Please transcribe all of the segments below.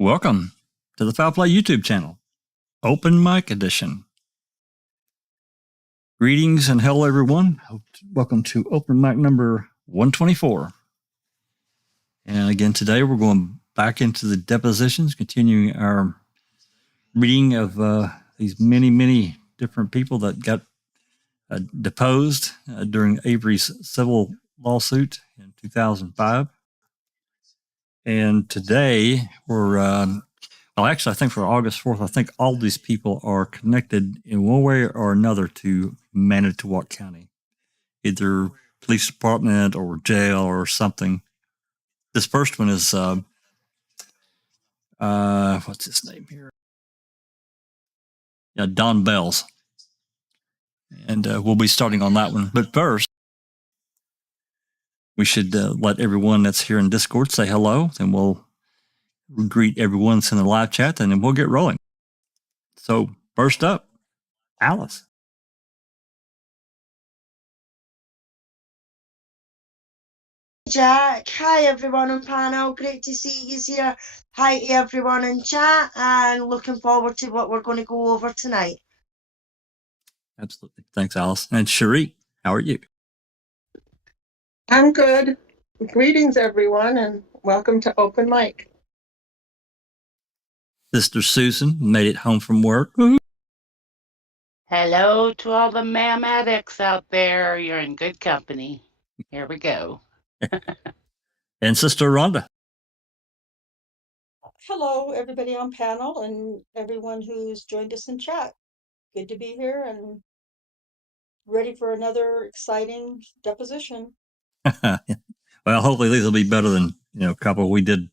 Welcome to the Foul Play YouTube channel, Open Mic Edition. Greetings and hello, everyone. Welcome to Open Mic number 124. And again, today we're going back into the depositions, continuing our reading of these many different people that got deposed during Avery's civil lawsuit in 2005. And today we're, well, actually, I think for August 4th, I think all these people are connected in one way or another to Manitowoc County, either police department or jail or something. This first one is, what's his name here? Yeah, Don Belz. And we'll be starting on that one. But first, we should let everyone that's here in Discord say hello, and we'll greet everyone that's in the live chat, and then we'll get rolling. So first up, Alice. Jack, hi everyone on panel, great to see you here. Hi to everyone in chat, and looking forward to what we're going to go over tonight. Absolutely. Thanks, Alice. And Cherie, how are you? I'm good. Greetings, everyone, and welcome to Open Mic. Sister Susan made it home from work. Hello to all the ma'am addicts out there. You're in good company. Here we go. And Sister Rhonda. Hello, everybody on panel and everyone who's joined us in chat. Good to be here and ready for another exciting deposition. Well, hopefully these will be better than a couple we did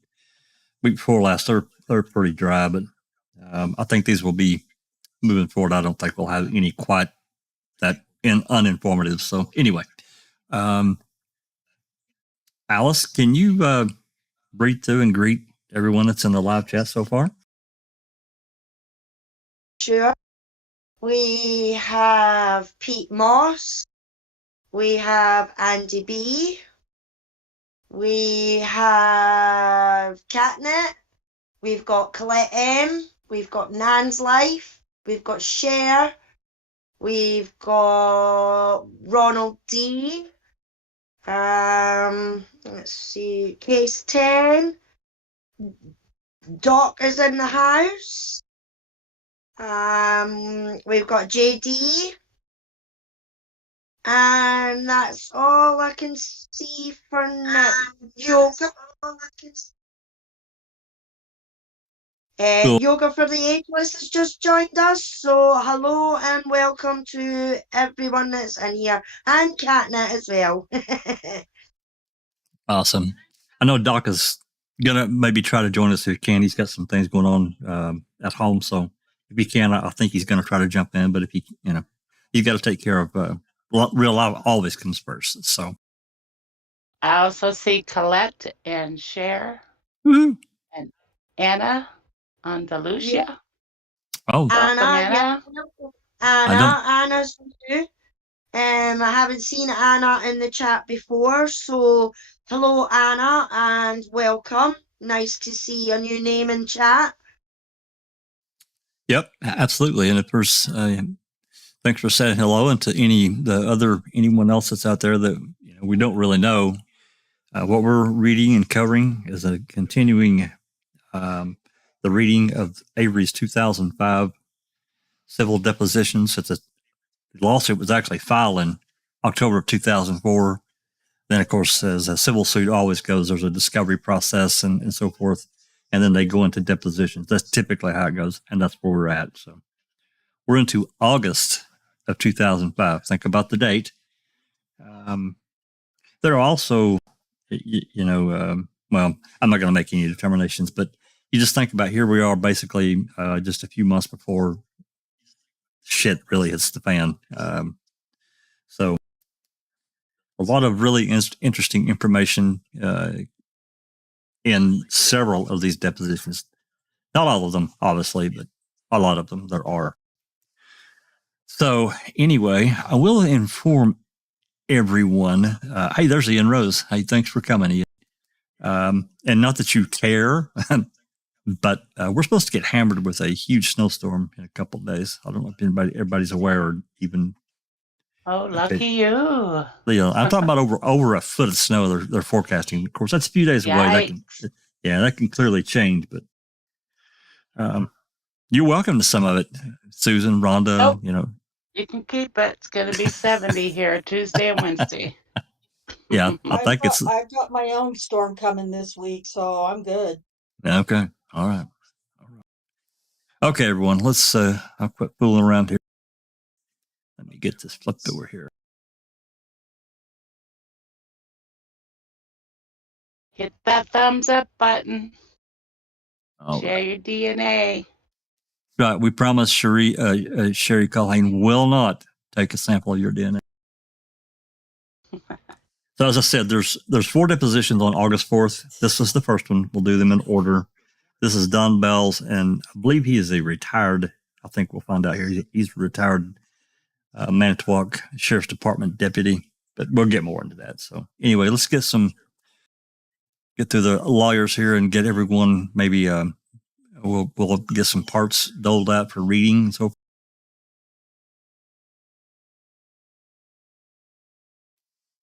week before last. They're pretty dry, but I think these will be moving forward. I don't think we'll have any quite that uninformative. So anyway, Alice, can you breathe through and greet everyone that's in the live chat so far? Sure. We have Pete Moss. We have Andy B. We have Catnet. We've got Colette M. We've got Nan's Life. We've got Cher. We've got Ronald D. Let's see. Case 10. Doc is in the house. We've got JD. And that's all I can see for now. Yoga. Cool. Yoga for the Ageless has just joined us. So hello and welcome to everyone that's in here. And Catnet as well. Awesome. I know Doc is going to maybe try to join us if he can. He's got some things going on at home. So if he can, I think he's going to try to jump in. But if he, he's got to take care of real life always comes first. So I also see Colette and Cher and Anna on Delucia. Yeah. Oh, Anna's new. I haven't seen Anna in the chat before, so hello Anna and welcome. Nice to see a new name in chat. Yep, absolutely. And of course, thanks for saying hello, and to anyone else that's out there that we don't really know. What we're reading and covering is a continuing the reading of Avery's 2005 civil depositions. The lawsuit was actually filed in October of 2004. Then, of course, as a civil suit always goes, there's a discovery process and so forth, and then they go into depositions. That's typically how it goes, and that's where we're at. So we're into August of 2005. Think about the date. There are also, well, I'm not going to make any determinations, but you just think about here we are basically just a few months before shit really hits the fan. So a lot of really interesting information in several of these depositions. Not all of them, obviously, but a lot of them there are. So anyway, I will inform everyone. Hey, there's Ian Rose. Hey, thanks for coming, Ian. And not that you care, But we're supposed to get hammered with a huge snowstorm in a couple of days. I don't know if everybody's aware or even. Oh, lucky you. Yeah, I'm talking about over a foot of snow they're forecasting. Of course, that's a few days away. That can clearly change. But you're welcome to some of it, Susan, Rhonda. Nope. You know, you can keep it. It's going to be 70 here Tuesday and Wednesday. Yeah, I've got my own storm coming this week, so I'm good. Okay, all right. Okay, everyone, let's. I'll quit fooling around here. Let me get this flipped over here. Hit that thumbs up button. All Share right. your DNA. Right, we promise Sherry Culhane will not take a sample of your DNA. So as I said, there's 4 depositions on August 4th. This was the first one. We'll do them in order. This is Don Belz, and I believe he is a retired. I think we'll find out here. He's a retired Manitowoc Sheriff's Department deputy, but we'll get more into that. So anyway, let's get through the lawyers here and get everyone. Maybe we'll get some parts doled out for reading and so forth.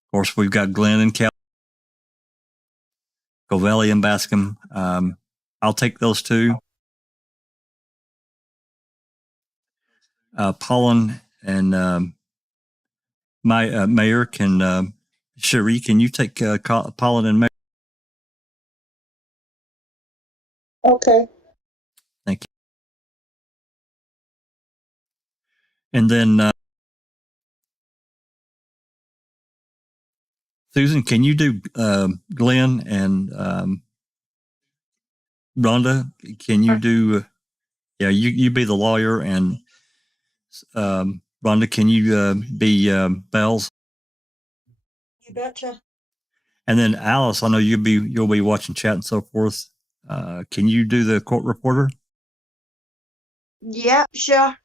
Of course, we've got Glenn and Cal, Covelli and Bascom. I'll take those 2. Paulin and Mayor can. Cherie, can you take Paulin and Mayor? Okay. Thank you. And then Susan, can you do Glenn and Rhonda? Can you do? Yeah, you be the lawyer, and Rhonda, can you be Bells? You betcha. And then Alice, I know you'll be watching chat and so forth. Can you do the court reporter? Yep, sure.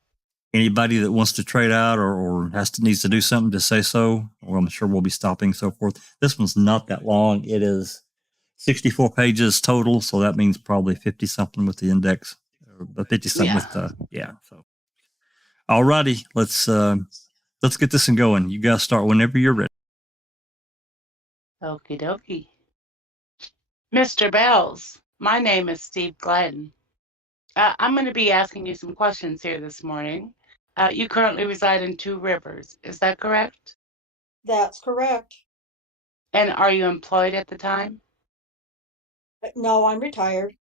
Anybody that wants to trade out or needs to do something, to say so. Or I'm sure we'll be stopping so forth. This one's not that long. It is 64 pages total, so that means probably 50 something with the index, or 50 something with the So, all righty, let's get this one going. You guys start whenever you're ready. Okie dokie. Mr. Belz, my name is Steve Glenn. I'm going to be asking you some questions here this morning. You currently reside in Two Rivers, is that correct? That's correct. And are you employed at the time? No, I'm retired.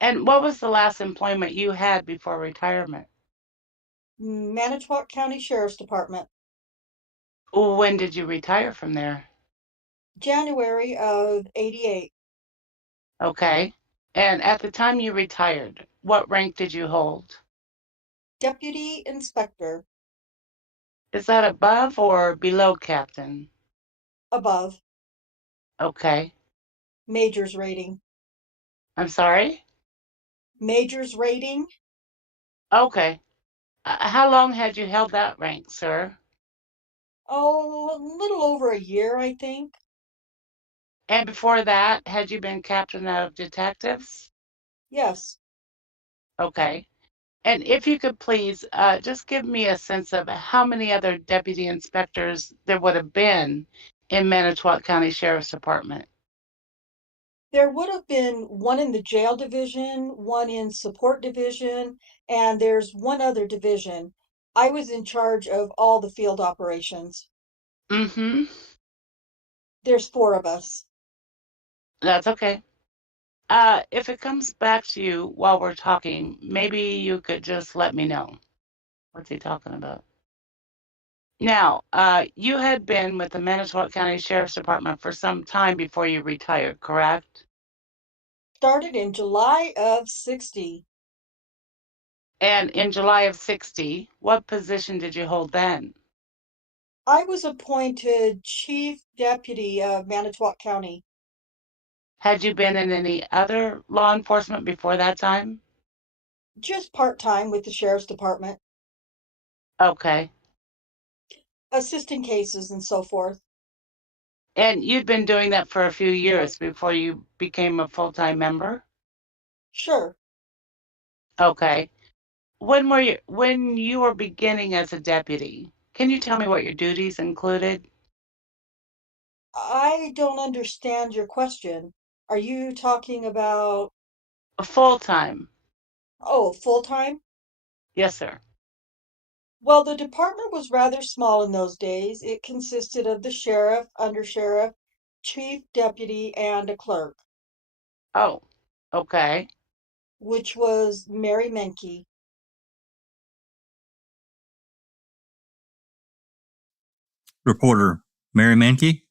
And what was the last employment you had before retirement? Manitowoc County Sheriff's Department. When did you retire from there? January of '88. Okay. And at the time you retired, what rank did you hold? Deputy Inspector. Is that above or below captain? Above. Okay. Major's rating. I'm sorry? Major's rating. Okay. How long had you held that rank, sir? Oh, a little over a year, I think. And before that, had you been captain of detectives? Yes. Okay. And if you could please just give me a sense of how many other deputy inspectors there would have been in Manitowoc County Sheriff's Department. There would have been one in the jail division, one in support division, and there's one other division. I was in charge of all the field operations. Mm-hmm. There's 4 of us. That's okay. If it comes back to you while we're talking, maybe you could just let me know. What's he talking about? Now, you had been with the Manitowoc County Sheriff's Department for some time before you retired, correct? Started in July of '60. And in July of '60, what position did you hold then? I was appointed Chief Deputy of Manitowoc County. Had you been in any other law enforcement before that time? Just part-time with the Sheriff's Department, Okay. assisting cases and so forth. And you'd been doing that for a few years before you became a full-time member? Sure. Okay. When you were beginning as a deputy, can you tell me what your duties included? I don't understand your question. Are you talking about, Full time. oh, full-time? Yes, sir. Well, the department was rather small in those days. It consisted of the sheriff, undersheriff, chief deputy, and a clerk, Oh, okay. which was Mary Menke. Reporter Mary Mankey.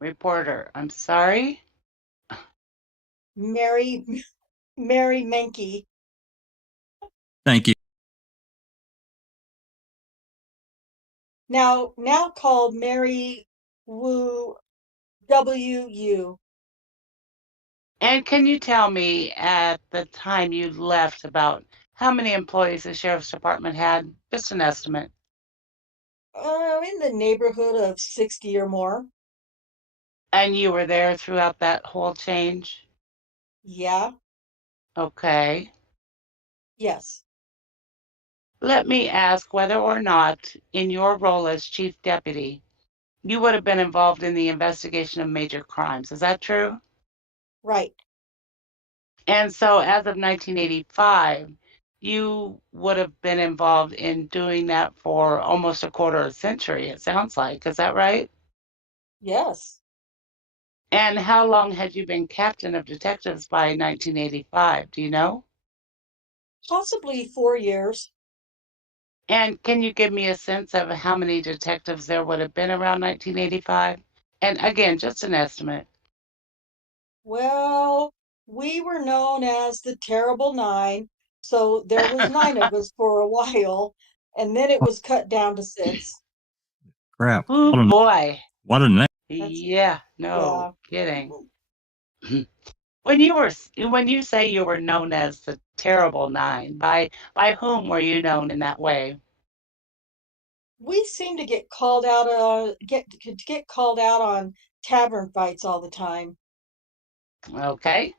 Reporter, I'm sorry. Mary Mary Menke. Thank you. Now called Mary Wu WU. And can you tell me at the time you left about how many employees the sheriff's department had? Just an estimate. In the neighborhood of 60 or more. And you were there throughout that whole change? Yeah, Okay. yes, Let me ask whether or not, in your role as chief deputy, you would have been involved in the investigation of major crimes. Is that true? right. And so as of 1985, you would have been involved in doing that for almost a quarter of a century, it sounds like. Is that right? Yes. And how long had you been captain of detectives by 1985? Do you know? Possibly 4 years. And can you give me a sense of how many detectives there would have been around 1985? And again, just an estimate. Well, we were known as the Terrible Nine, so there was 9 of us for a while, and then it was cut down to 6. Crap. Oh boy. What a name. That's Yeah, yeah. no kidding. When you say you were known as the Terrible Nine, by whom were you known in that way? We seem to get called out get called out on tavern fights all the time. Okay.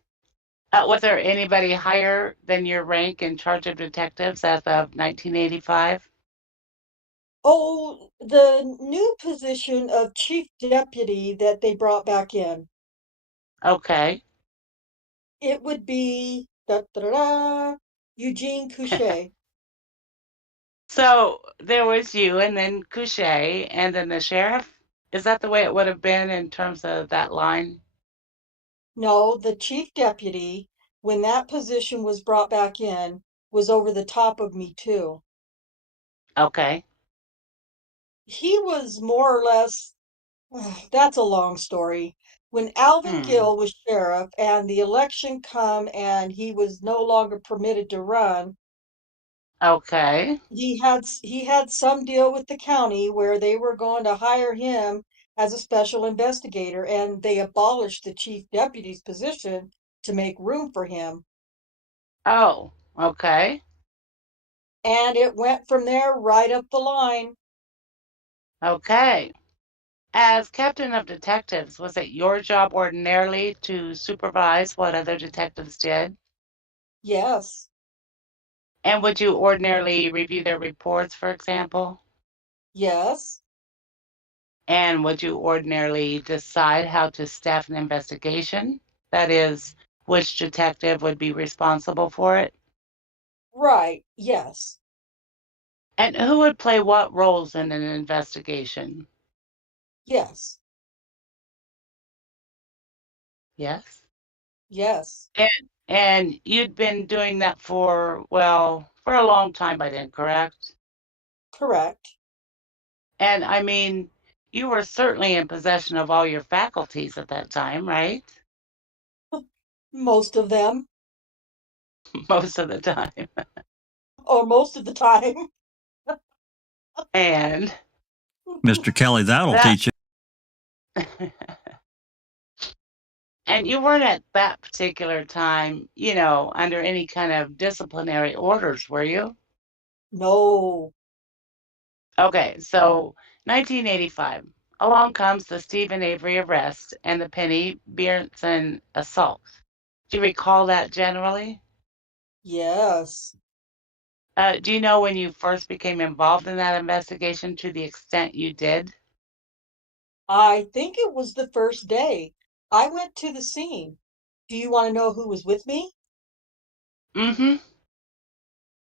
Was there anybody higher than your rank in charge of detectives as of 1985? Oh, the new position of chief deputy that they brought back in. Okay. It would be Eugene Couchet. So there was you and then Couchet and then the sheriff? Is that the way it would have been in terms of that line? No, the chief deputy, when that position was brought back in, was over the top of me too. Okay. He was more or less, that's a long story. When Alvin Hmm. Gill was sheriff and the election come and he was no longer permitted to run, Okay. he had some deal with the county where they were going to hire him as a special investigator, and they abolished the chief deputy's position to make room for him. Oh, okay. And it went from there right up the line. Okay. As captain of detectives, was it your job ordinarily to supervise what other detectives did? Yes, And would you ordinarily review their reports, for example? yes, And would you ordinarily decide how to staff an investigation? That is, which detective would be responsible for it? right, yes, And who would play what roles in an investigation? yes, Yes. yes, And you'd been doing that for, well, for a long time by then, correct? correct. And I mean, you were certainly in possession of all your faculties at that time, right? Most of them, Most of the time. or most of the time. And Mr. Kelly, that'll that teach you. and you weren't at that particular time, under any kind of disciplinary orders, were you? No, Okay, so 1985. along comes the Stephen Avery arrest and the Penny Berenson assault. Do you recall that generally? Yes. Do you know when you first became involved in that investigation to the extent you did? I think it was the first day. I went to the scene. Do you want to know who was with me? Mm-hmm.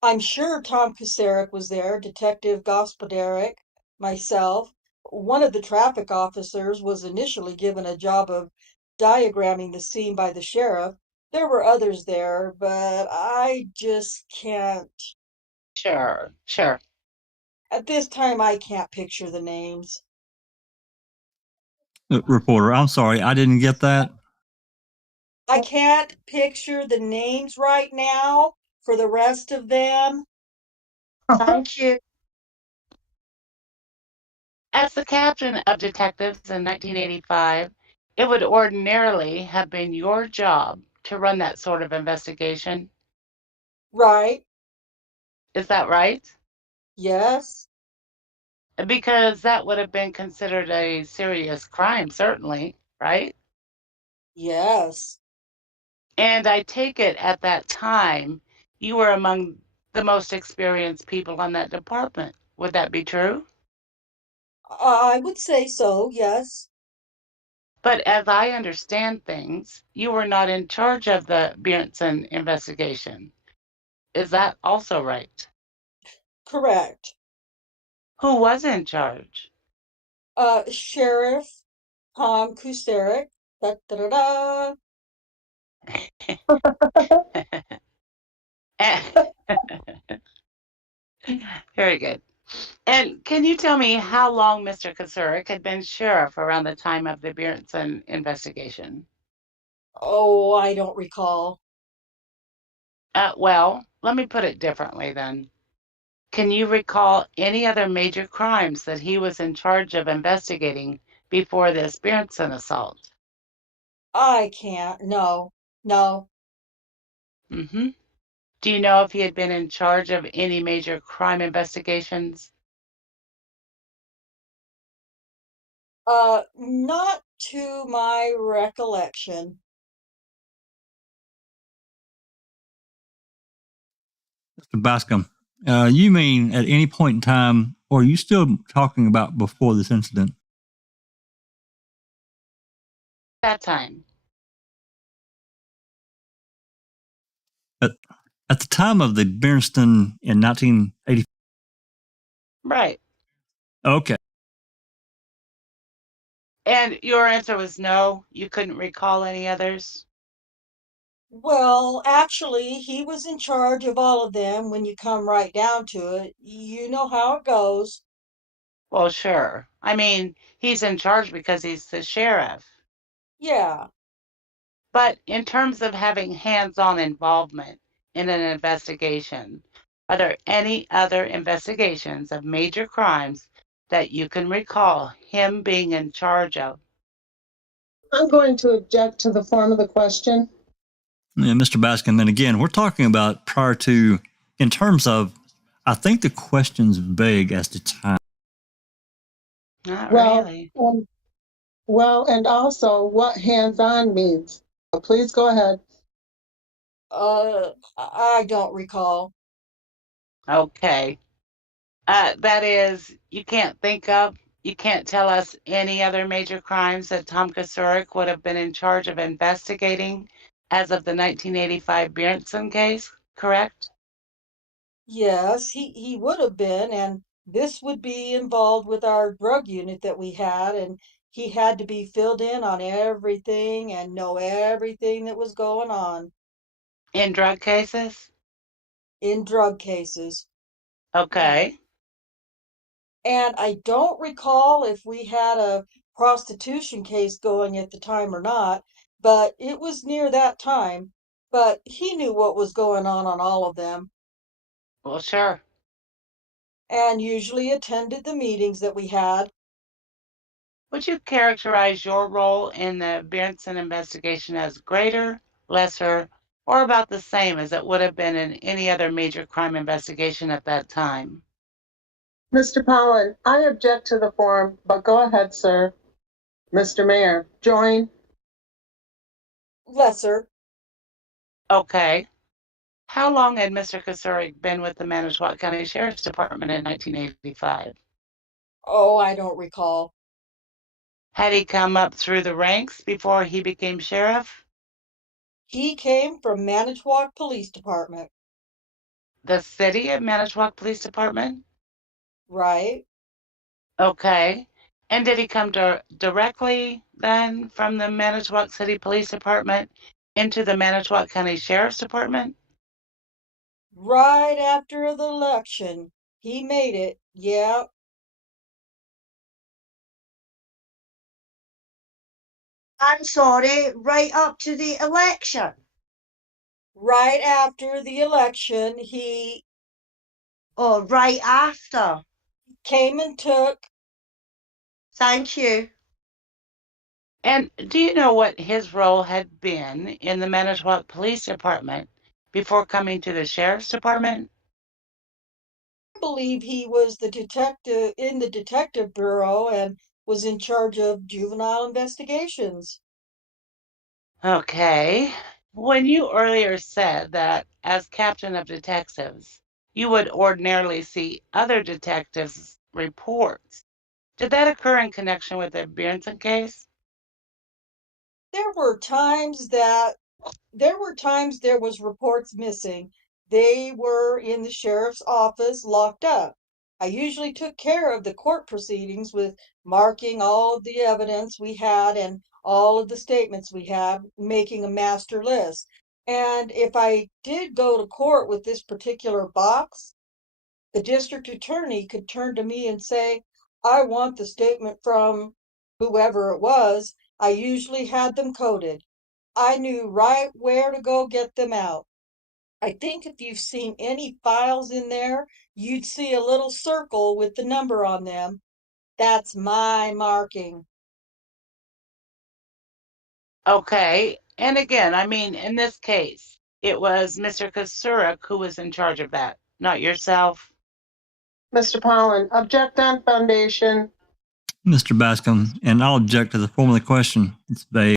I'm sure Tom Kusarek was there, Detective Gospodarek, myself. One of the traffic officers was initially given a job of diagramming the scene by the sheriff. There were others there, but I just can't. Sure, sure. At this time, I can't picture the names. Reporter, I'm sorry, I didn't get that. I can't picture the names right now for the rest of them. Thank you. As the captain of detectives in 1985, it would ordinarily have been your job to run that sort of investigation. Right? Is that right? Yes. Because that would have been considered a serious crime, certainly, right? Yes. And I take it at that time you were among the most experienced people on that department. Would that be true? I would say so, yes. But as I understand things, you were not in charge of the Berenson investigation. Is that also right? Correct. Who was in charge? Sheriff Tom Kusarek. Da, da, da, da. Very good. And can you tell me how long Mr. Kazurik had been sheriff around the time of the Berenson investigation? Oh, I don't recall. Well, let me put it differently then. Can you recall any other major crimes that he was in charge of investigating before this Berenson assault? I can't. No, no. Mm-hmm. Do you know if he had been in charge of any major crime investigations? Not to my recollection. Mr. Bascom, you mean at any point in time, or are you still talking about before this incident? That time. At the time of the Berenstain in 1980. Right. Okay. And your answer was no, you couldn't recall any others? Well, actually, he was in charge of all of them when you come right down to it. You know how it goes. Well, sure. I mean, he's in charge because he's the sheriff. Yeah. But in terms of having hands-on involvement in an investigation, are there any other investigations of major crimes that you can recall him being in charge of? I'm going to object to the form of the question. Yeah, Mr. Bascom, and again, we're talking about prior to, in terms of, I think the question's vague as to time. Not Well, really. and also what hands-on means. Please go ahead. I don't recall. Okay. That is, you can't think of, you can't tell us any other major crimes that Tom Kazurik would have been in charge of investigating as of the 1985 Berenson case, correct? Yes, he would have been, and this would be involved with our drug unit that we had, and he had to be filled in on everything and know everything that was going on In drug cases? in drug cases. Okay. And I don't recall if we had a prostitution case going at the time or not, but it was near that time. But he knew what was going on all of them, Well, sure. and usually attended the meetings that we had. Would you characterize your role in the Berenson investigation as greater, lesser, or about the same as it would have been in any other major crime investigation at that time? Mr. Pollen, I object to the form, but go ahead, sir. Mr. Mayor, join. Lesser. Okay. How long had Mr. Kasurik been with the Manitowoc County Sheriff's Department in 1985? Oh, I don't recall. Had he come up through the ranks before he became sheriff? He came from Manitowoc Police Department, The city of Manitowoc Police Department? right? Okay. And did he come directly then from the Manitowoc City Police Department into the Manitowoc County Sheriff's Department? Right after the election. He made it, yeah. I'm sorry, right up to the election. Right after the election, he Oh, right after. came and took. Thank you. And do you know what his role had been in the Manitowoc Police Department before coming to the Sheriff's Department? I believe he was the detective in the detective bureau and was in charge of juvenile investigations. Okay. When you earlier said that as captain of detectives, you would ordinarily see other detectives' reports, did that occur in connection with the Berenson case? There were times there was reports missing. They were in the sheriff's office locked up. I usually took care of the court proceedings with marking all of the evidence we had and all of the statements we had, making a master list. And if I did go to court with this particular box, the district attorney could turn to me and say, I want the statement from whoever it was. I usually had them coded. I knew right where to go get them out. I think if you've seen any files in there, you'd see a little circle with the number on them. That's my marking. Okay. And again, I mean, in this case, it was Mr. Kasurik who was in charge of that, not yourself. Mr. Pollen, object on foundation. Mr. Bascom, and I'll object to the form of the question. It's vague.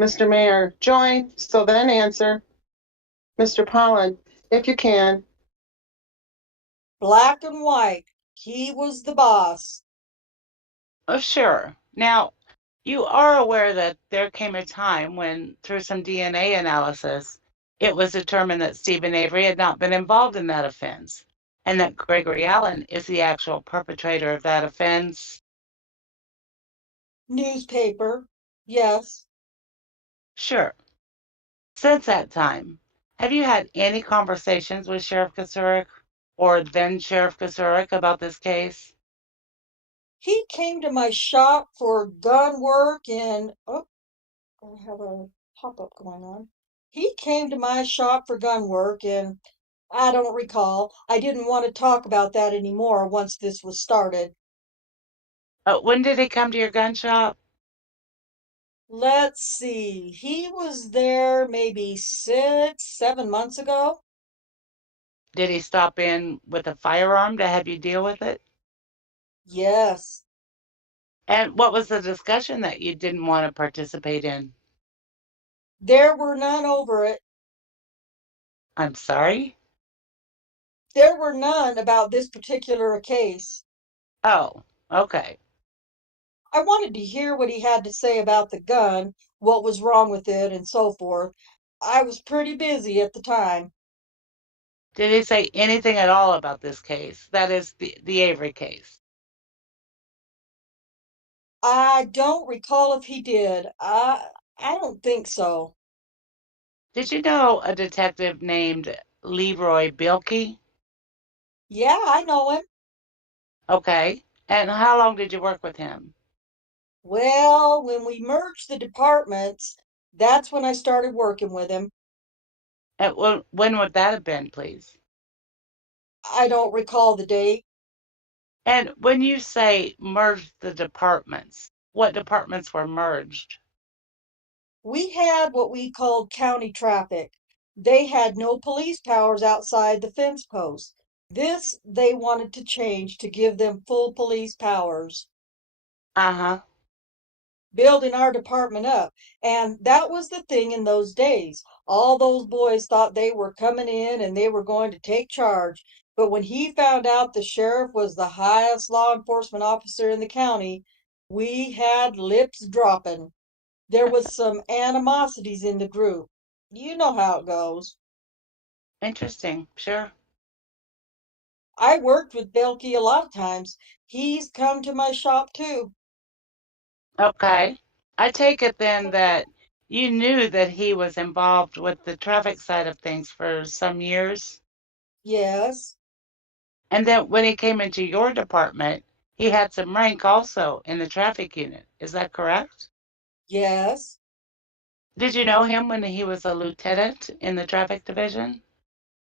Mr. Mayor, join, so then answer. Mr. Pollen, if you can. Black and white. He was the boss. Oh, sure. Now, you are aware that there came a time when, through some DNA analysis, it was determined that Stephen Avery had not been involved in that offense, and that Gregory Allen is the actual perpetrator of that offense. Newspaper. Yes. Sure. Since that time, have you had any conversations with Sheriff Kasurik or then Sheriff Kasurik about this case? He came to my shop for gun work and oh, I have a pop-up going on. He came to my shop for gun work and I don't recall. I didn't want to talk about that anymore once this was started. When did he come to your gun shop? Let's see. He was there maybe 6, 7 months ago. Did he stop in with a firearm to have you deal with it? Yes. And what was the discussion that you didn't want to participate in? There were none over it. I'm sorry? There were none about this particular case. Oh, okay. I wanted to hear what he had to say about the gun, what was wrong with it, and so forth. I was pretty busy at the time. Did he say anything at all about this case? That is the Avery case. I don't recall if he did. I don't think so. Did you know a detective named Leroy Bilkey? Yeah, I know him. Okay. And how long did you work with him? Well, when we merged the departments, that's when I started working with him. And when would that have been, please? I don't recall the date. And when you say merged the departments, what departments were merged? We had what we called county traffic. They had no police powers outside the fence post. This they wanted to change to give them full police powers, Uh-huh. building our department up. And that was the thing in those days. All those boys thought they were coming in and they were going to take charge. But when he found out the sheriff was the highest law enforcement officer in the county, we had lips dropping. There was some animosities in the group. You know how it goes. Interesting. Sure. I worked with Belkey a lot of times. He's come to my shop too. Okay. I take it then that you knew that he was involved with the traffic side of things for some years, Yes, and that when he came into your department, he had some rank also in the traffic unit. Is that correct? yes. Did you know him when he was a lieutenant in the traffic division?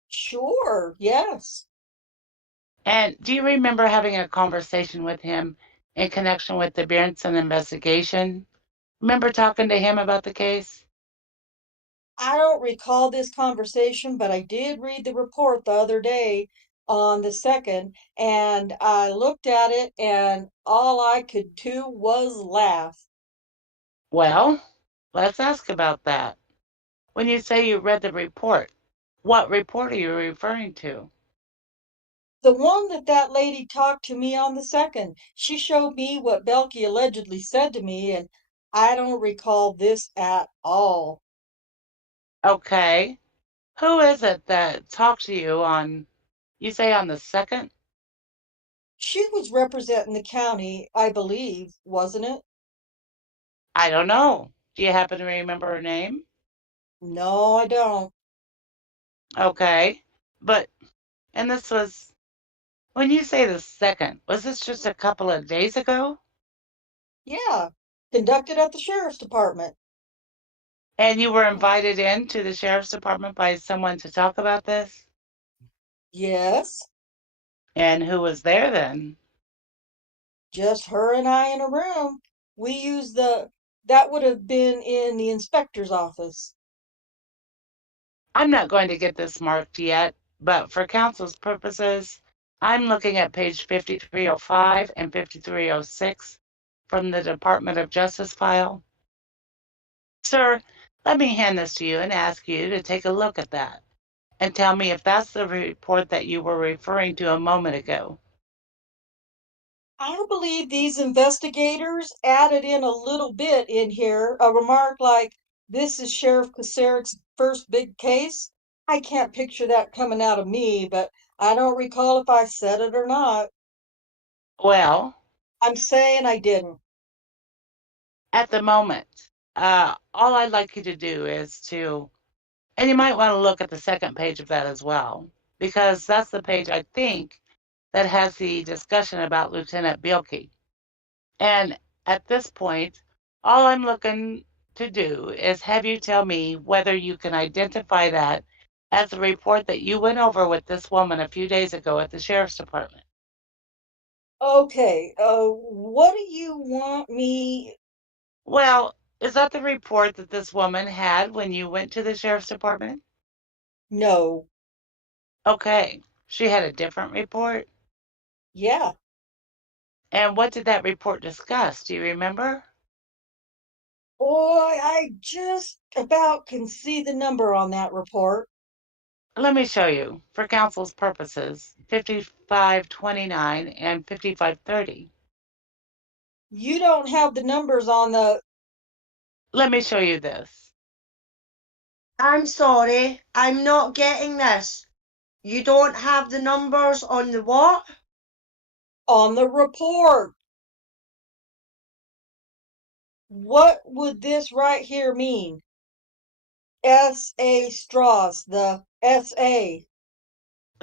Sure, yes. And do you remember having a conversation with him in connection with the Berenson investigation? Remember talking to him about the case? I don't recall this conversation, but I did read the report the other day on the second, and I looked at it, and all I could do was laugh. Well, let's ask about that. When you say you read the report, what report are you referring to? The one that lady talked to me on the second, she showed me what Belkey allegedly said to me, and I don't recall this at all. Okay. Who is it that talked to you on, you say on the second? She was representing the county, I believe, wasn't it? I don't know. Do you happen to remember her name? No, I don't. Okay. But, and this was, when you say the second, was this just a couple of days ago? Yeah, conducted at the sheriff's department. And you were invited in to the sheriff's department by someone to talk about this? Yes, And who was there then? just her and I in a room. We used that would have been in the inspector's office. I'm not going to get this marked yet, but for council's purposes, I'm looking at page 5305 and 5306 from the Department of Justice file. Sir, let me hand this to you and ask you to take a look at that and tell me if that's the report that you were referring to a moment ago. I believe these investigators added in a little bit in here, a remark like, "This is Sheriff Kacerik's first big case." I can't picture that coming out of me, but I don't recall if I said it or not. Well, I'm saying I didn't. at the moment, all I'd like you to do is to, and you might want to look at the second page of that as well, because that's the page I think that has the discussion about Lieutenant Bielke. And at this point, all I'm looking to do is have you tell me whether you can identify that as the report that you went over with this woman a few days ago at the sheriff's department. Okay, what do you want me? Well, is that the report that this woman had when you went to the sheriff's department? No. Okay, she had a different report. Yeah. And what did that report discuss? Do you remember? Boy, I just about can see the number on that report. Let me show you, for council's purposes, 5529 and 5530. You don't have the numbers on the. Let me show you this. I'm sorry, I'm not getting this. You don't have the numbers on the what? On the report. What would this right here mean? S.A. Strauss, the S.A.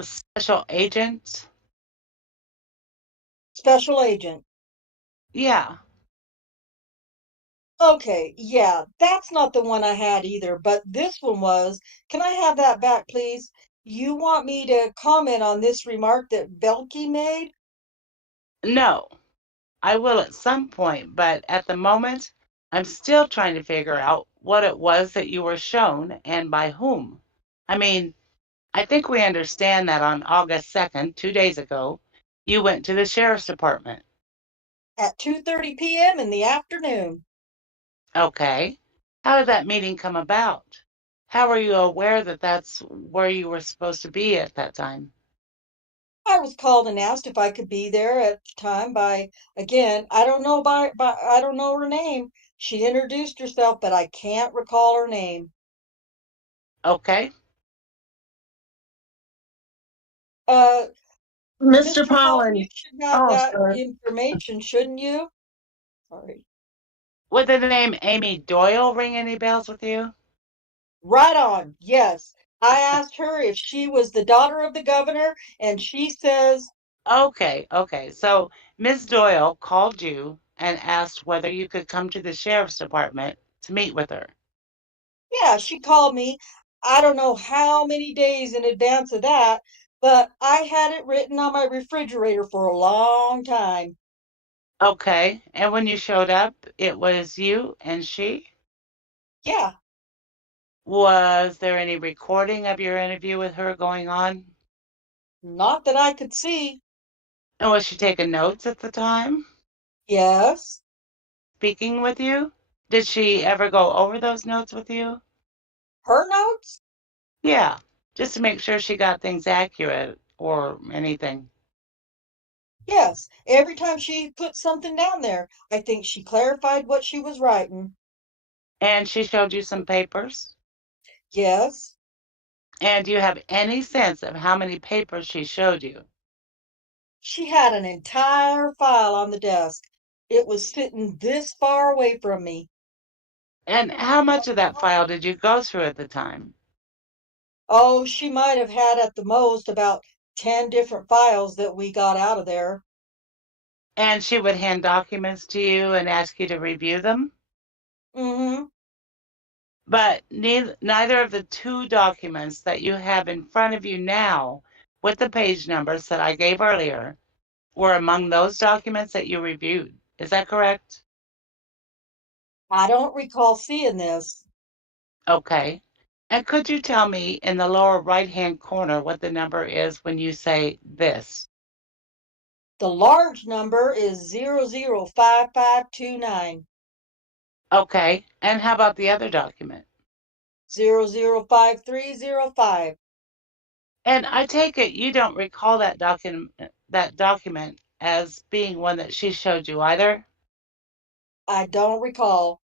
Special agent? Special Agent. Yeah. Okay, yeah, that's not the one I had either, but this one was. Can I have that back, please? You want me to comment on this remark that Belkey made? No, I will at some point, but at the moment, I'm still trying to figure out what it was that you were shown and by whom. I mean, I think we understand that on August 2nd, 2 days ago, you went to the sheriff's department. At 2:30 p.m. in the afternoon. Okay. How did that meeting come about? How were you aware that that's where you were supposed to be at that time? I was called and asked if I could be there at the time by, again, I don't know I don't know her name. She introduced herself, but I can't recall her name. Okay. Uh, Mr. Mr. Holland, you Pollen. should have Oh, that sorry. information, shouldn't you? Sorry. Would the name Amy Doyle ring any bells with you? Right on. Yes. I asked her if she was the daughter of the governor, and she says, Okay, okay. So Ms. Doyle called you and asked whether you could come to the sheriff's department to meet with her. yeah, she called me. I don't know how many days in advance of that, but I had it written on my refrigerator for a long time. Okay. And when you showed up, it was you and she? Yeah, Was there any recording of your interview with her going on? not that I could see. And was she taking notes at the time? Yes, Speaking with you? Did she ever go over those notes with you? her notes? Yeah, just to make sure she got things accurate or anything. Yes. Every time she put something down there, I think she clarified what she was writing. And she showed you some papers? Yes. And do you have any sense of how many papers she showed you? She had an entire file on the desk. It was sitting this far away from me. And how much of that file did you go through at the time? Oh, she might have had at the most about 10 different files that we got out of there. And she would hand documents to you and ask you to review them? Mm-hmm. But neither of the two documents that you have in front of you now with the page numbers that I gave earlier were among those documents that you reviewed. Is that correct? I don't recall seeing this. Okay. And could you tell me in the lower right-hand corner what the number is when you say this? The large number is 005529. Okay. And how about the other document? 005305. And I take it you don't recall that document as being one that she showed you either? I don't recall.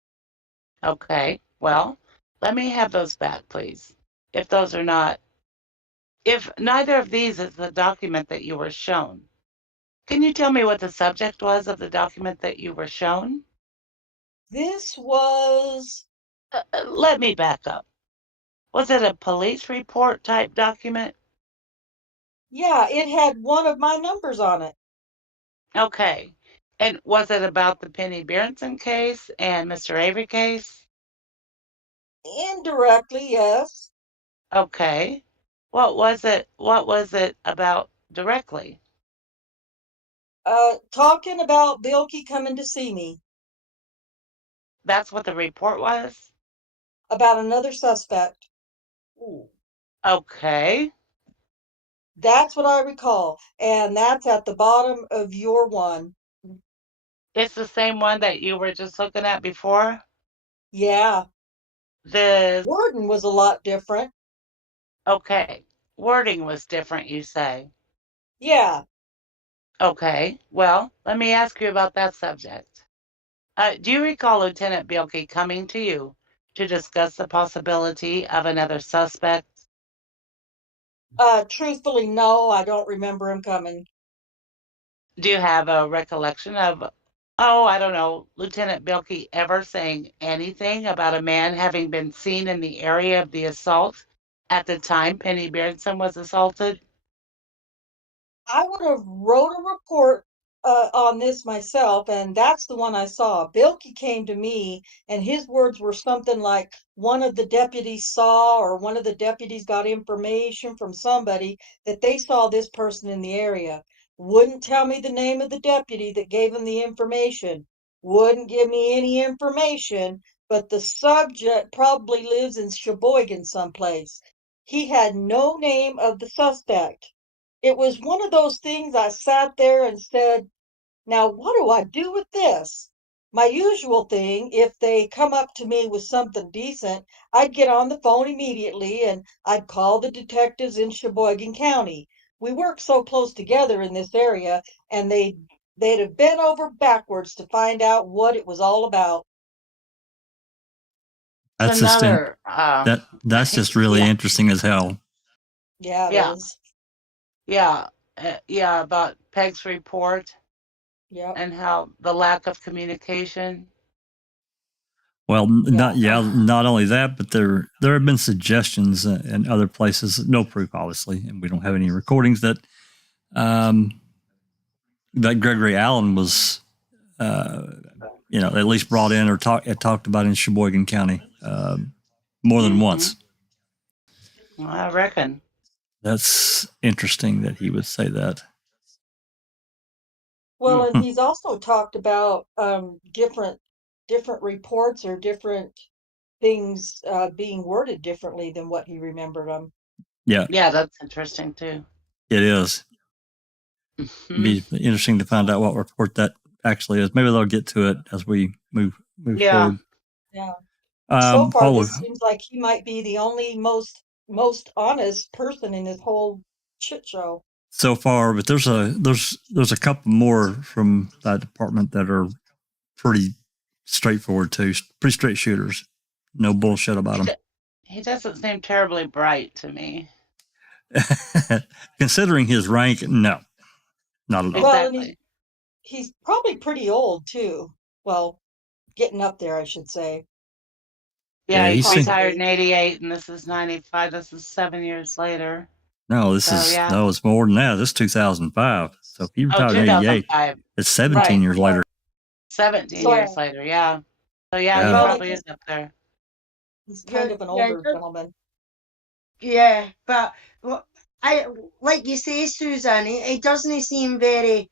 Okay. Well, let me have those back, please. If those are not, if neither of these is the document that you were shown, can you tell me what the subject was of the document that you were shown? This was, Let me back up. Was it a police report type document? yeah, it had one of my numbers on it. Okay. And was it about the Penny Berenson case and Mr. Avery case? Indirectly, yes. Okay. What was it about directly? Talking about Bilky coming to see me That's what the report was? about another suspect. Okay. That's what I recall. And that's at the bottom of your one. It's the same one that you were just looking at before? Yeah. The Wording was a lot different. Okay. Wording was different, you say. Yeah. Okay. Well, let me ask you about that subject. Do you recall Lieutenant Bielke coming to you to discuss the possibility of another suspect? Truthfully, no, I don't remember him coming. Do you have a recollection of, oh, I don't know, Lieutenant Bielke ever saying anything about a man having been seen in the area of the assault at the time Penny Berenson was assaulted? I would have wrote a report on this myself, and that's the one I saw. Bilky came to me, and his words were something like one of the deputies saw, or one of the deputies got information from somebody that they saw this person in the area. Wouldn't tell me the name of the deputy that gave him the information. Wouldn't give me any information, but the subject probably lives in Sheboygan someplace. he had no name of the suspect. It was one of those things I sat there and said, now what do I do with this? My usual thing, if they come up to me with something decent, I'd get on the phone immediately and I'd call the detectives in Sheboygan County. We work so close together in this area, and they'd have bent over backwards to find out what it was all about. That's just Another, that's just really yeah. interesting as hell. Yeah, it Yeah. is. Yeah, yeah, about Peg's report Yep. and how the lack of communication. Well, not only that, but there have been suggestions in other places, no proof, obviously, and we don't have any recordings that that Gregory Allen was, at least brought in or talked about in Sheboygan County more than once. I reckon. That's interesting that he would say that. Well, and he's also talked about different reports or different things being worded differently than what he remembered them. Yeah, that's interesting too. it is. It'd be interesting to find out what report that actually is. Maybe they'll get to it as we move forward. Yeah. So far, Paul, this seems like he might be the only most honest person in this whole shit show. So far, but there's a couple more from that department that are pretty straightforward too, pretty straight shooters. No bullshit about them. He doesn't seem terribly bright to me. Considering his rank, no, not at all. Well, and he's probably pretty old too. Well, getting up there, I should say. Yeah, he retired in '88, and this is '95. This is 7 years later. No, it's more than that. This is 2005. So if he retired in '88, it's 17 years later. 17 years later, yeah. So yeah, he probably is up there. He's kind of an older gentleman. Yeah, but I like you say, Susan, it doesn't seem very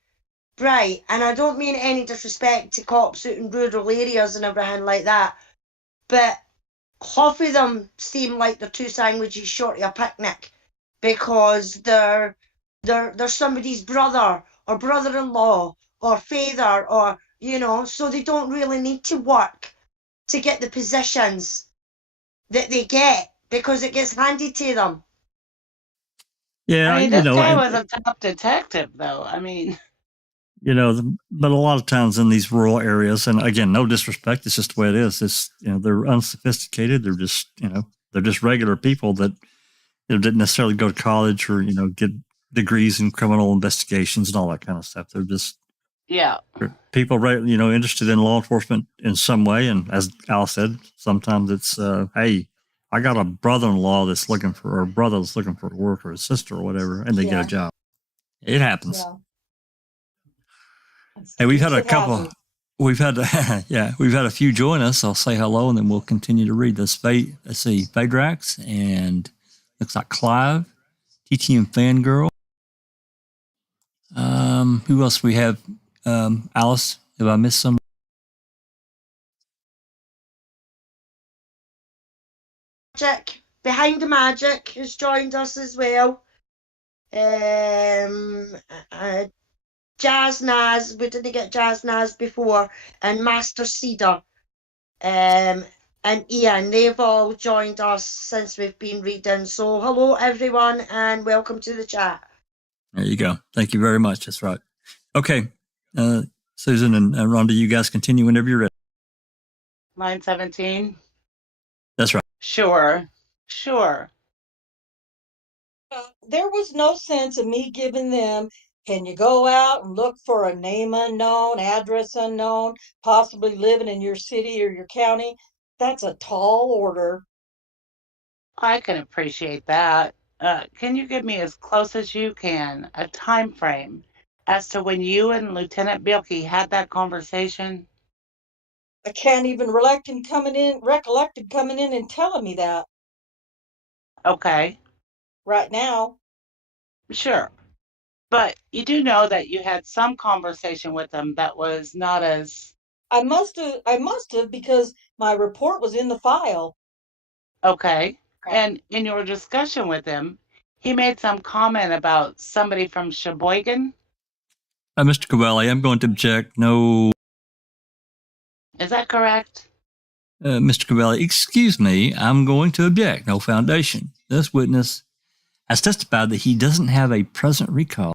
bright, and I don't mean any disrespect to cops out in rural areas and everything like that, but half of them seem like they're two sandwiches short of a picnic, because they're somebody's brother or brother-in-law or father, or so they don't really need to work to get the positions that they get because it gets handed to them. Yeah, I mean, this guy was a top detective, though. I mean, but a lot of times in these rural areas, and again, no disrespect, it's just the way it is. It's they're unsophisticated. They're just they're just regular people that didn't necessarily go to college or get degrees in criminal investigations and all that kind of stuff. They're just people interested in law enforcement in some way. And as Al said, sometimes it's hey, I got a brother-in-law that's looking for, or a brother that's looking for work, or a sister or whatever, and they get a job. It happens. Hey, we've had a couple. We've had a few join us. I'll say hello, and then we'll continue to read this. Let's see, Phaedrax, and looks like Clive, TTM Fangirl. Who else we have? Alice, have I missed some? Magic Behind the Magic has joined us as well. Jazz Naz, we didn't get Jazz Naz before, and Master Cedar, and Ian, they've all joined us since we've been reading. So hello everyone, and welcome to the chat. There you go. Thank you very much. That's right. Okay, Susan and Rhonda, you guys continue whenever you're ready. Line 17. That's right. Sure. There was no sense of me giving them, can you go out and look for a name unknown, address unknown, possibly living in your city or your county? That's a tall order. I can appreciate that. Can you give me as close as you can a time frame as to when you and Lieutenant Bilkey had that conversation? I can't even recollect him coming in and telling me that. Okay. Right now. Sure. But you do know that you had some conversation with them that was not as... I must have, because my report was in the file. Okay. And in your discussion with him, he made some comment about somebody from Sheboygan. Mr. Covelli, I'm going to object. No, Is that correct? Mr. Covelli, excuse me. I'm going to object. No foundation. This witness has testified that he doesn't have a present recall.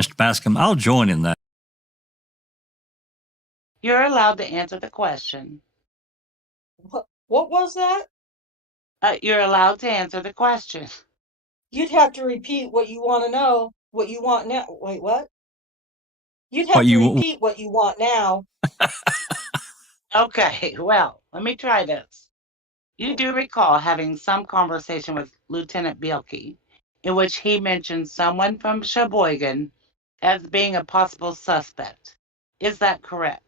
Mr. Bascom, I'll join in that. You're allowed to answer the question. What was that? You're allowed to answer the question. You'd have to repeat what you want to know, what you want now. Wait, what? You'd have What to you- repeat what you want now. Okay, well, let me try this. You do recall having some conversation with Lieutenant Belz in which he mentioned someone from Sheboygan as being a possible suspect. Is that correct?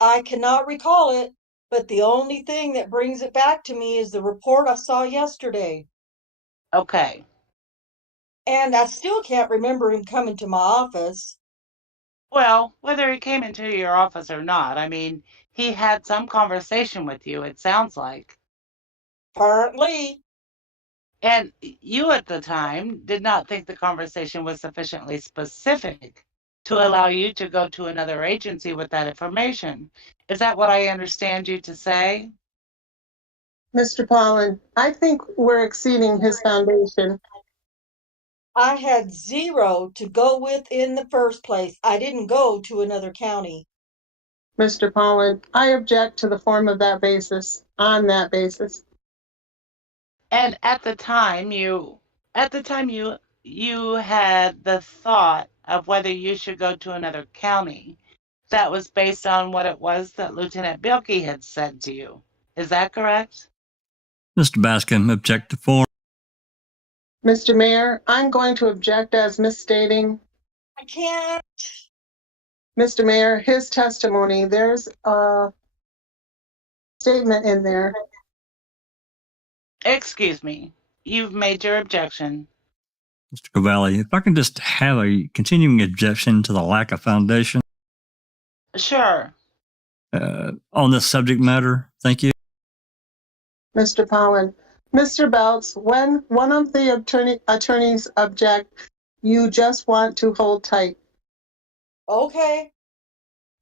I cannot recall it, but the only thing that brings it back to me is the report I saw yesterday. Okay. And I still can't remember him coming to my office. Well, whether he came into your office or not, I mean, he had some conversation with you, it sounds like. Apparently, And you at the time did not think the conversation was sufficiently specific to allow you to go to another agency with that information. Is that what I understand you to say? Mr. Pollen, I think we're exceeding his foundation. I had zero to go with in the first place. I didn't go to another county. Mr. Pollen, I object to the form of that basis, on that basis. And at the time you had the thought of whether you should go to another county. That was based on what it was that Lieutenant Belz had said to you. Is that correct? Mr. Bascom, object to form. Mr. Mayor, I'm going to object as misstating. I can't. Mr. Mayor, his testimony, there's a statement in there. Excuse me. You've made your objection. Mr. Covelli, if I can just have a continuing objection to the lack of foundation Sure. on this subject matter. Thank you. Mr. Pollen, Mr. Belz, when one of the attorneys object, you just want to hold tight Okay.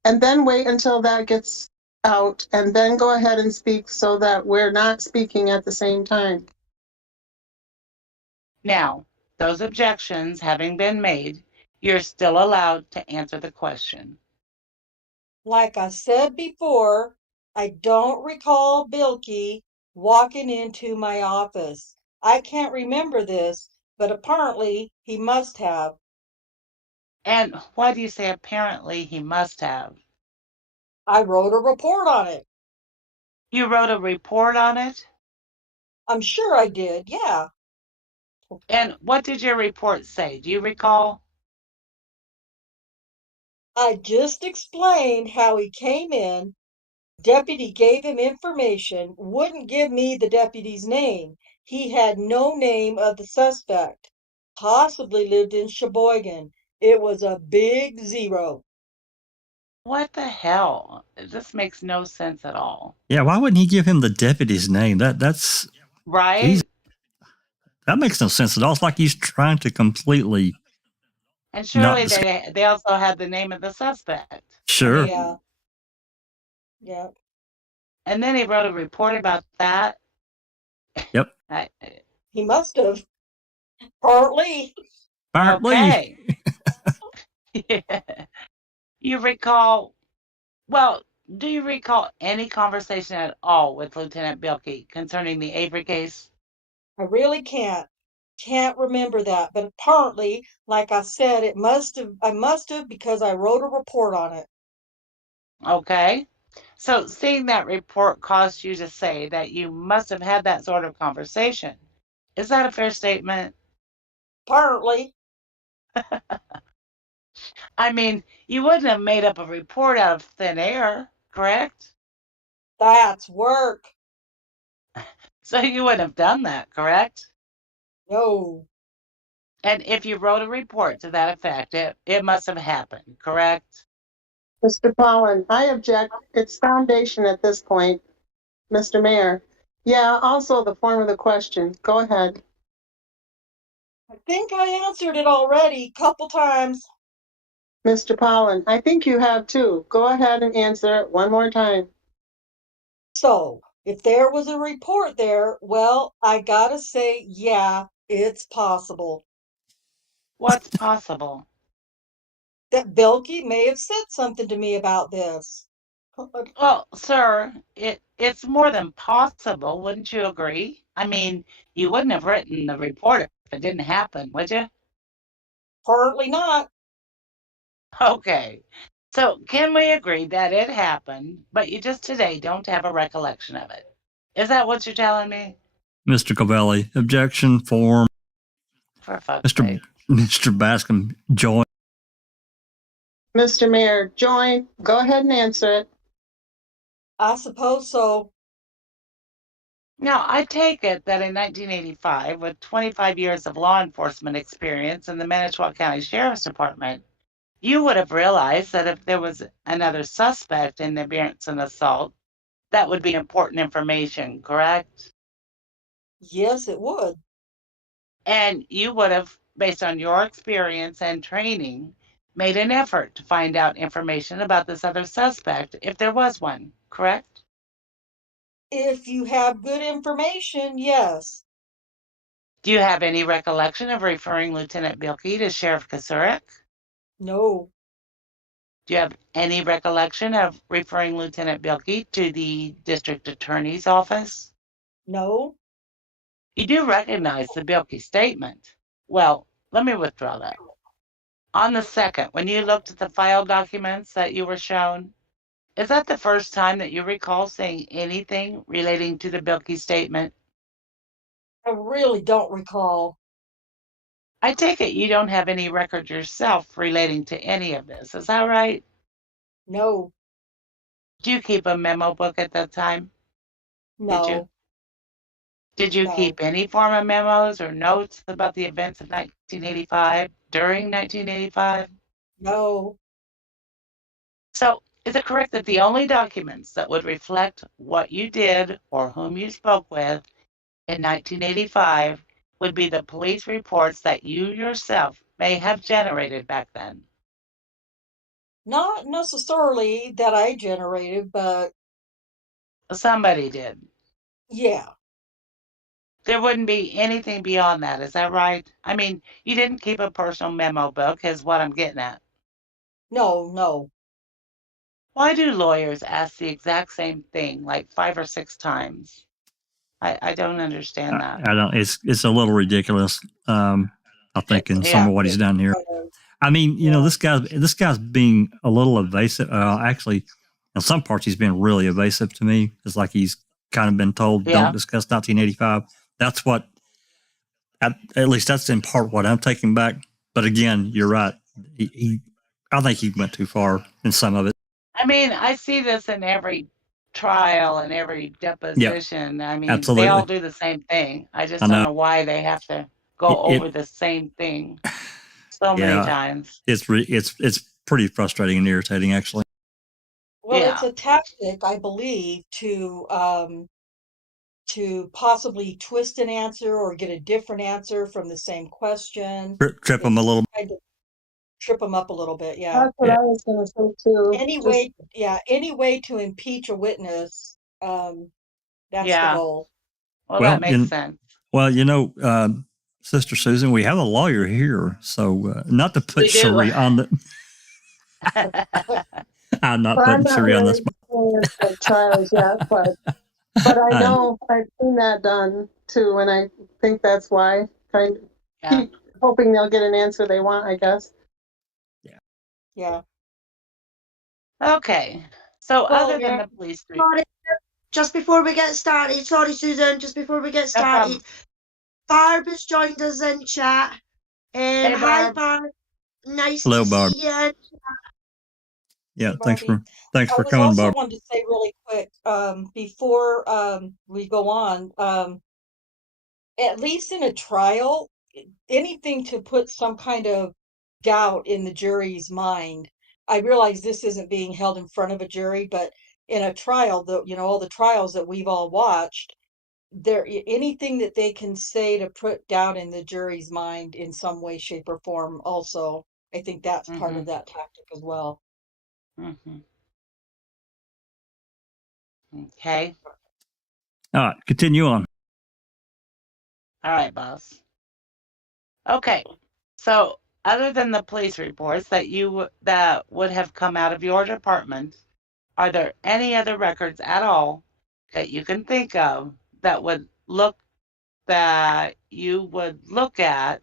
and then wait until that gets out and then go ahead and speak so that we're not speaking at the same time. Now, those objections having been made, you're still allowed to answer the question. Like I said before, I don't recall Belz walking into my office. I can't remember this, but apparently he must have. And why do you say apparently he must have? I wrote a report on it. You wrote a report on it? I'm sure I did, yeah. And what did your report say? Do you recall? I just explained how he came in. Deputy gave him information, wouldn't give me the deputy's name. He had no name of the suspect. Possibly lived in Sheboygan. It was a big zero. What the hell? This makes no sense at all. Yeah, why wouldn't he give him the deputy's name? That's Right? Jeez. That makes no sense at all. It's like he's trying to completely. And surely Not they also had the name of the suspect. Sure. Yeah. Yeah. And then he wrote a report about that. Yep. He must have. Partly. Apparently. Okay. Yeah. You recall, well, do you recall any conversation at all with Lieutenant Belz concerning the Avery case? I really can't remember that, but apparently, like I said, I must have because I wrote a report on it. Okay. So seeing that report caused you to say that you must have had that sort of conversation. Is that a fair statement? Apparently. I mean, you wouldn't have made up a report out of thin air, correct? That's work. So you wouldn't have done that, correct? No. And if you wrote a report to that effect, it must have happened, correct? Mr. Pollen, I object. It's foundation at this point. Mr. Mayor, Yeah, also the form of the question. Go ahead. I think I answered it already, couple times. Mr. Pollen, I think you have too. Go ahead and answer it one more time. So, if there was a report there, well, I gotta say, yeah, it's possible What's possible? that Belky may have said something to me about this. Well, sir, it's more than possible, wouldn't you agree? I mean, you wouldn't have written the report if it didn't happen, would you? Apparently not. Okay. So can we agree that it happened, but you just today don't have a recollection of it? Is that what you're telling me? Mr. Covelli, objection form. For fuck's Mr. sake. Mr. Bascom, join. Mr. Mayor, join. Go ahead and answer it. I suppose so. Now, I take it that in 1985, with 25 years of law enforcement experience in the Manitowoc County Sheriff's Department, you would have realized that if there was another suspect in the Berenson assault, that would be important information, correct? Yes, it would. And you would have, based on your experience and training, made an effort to find out information about this other suspect if there was one, correct? If you have good information, yes. Do you have any recollection of referring Lieutenant Bilkey to Sheriff Kasurik? No, Do you have any recollection of referring Lieutenant Bilkey to the district attorney's office? no, You do recognize the Bilkey statement. Well, let me withdraw that. On the second, when you looked at the file documents that you were shown, is that the first time that you recall seeing anything relating to the Bilkey statement? I really don't recall. I take it you don't have any record yourself relating to any of this. Is that right? No, Do you keep a memo book at that time? Did you? no, Did you no, keep any form of memos or notes about the events of 1985 during 1985? no. So, is it correct that the only documents that would reflect what you did or whom you spoke with in 1985 would be the police reports that you yourself may have generated back then? Not necessarily that I generated, but Somebody did. yeah, There wouldn't be anything beyond that, is that right? I mean, you didn't keep a personal memo book, is what I'm getting at. no, no. Why do lawyers ask the exact same thing like 5 or 6 times? I don't understand that. I don't. It's a little ridiculous. I think in some Yeah. of what he's done here. I mean, you know, this guy's being a little evasive. Actually, in some parts, he's been really evasive to me. It's like he's kind of been told, Yeah. "Don't discuss 1985." That's what, at least that's in part what I'm taking back. But again, you're right. I think he went too far in some of it. I mean, I see this in every trial and every deposition. I mean, they all do the same thing. I just don't know why they have to go over the same thing so many times. It's pretty frustrating and irritating, actually. Well, Yeah. it's a tactic, I believe, to possibly twist an answer or get a different answer from the same question. Trip them a little. Kind of trip them up a little bit, yeah. That's what I was going to say too. Any way to impeach a witness, that's Yeah. the goal. Well, that makes sense. Well, you know, Sister Susan, we have a lawyer here, so not to put Cherie on the. I'm not putting Cherie on this. Trials yet, but I know I've seen that done too, and I think that's why. Keep hoping they'll get an answer they want, I guess. Yeah. Okay. So other than the police Sorry, just before we get started, sorry, Susan, just before we get started, Barb has joined us in chat. Hey, Hi, Barb. Barb. Nice Hello, to Barb. see you. Yeah, Hey, thanks for I coming, also Barb. wanted to say really quick, before we go on, at least in a trial, anything to put some kind of doubt in the jury's mind. I realize this isn't being held in front of a jury, but in a trial, all the trials that we've all watched, anything that they can say to put doubt in the jury's mind in some way, shape, or form also. I think that's part of that tactic as well. Okay. All right, continue on. All right, boss. Okay. So, other than the police reports that would have come out of your department, are there any other records at all that you can think of that you would look at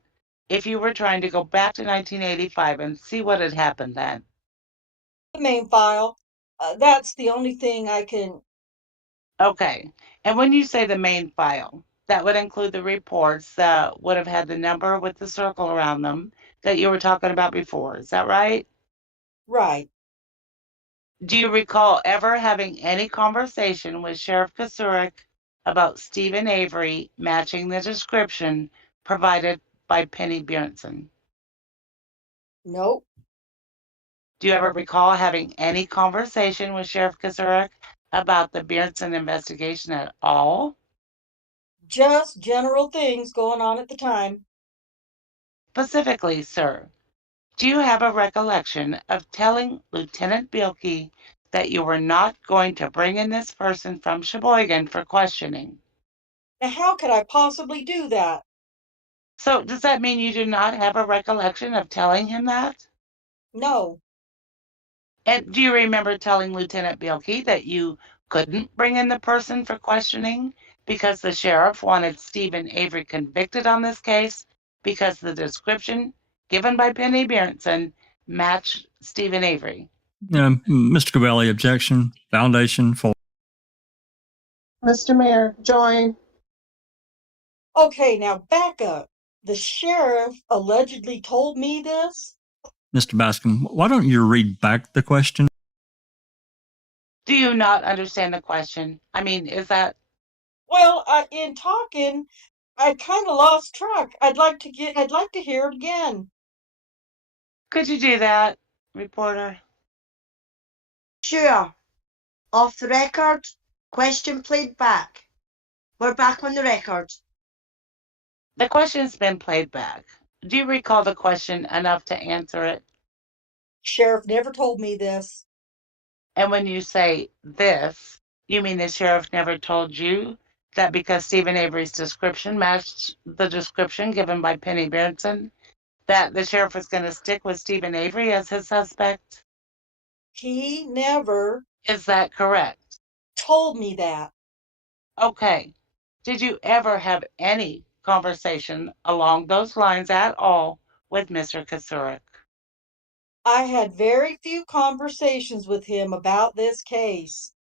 if you were trying to go back to 1985 and see what had happened then? The main file, that's the only thing I can. Okay. And when you say the main file, that would include the reports that would have had the number with the circle around them that you were talking about before. Is that right? Right. Do you recall ever having any conversation with Sheriff Kasurik about Stephen Avery matching the description provided by Penny Bjornson? Nope. Do you ever recall having any conversation with Sheriff Kasurik about the Bjornson investigation at all? Just general things going on at the time. Specifically, sir, do you have a recollection of telling Lieutenant Bielke that you were not going to bring in this person from Sheboygan for questioning? Now, how could I possibly do that? So does that mean you do not have a recollection of telling him that? No. And do you remember telling Lieutenant Bielke that you couldn't bring in the person for questioning because the sheriff wanted Stephen Avery convicted on this case because the description given by Penny Bjornson matched Stephen Avery? Mr. Cavalli, objection. Foundation for. Mr. Mayor, join. Okay, now back up. The sheriff allegedly told me this? Mr. Bascom, why don't you read back the question? Do you not understand the question? I mean, is that... Well, in talking, I kind of lost track. I'd like to hear it again. Could you do that, reporter? Sure. Off the record, question played back. We're back on the record. The question's been played back. Do you recall the question enough to answer it? Sheriff never told me this. And when you say this, you mean the sheriff never told you that because Stephen Avery's description matched the description given by Penny Bjornson, that the sheriff was going to stick with Stephen Avery as his suspect? He never Is that correct? told me that. Okay. Did you ever have any conversation along those lines at all with Mr. Kasurik? I had very few conversations with him about this case.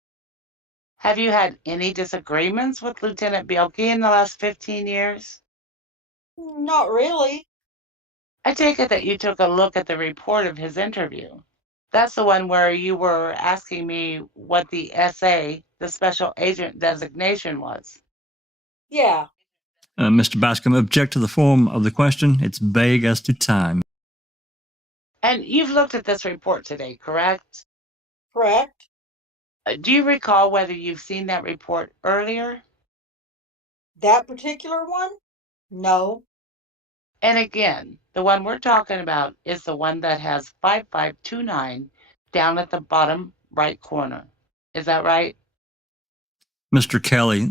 Have you had any disagreements with Lieutenant Bielke in the last 15 years? Not really. I take it that you took a look at the report of his interview. That's the one where you were asking me what the SA, the special agent designation, was. Yeah. Mr. Bascom, object to the form of the question. It's vague as to time. And you've looked at this report today, correct? Correct. Do you recall whether you've seen that report earlier? That particular one? No. And again, the one we're talking about is the one that has 5529 down at the bottom right corner. Is that right? Mr. Kelly,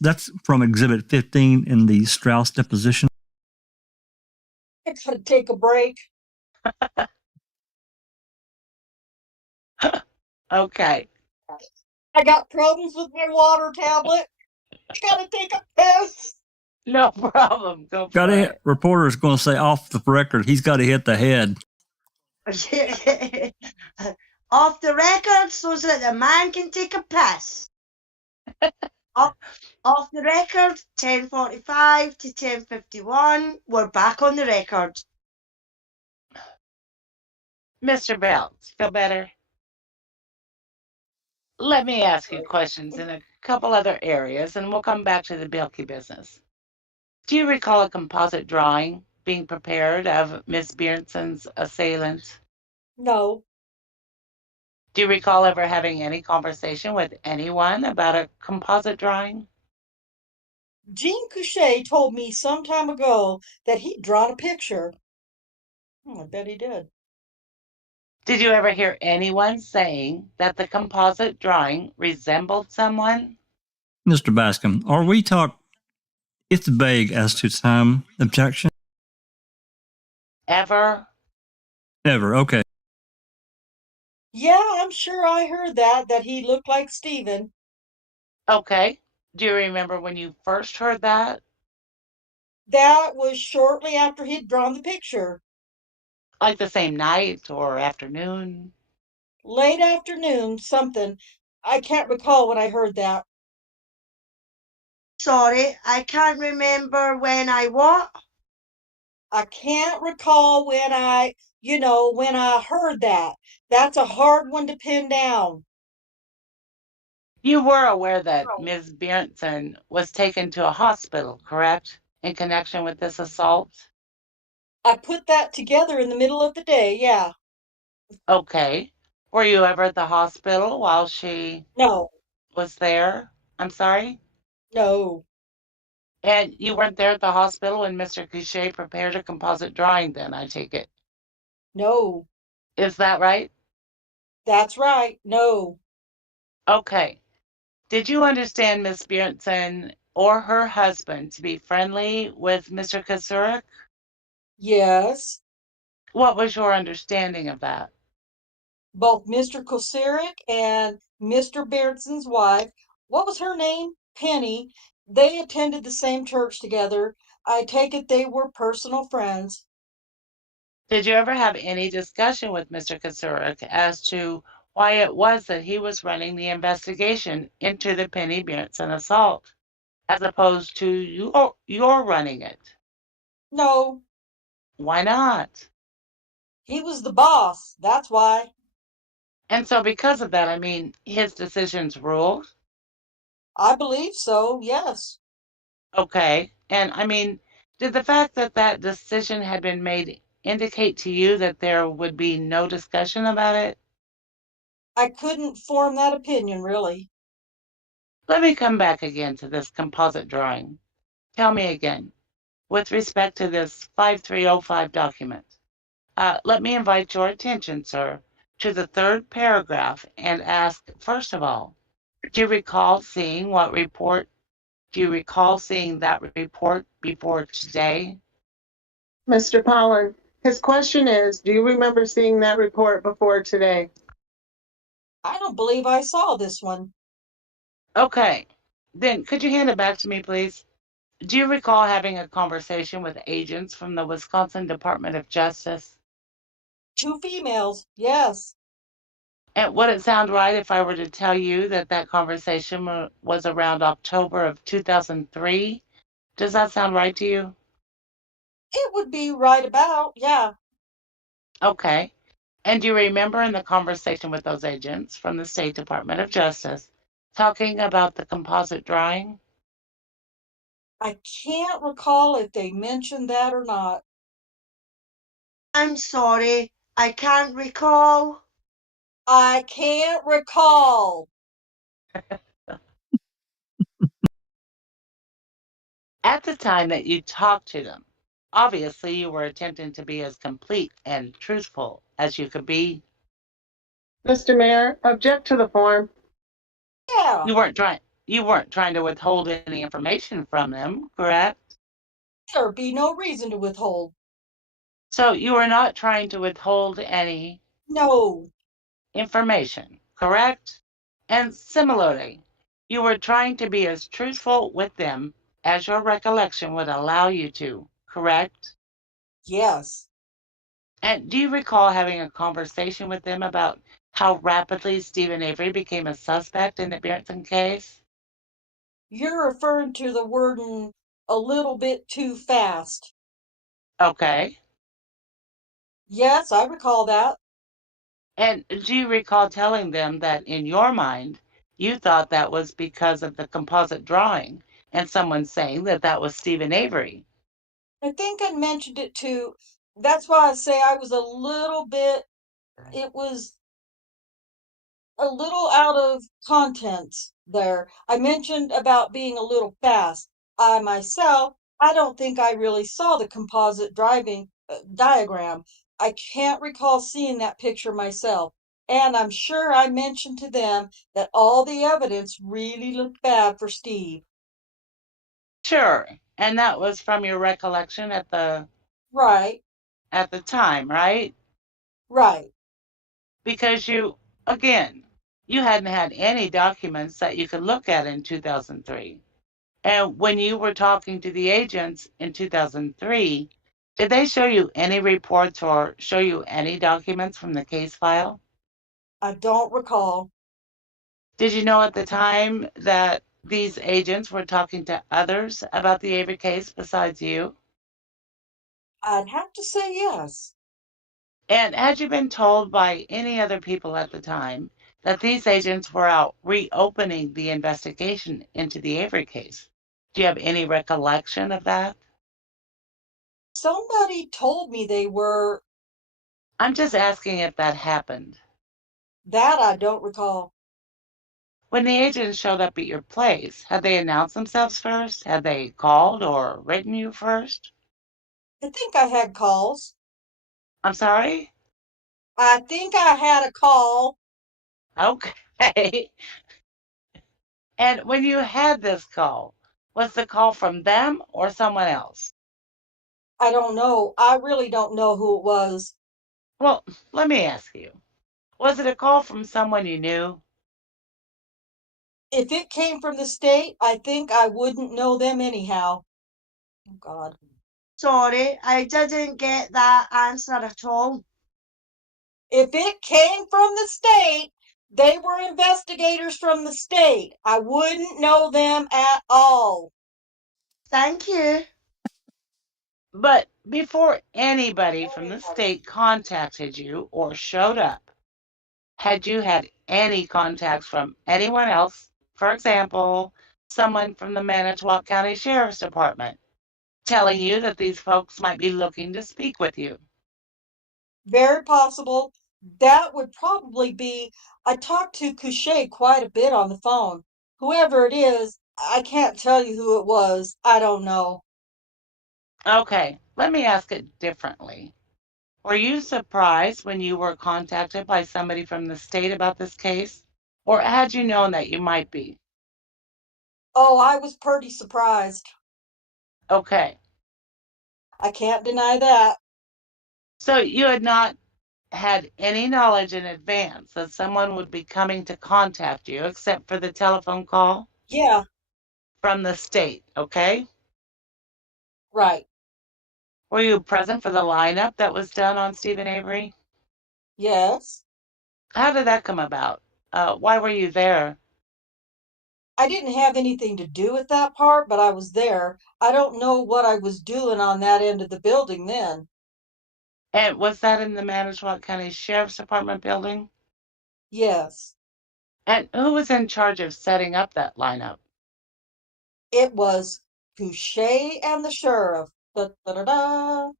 that's from Exhibit 15 in the Strauss deposition. I gotta take a break. Okay. I got problems with my water tablet. I gotta take a piss. No problem. Go for it. Reporter's going to say off the record, he's got to hit the head. Off the record so that the man can take a piss. Off the record, 10:45 to 10:51. We're back on the record. Mr. Belz, feel better? Let me ask you questions in a couple other areas, and we'll come back to the Bielke business. Do you recall a composite drawing being prepared of Miss Bjornson's assailant? No. Do you recall ever having any conversation with anyone about a composite drawing? Jean Couché told me some time ago that he'd drawn a picture. I bet he did. Did you ever hear anyone saying that the composite drawing resembled someone? Mr. Bascom, are we talk? It's vague as to time objection. Ever? Ever. Okay. Yeah, I'm sure I heard that he looked like Steven. Okay. Do you remember when you first heard that? That was shortly after he'd drawn the picture. Like the same night or afternoon? Late afternoon, something. I can't recall when I heard that. Sorry, I can't remember when I what? I can't recall when when I heard that. That's a hard one to pin down. You were aware that Ms. Bjornson was taken to a hospital, correct? In connection with this assault? I put that together in the middle of the day, yeah. Okay. Were you ever at the hospital while she No, was there? I'm sorry? no, And you weren't there at the hospital when Mr. Couché prepared a composite drawing then, I take it. no. Is that right? That's right, no. Okay. Did you understand Miss Bjornson or her husband to be friendly with Mr. Kasurik? Yes. What was your understanding of that? Both Mr. Kosirik and Mr. Beardson's wife, what was her name? Penny. They attended the same church together. I take it they were personal friends. Did you ever have any discussion with Mr. Kasurik as to why it was that he was running the investigation into the Penny Bjornson assault, as opposed to your running it? No, Why not? he was the boss. That's why. And so because of that, I mean, his decisions ruled. I believe so, yes. Okay. And I mean, did the fact that that decision had been made indicate to you that there would be no discussion about it? I couldn't form that opinion, really. Let me come back again to this composite drawing. Tell me again, with respect to this 5305 document, let me invite your attention, sir, to the third paragraph and ask, first of all, do you recall seeing what report? Do you recall seeing that report before today? Mr. Pollard, his question is, do you remember seeing that report before today? I don't believe I saw this one. Okay, then could you hand it back to me, please? Do you recall having a conversation with agents from the Wisconsin Department of Justice? 2 females, yes. And would it sound right if I were to tell you that that conversation was around October of 2003? Does that sound right to you? It would be right about, yeah. Okay. And do you remember in the conversation with those agents from the State Department of Justice talking about the composite drawing? I can't recall if they mentioned that or not. I'm sorry, I can't recall. I can't recall. At the time that you talked to them, obviously you were attempting to be as complete and truthful as you could be. Mr. Mayor, object to the form. Yeah, You weren't trying to withhold any information from them, correct? there'd be no reason to withhold. So you were not trying to withhold any No, information, correct? And similarly, you were trying to be as truthful with them as your recollection would allow you to, correct? yes. And do you recall having a conversation with them about how rapidly Stephen Avery became a suspect in the Berenson case? You're referring to the wording a little bit too fast. Okay. Yes, I recall that. And do you recall telling them that in your mind, you thought that was because of the composite drawing and someone saying that that was Stephen Avery? I think I mentioned it too. That's why I say I was it was a little out of context there. I mentioned about being a little fast. I myself, I don't think I really saw the composite driving diagram. I can't recall seeing that picture myself. And I'm sure I mentioned to them that all the evidence really looked bad for Steve. Sure. And that was from your recollection at the Right, time, right? right. Because again, you hadn't had any documents that you could look at in 2003. And when you were talking to the agents in 2003, did they show you any reports or show you any documents from the case file? I don't recall. Did you know at the time that these agents were talking to others about the Avery case besides you? I'd have to say yes. And had you been told by any other people at the time that these agents were out reopening the investigation into the Avery case? Do you have any recollection of that? Somebody told me they were. I'm just asking if that happened. That I don't recall. When the agents showed up at your place, had they announced themselves first? Had they called or written you first? I think I had calls. I'm sorry? I think I had a call. Okay. And when you had this call, was the call from them or someone else? I don't know. I really don't know who it was. Well, let me ask you. Was it a call from someone you knew? If it came from the state, I think I wouldn't know them anyhow. Oh, God. Sorry, I didn't get that answer at all. If it came from the state, they were investigators from the state. I wouldn't know them at all. Thank you. But before anybody from the state contacted you or showed up, had you had any contacts from anyone else? For example, someone from the Manitowoc County Sheriff's Department telling you that these folks might be looking to speak with you? Very possible. That would probably be. I talked to Couchet quite a bit on the phone. Whoever it is, I can't tell you who it was. I don't know. Okay, let me ask it differently. Were you surprised when you were contacted by somebody from the state about this case? Or had you known that you might be? Oh, I was pretty surprised. Okay, I can't deny that. so you had not had any knowledge in advance that someone would be coming to contact you except for the telephone call Yeah, from the state, okay? right. Were you present for the lineup that was done on Stephen Avery? Yes. How did that come about? Why were you there? I didn't have anything to do with that part, but I was there. I don't know what I was doing on that end of the building then. And was that in the Manitowoc County Sheriff's Department building? Yes, And who was in charge of setting up that lineup? it was Couchet and the sheriff. Da, da, da, da.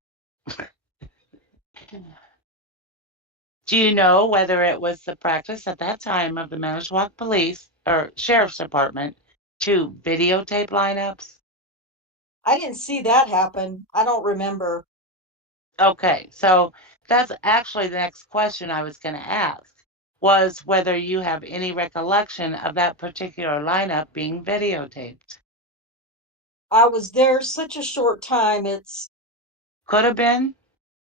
Do you know whether it was the practice at that time of the Manitowoc Police or Sheriff's Department to videotape lineups? I didn't see that happen. I don't remember. Okay, so that's actually the next question I was going to ask, was whether you have any recollection of that particular lineup being videotaped. I was there such a short time. It's Could have been.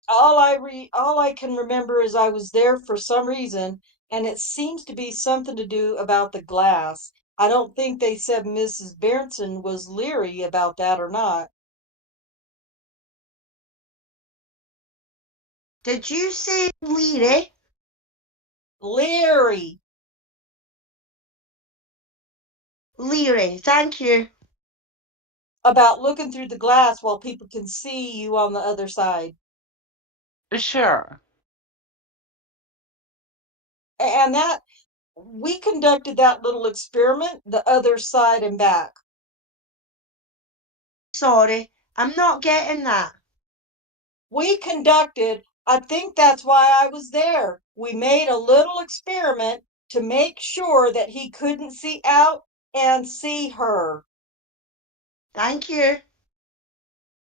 all I can remember is I was there for some reason, and it seems to be something to do about the glass. I don't think they said Mrs. Berenson was leery about that or not. Did you say Leary? Leery. Leary, thank you. About looking through the glass while people can see you on the other side. Sure. And that we conducted that little experiment, the other side and back. Sorry, I'm not getting that. I think that's why I was there. We made a little experiment to make sure that he couldn't see out and see her. Thank you.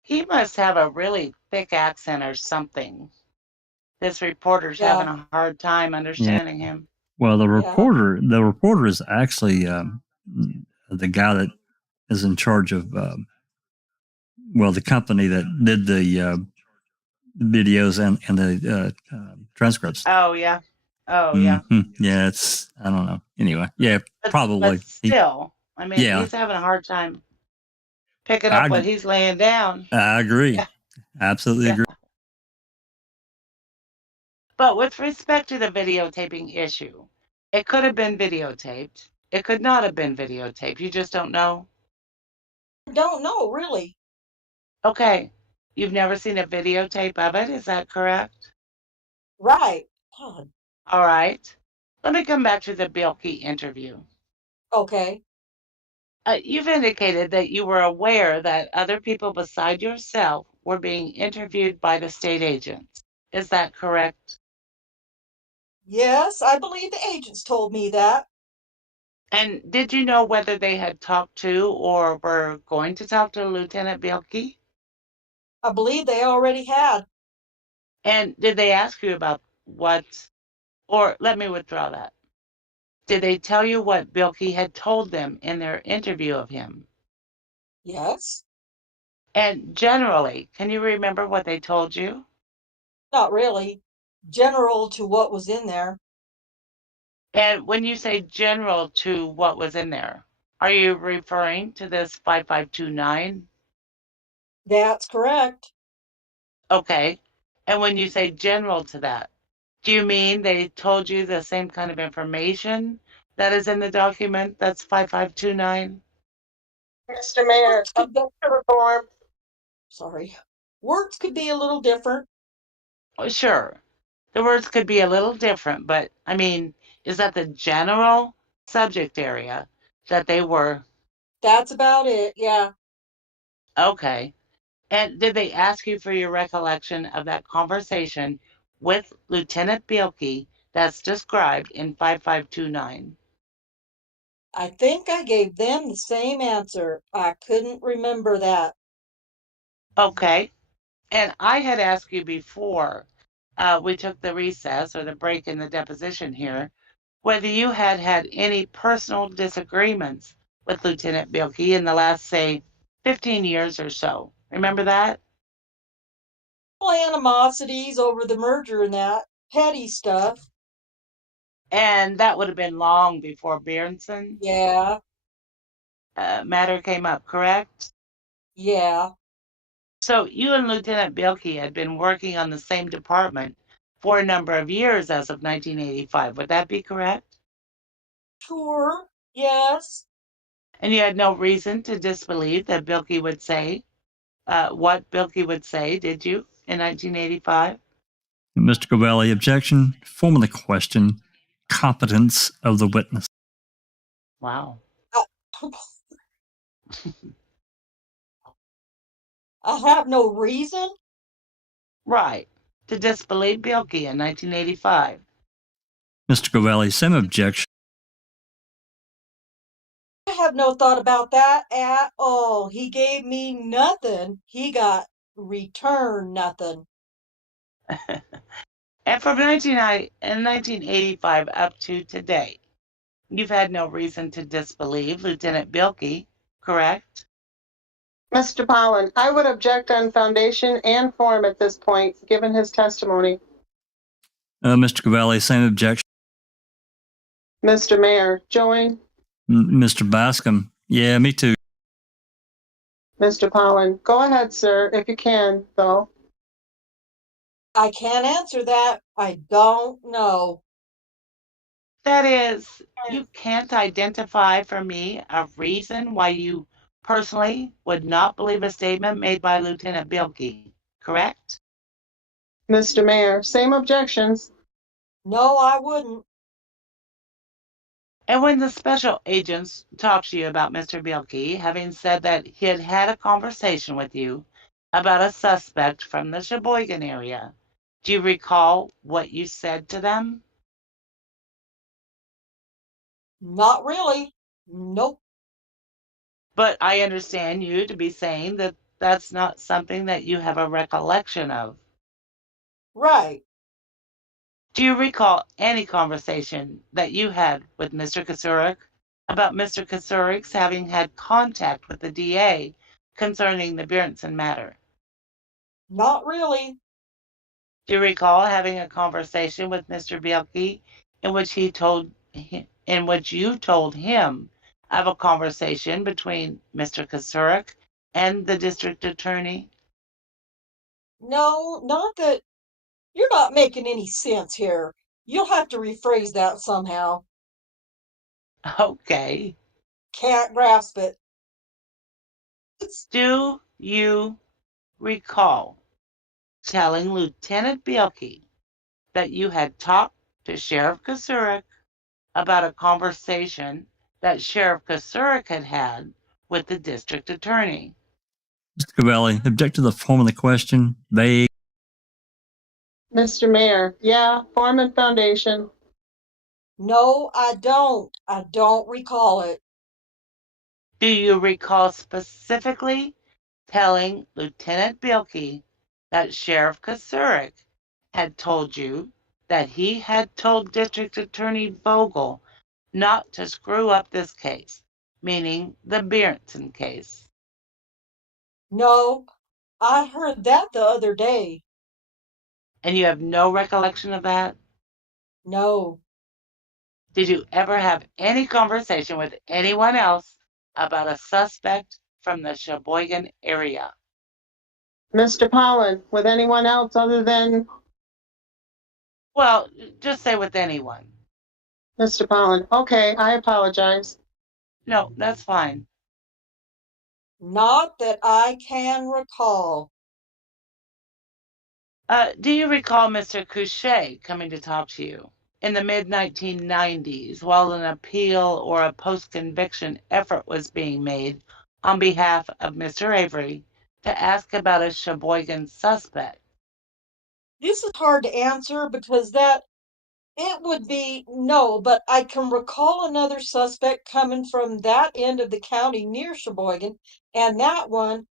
He must have a really thick accent or something. This reporter's Yeah. having a hard time understanding him. Well, the Yeah. reporter is actually the guy that is in charge of the company that did the videos and the transcripts. Oh, yeah. Oh, yeah. Yeah, it's I don't know. Anyway, yeah, probably. But still, I mean, Yeah. he's having a hard time picking up what he's laying down. I agree. Yeah. Absolutely Yeah. agree. But with respect to the videotaping issue, it could have been videotaped. It could not have been videotaped. You just don't know? Don't know, really. Okay. You've never seen a videotape of it, is that correct? Right. God. All right. Let me come back to the Bilkey interview. Okay. You've indicated that you were aware that other people beside yourself were being interviewed by the state agents. Is that correct? Yes, I believe the agents told me that. And did you know whether they had talked to or were going to talk to Lieutenant Bilkey? I believe they already had. And did they ask you about what, or let me withdraw that. Did they tell you what Bilkey had told them in their interview of him? Yes. And generally, can you remember what they told you? Not really. General to what was in there. And when you say general to what was in there, are you referring to this 5529? That's correct. Okay. And when you say general to that, do you mean they told you the same kind of information that is in the document that's 5529? Mr. Mayor, Words could be, reform. sorry. Words could be a little different. Oh, sure. The words could be a little different, but I mean, is that the general subject area that they were? That's about it. Yeah. Okay. And did they ask you for your recollection of that conversation with Lieutenant Bilkey that's described in 5529? I think I gave them the same answer. I couldn't remember that. Okay. And I had asked you before we took the recess or the break in the deposition here, whether you had had any personal disagreements with Lieutenant Bilkey in the last, say, 15 years or so. Remember that? Animosities over the merger and that petty stuff. And that would have been long before Berenson Yeah. matter came up, correct? Yeah. So you and Lieutenant Bilkey had been working on the same department for a number of years as of 1985. Would that be correct? Sure. Yes. And you had no reason to disbelieve that Bilkey would say what Bilkey would say, did you, in 1985? Mr. Covelli, objection. Form of the question. Competence of the witness. Wow. I have no reason. Right. To disbelieve Bilkey in 1985. Mr. Covelli, same objection. I have no thought about that at all. He gave me nothing. He got returned nothing. And from 1985 up to today, you've had no reason to disbelieve Lieutenant Bilkey, correct? Mr. Pollen, I would object on foundation and form at this point, given his testimony. Mr. Covelli, same objection. Mr. Mayor, join. Mr. Bascom, yeah, me too. Mr. Pollen, go ahead, sir, if you can, though. I can't answer that. I don't know. That is, you can't identify for me a reason why you personally would not believe a statement made by Lieutenant Bilkey, correct? Mr. Mayor, same objections. No, I wouldn't. And when the special agents talked to you about Mr. Bilkey, having said that he had had a conversation with you about a suspect from the Sheboygan area, do you recall what you said to them? Not really. Nope. But I understand you to be saying that that's not something that you have a recollection of. Right. Do you recall any conversation that you had with Mr. Kasurik about Mr. Kasurik's having had contact with the DA concerning the Bjornson matter? Not really. Do you recall having a conversation with Mr. Bielke in which you told him of a conversation between Mr. Kasurik and the district attorney? No, not that. You're not making any sense here. You'll have to rephrase that somehow. Okay. Can't grasp it. Do you recall telling Lieutenant Bielke that you had talked to Sheriff Kasurik about a conversation that Sheriff Kasurik had had with the district attorney? Mr. Cavelli, object to the form of the question. Vague. Mr. Mayor, yeah, Foreman Foundation. No, I don't. I don't recall it. Do you recall specifically telling Lieutenant Bielke that Sheriff Kasurik had told you that he had told District Attorney Vogel not to screw up this case, meaning the Bjornson case? No, I heard that the other day. And you have no recollection of that? No, Did you ever have any conversation with anyone else about a suspect from the Sheboygan area? Mr. Pollen, with anyone else other than Well, just say with anyone. Mr. Pollen? Okay, I apologize. No, that's fine. not that I can recall. Do you recall Mr. Couchet coming to talk to you in the mid-1990s while an appeal or a post-conviction effort was being made on behalf of Mr. Avery to ask about a Sheboygan suspect? This is hard to answer because it would be no, but I can recall another suspect coming from that end of the county near Sheboygan, and that one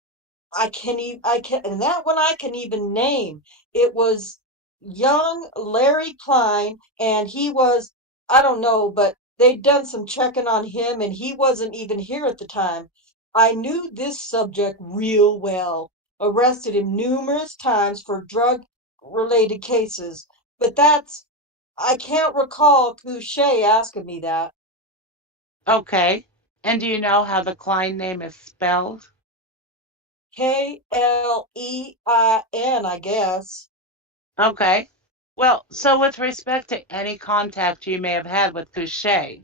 and that one I can even name. It was young Larry Klein, and he was, I don't know, but they'd done some checking on him, and he wasn't even here at the time. I knew this subject real well, arrested him numerous times for drug related cases, but I can't recall Couchet asking me that. Okay. And do you know how the Klein name is spelled? Klein, I guess. Okay. Well, so with respect to any contact you may have had with Couchet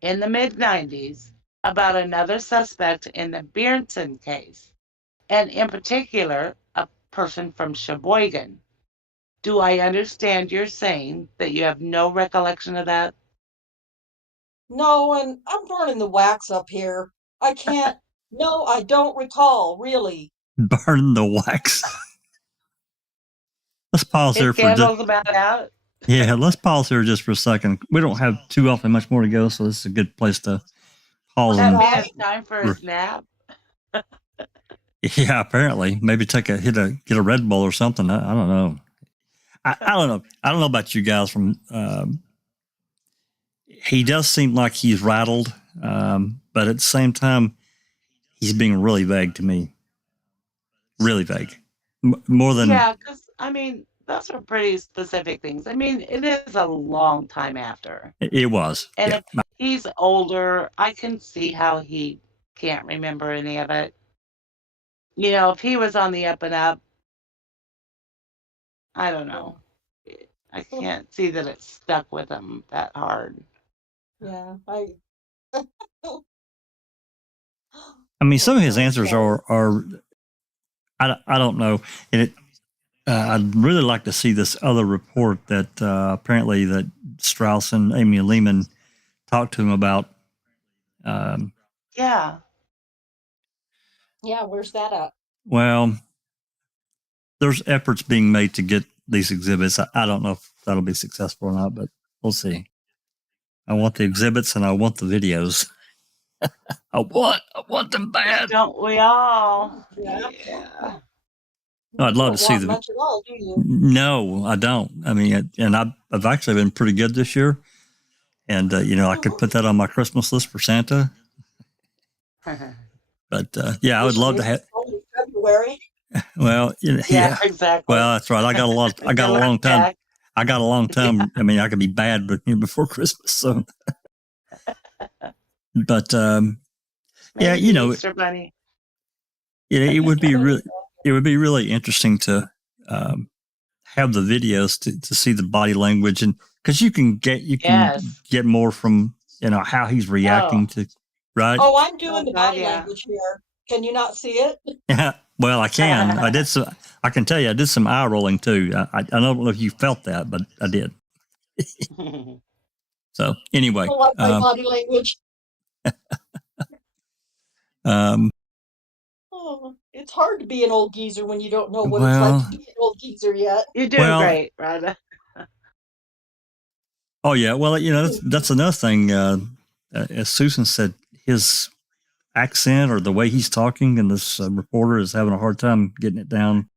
in the mid-90s about another suspect in the Bjornson case, and in particular, a person from Sheboygan, do I understand you're saying that you have no recollection of that? No, and I'm burning the wax up here. I can't. No, I don't recall, really. Burn the wax. Let's pause His here for candle's just. about out. Yeah, let's pause here just for a second. We don't have too awfully much more to go, so this is a good place to pause. That And, man's time for a nap. yeah, apparently, maybe get a Red Bull or something. I don't know. I don't know. I don't know about you guys. He does seem like he's rattled, but at the same time, he's being really vague to me. Really vague, more than. Yeah, because I mean, those are pretty specific things. I mean, it is a long time after. It was. And Yeah. if he's older, I can see how he can't remember any of it. You know, if he was on the up and up, I don't know. I can't see that it stuck with him that hard. Yeah, I mean, some of his answers are I don't know. And I'd really like to see this other report that apparently that Strauss and Amy Lehman talked to him about. Yeah. Yeah, where's that at? Well, there's efforts being made to get these exhibits. I don't know if that'll be successful or not, but we'll see. I want the exhibits and I want the videos. I want them bad. Don't we all? Yeah. Yeah. I'd You love don't to see want the. much at all, do you? No, I don't. I mean, and I've actually been pretty good this year, and I could put that on my Christmas list for Santa. But yeah, I would love to have. It's only February. Well, Yeah, exactly. Well, that's right. I got a lot. I got a long time. I got a long time. I mean, I could be bad, but before Christmas. So, but yeah, Maybe the Easter Bunny. it would be really interesting to have the videos to see the body language, and because you can get more from how he's reacting to, right? Oh, I'm doing the God, body language here. Can you not see it? Yeah. Well, I can. I can tell you, I did some eye rolling too. I don't know if you felt that, but I did. So anyway, I like my body language. Oh, it's hard to be an old geezer when you don't know what it's like to be an old geezer yet. You're doing great, Rhonda. Oh yeah, well that's another thing. As Susan said, his accent or the way he's talking, and this reporter is having a hard time getting it down.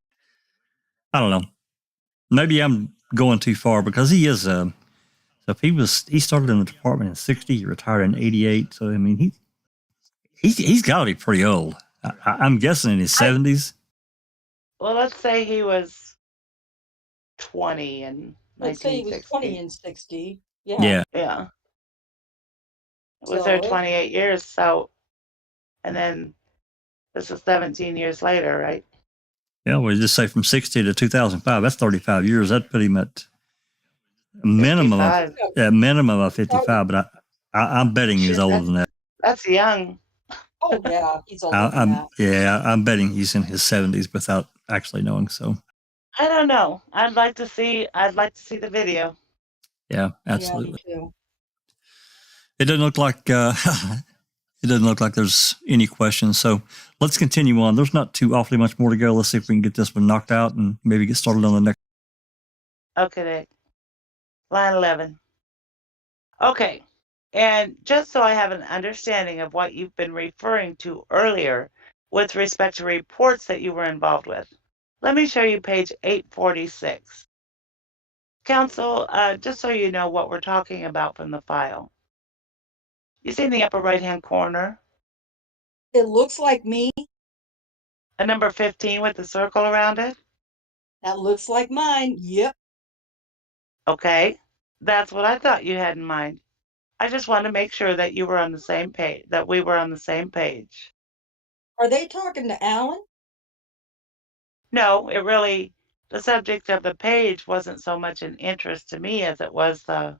I don't know. Maybe I'm going too far because he is. So if he started in the department in '60, he retired in '88. So I mean, he's got to be pretty old. I'm guessing in his 70s. Well, let's say he was 20 in Let's say he was 1960. 20 and 60. Yeah. Yeah. It was there 28 years. So, and then this is 17 years later, right? Yeah, we just say from 60 to 2005. That's 35 years. That put him at a minimum of 55. But I'm betting he's older than that. That's young. Oh yeah, he's older than that. Yeah, I'm betting he's in his 70s without actually knowing. So I don't know. I'd like to see the video. Yeah, absolutely. Yeah, me too. It doesn't look like there's any questions. So let's continue on. There's not too awfully much more to go. Let's see if we can get this one knocked out and maybe get started on the next. Okay, Nick. Line 11. Okay. And just so I have an understanding of what you've been referring to earlier with respect to reports that you were involved with, let me show you page 846. Counsel, just so you know what we're talking about from the file. You see in the upper right-hand corner? It looks like me. A number 15 with a circle around it? That looks like mine. Yep. Okay. That's what I thought you had in mind. I just want to make sure that you were on the same page, that we were on the same page. Are they talking to Alan? No, the subject of the page wasn't so much an interest to me as it was the...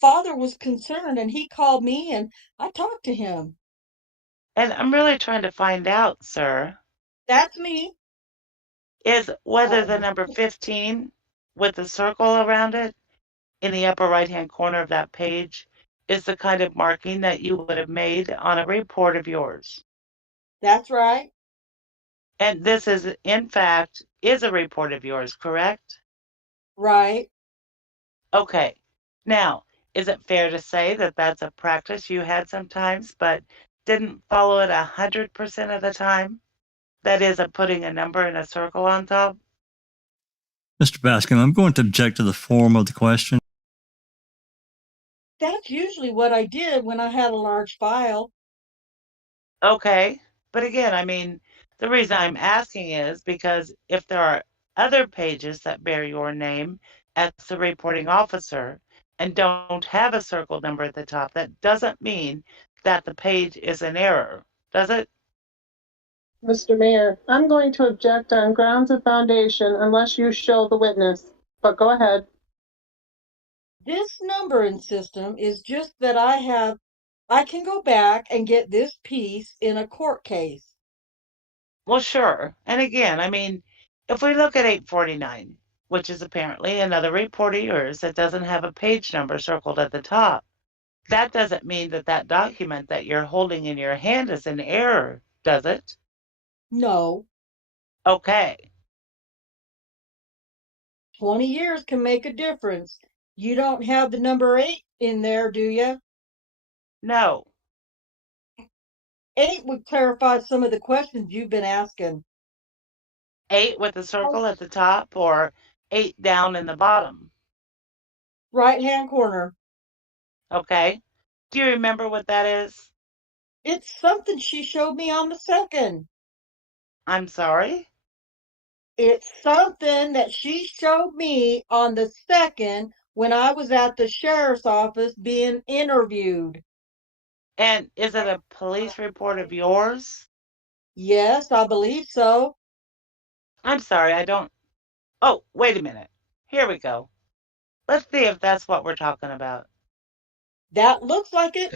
Father was concerned and he called me and I talked to him. And I'm really trying to find out, sir. That's me. Is whether the number 15 with the circle around it in the upper right-hand corner of that page is the kind of marking that you would have made on a report of yours. That's right. And this is, in fact, is a report of yours, correct? Right. Okay. Now, is it fair to say that that's a practice you had sometimes, but didn't follow it 100% of the time? That is, putting a number in a circle on top? Mr. Baskin, I'm going to object to the form of the question. That's usually what I did when I had a large file. Okay. But again, I mean, the reason I'm asking is because if there are other pages that bear your name as the reporting officer and don't have a circle number at the top, that doesn't mean that the page is an error, does it? Mr. Mayor, I'm going to object on grounds of foundation unless you show the witness, but go ahead. This numbering system is just that I can go back and get this piece in a court case. Well, sure. And again, I mean, if we look at 849, which is apparently another report of yours that doesn't have a page number circled at the top, that doesn't mean that that document that you're holding in your hand is an error, does it? No. Okay. 20 years can make a difference. You don't have the number 8 in there, do you? No. 8 would clarify some of the questions you've been asking. 8 with a circle at the top, or 8 down in the bottom? Right-hand corner. Okay. Do you remember what that is? It's something she showed me on the second. I'm sorry? It's something that she showed me on the second when I was at the sheriff's office being interviewed. And is it a police report of yours? Yes, I believe so. I'm sorry, I don't. Oh, wait a minute. Here we go. Let's see if that's what we're talking about. That looks like it.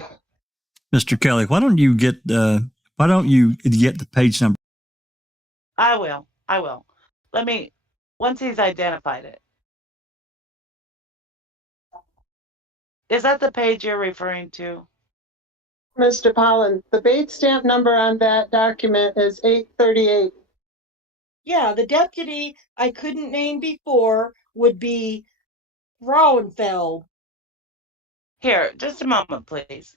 Mr. Kelly, why don't you get the page number? I will. Let me, once he's identified it. Is that the page you're referring to? Mr. Pollen, the Bates stamp number on that document is 838. Yeah, the deputy I couldn't name before would be Frauenfeld. Here, just a moment, please.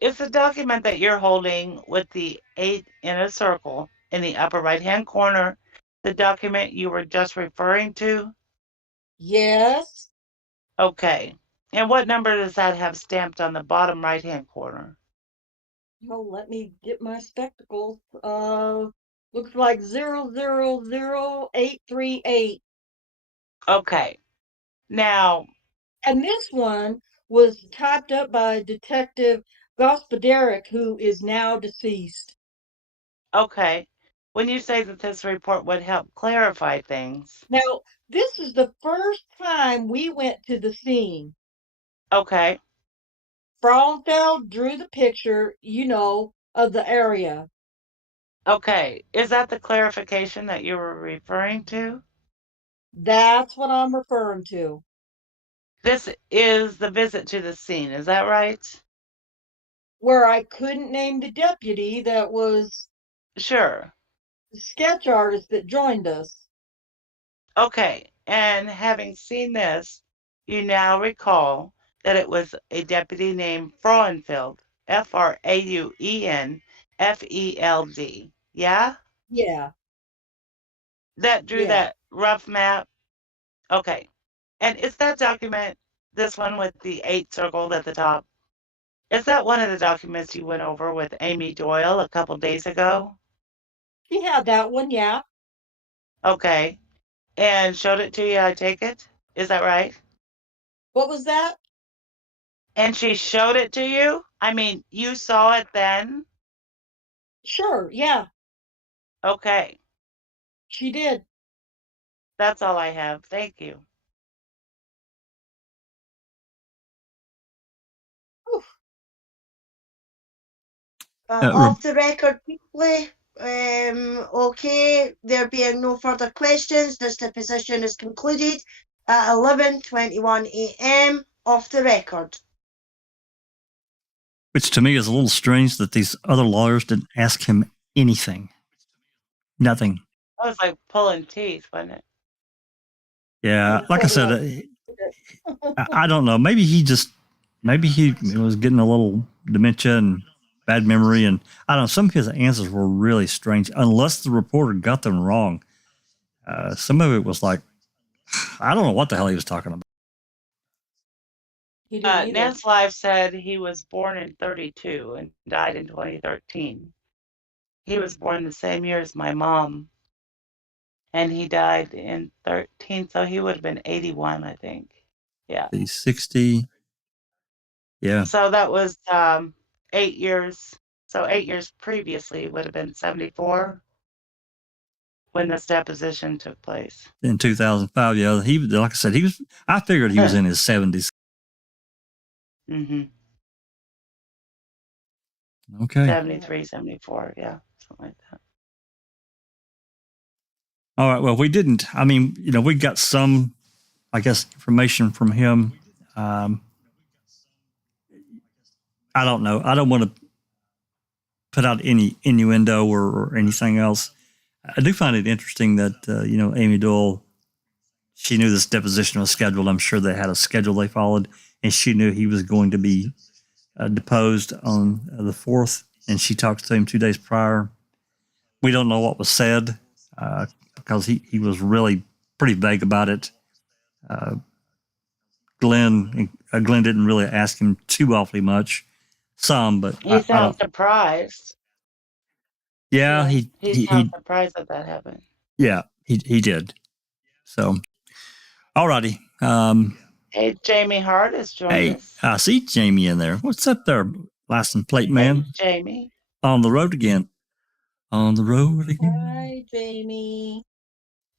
Is the document that you're holding with the 8 in a circle in the upper right-hand corner the document you were just referring to? Yes. Okay. And what number does that have stamped on the bottom right-hand corner? Oh, let me get my spectacles. Looks like 000838. Okay. Now, And this one was typed up by Detective Gospodarek, who is now deceased. okay. When you say that this report would help clarify things, Now, this is the first time we went to the scene. okay. Frauenfeld drew the picture, of the area. Okay. Is that the clarification that you were referring to? That's what I'm referring to. This is the visit to the scene, is that right? Where I couldn't name the deputy that was Sure. the sketch artist that joined us. Okay. And having seen this, you now recall that it was a deputy named Frauenfeld, Frauenfeld. Yeah? Yeah. That drew Yeah. that rough map? Okay. And is that document, this one with the 8 circled at the top, is that one of the documents you went over with Amy Doyle a couple days ago? He had that one, yeah. Okay. And showed it to you, I take it? Is that right? What was that? And she showed it to you? I mean, you saw it then? Sure, yeah, Okay. she did. That's all I have. Thank you. Whew. Off the record, quickly. Okay, there being no further questions, this deposition is concluded at 11:21 a.m. Off the record. Which to me is a little strange that these other lawyers didn't ask him anything. Nothing. That was like pulling teeth, wasn't it? Yeah, like I said, I don't know. Maybe he was getting a little dementia and bad memory, and I don't know. Some of his answers were really strange, unless the reporter got them wrong. Some of it was like, I don't know what the hell he was talking about. He didn't either. Nance Live said he was born in 32 and died in 2013. He was born the same year as my mom, and he died in 13, so he would have been 81, I think. Yeah. He's 60. Yeah. So that was 8 years. So 8 years previously would have been 74 when this deposition took place. In 2005, yeah. Like I said, I figured he was in his 70s. Mm-hmm. Okay. 73, 74, yeah, something like that. All right. Well, we got some, I guess, information from him. I don't know. I don't want to put out any innuendo or anything else. I do find it interesting that, Amy Doyle, she knew this deposition was scheduled. I'm sure they had a schedule they followed, and she knew he was going to be deposed on the 4th and she talked to him 2 days prior. We don't know what was said because he was really pretty vague about it. Glenn didn't really ask him too awfully much. Some, but He I sounds don't. surprised. Yeah, He he sounds surprised that happened. yeah, he did. So, alrighty. Hey, Jamie Hart has joined Hey, us. I see Jamie in there. What's up there, license plate man? Hey, Jamie. On the road again. On the road again. Hi, Jamie.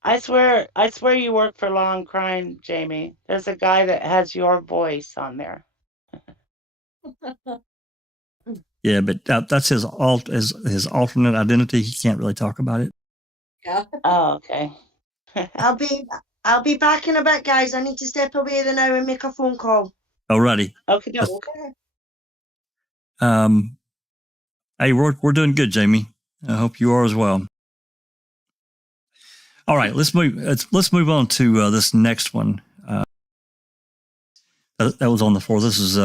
I swear you work for Law and Crime, Jamie. There's a guy that has your voice on there. Yeah, but that's his alternate identity. He can't really talk about it. Yeah. Oh, okay. I'll be back in a bit, guys. I need to step away there now and make a phone call. Alrighty. Okay. Okay. Hey, we're doing good, Jamie. I hope you are as well. All right, let's move on to this next one. That was on the floor. This is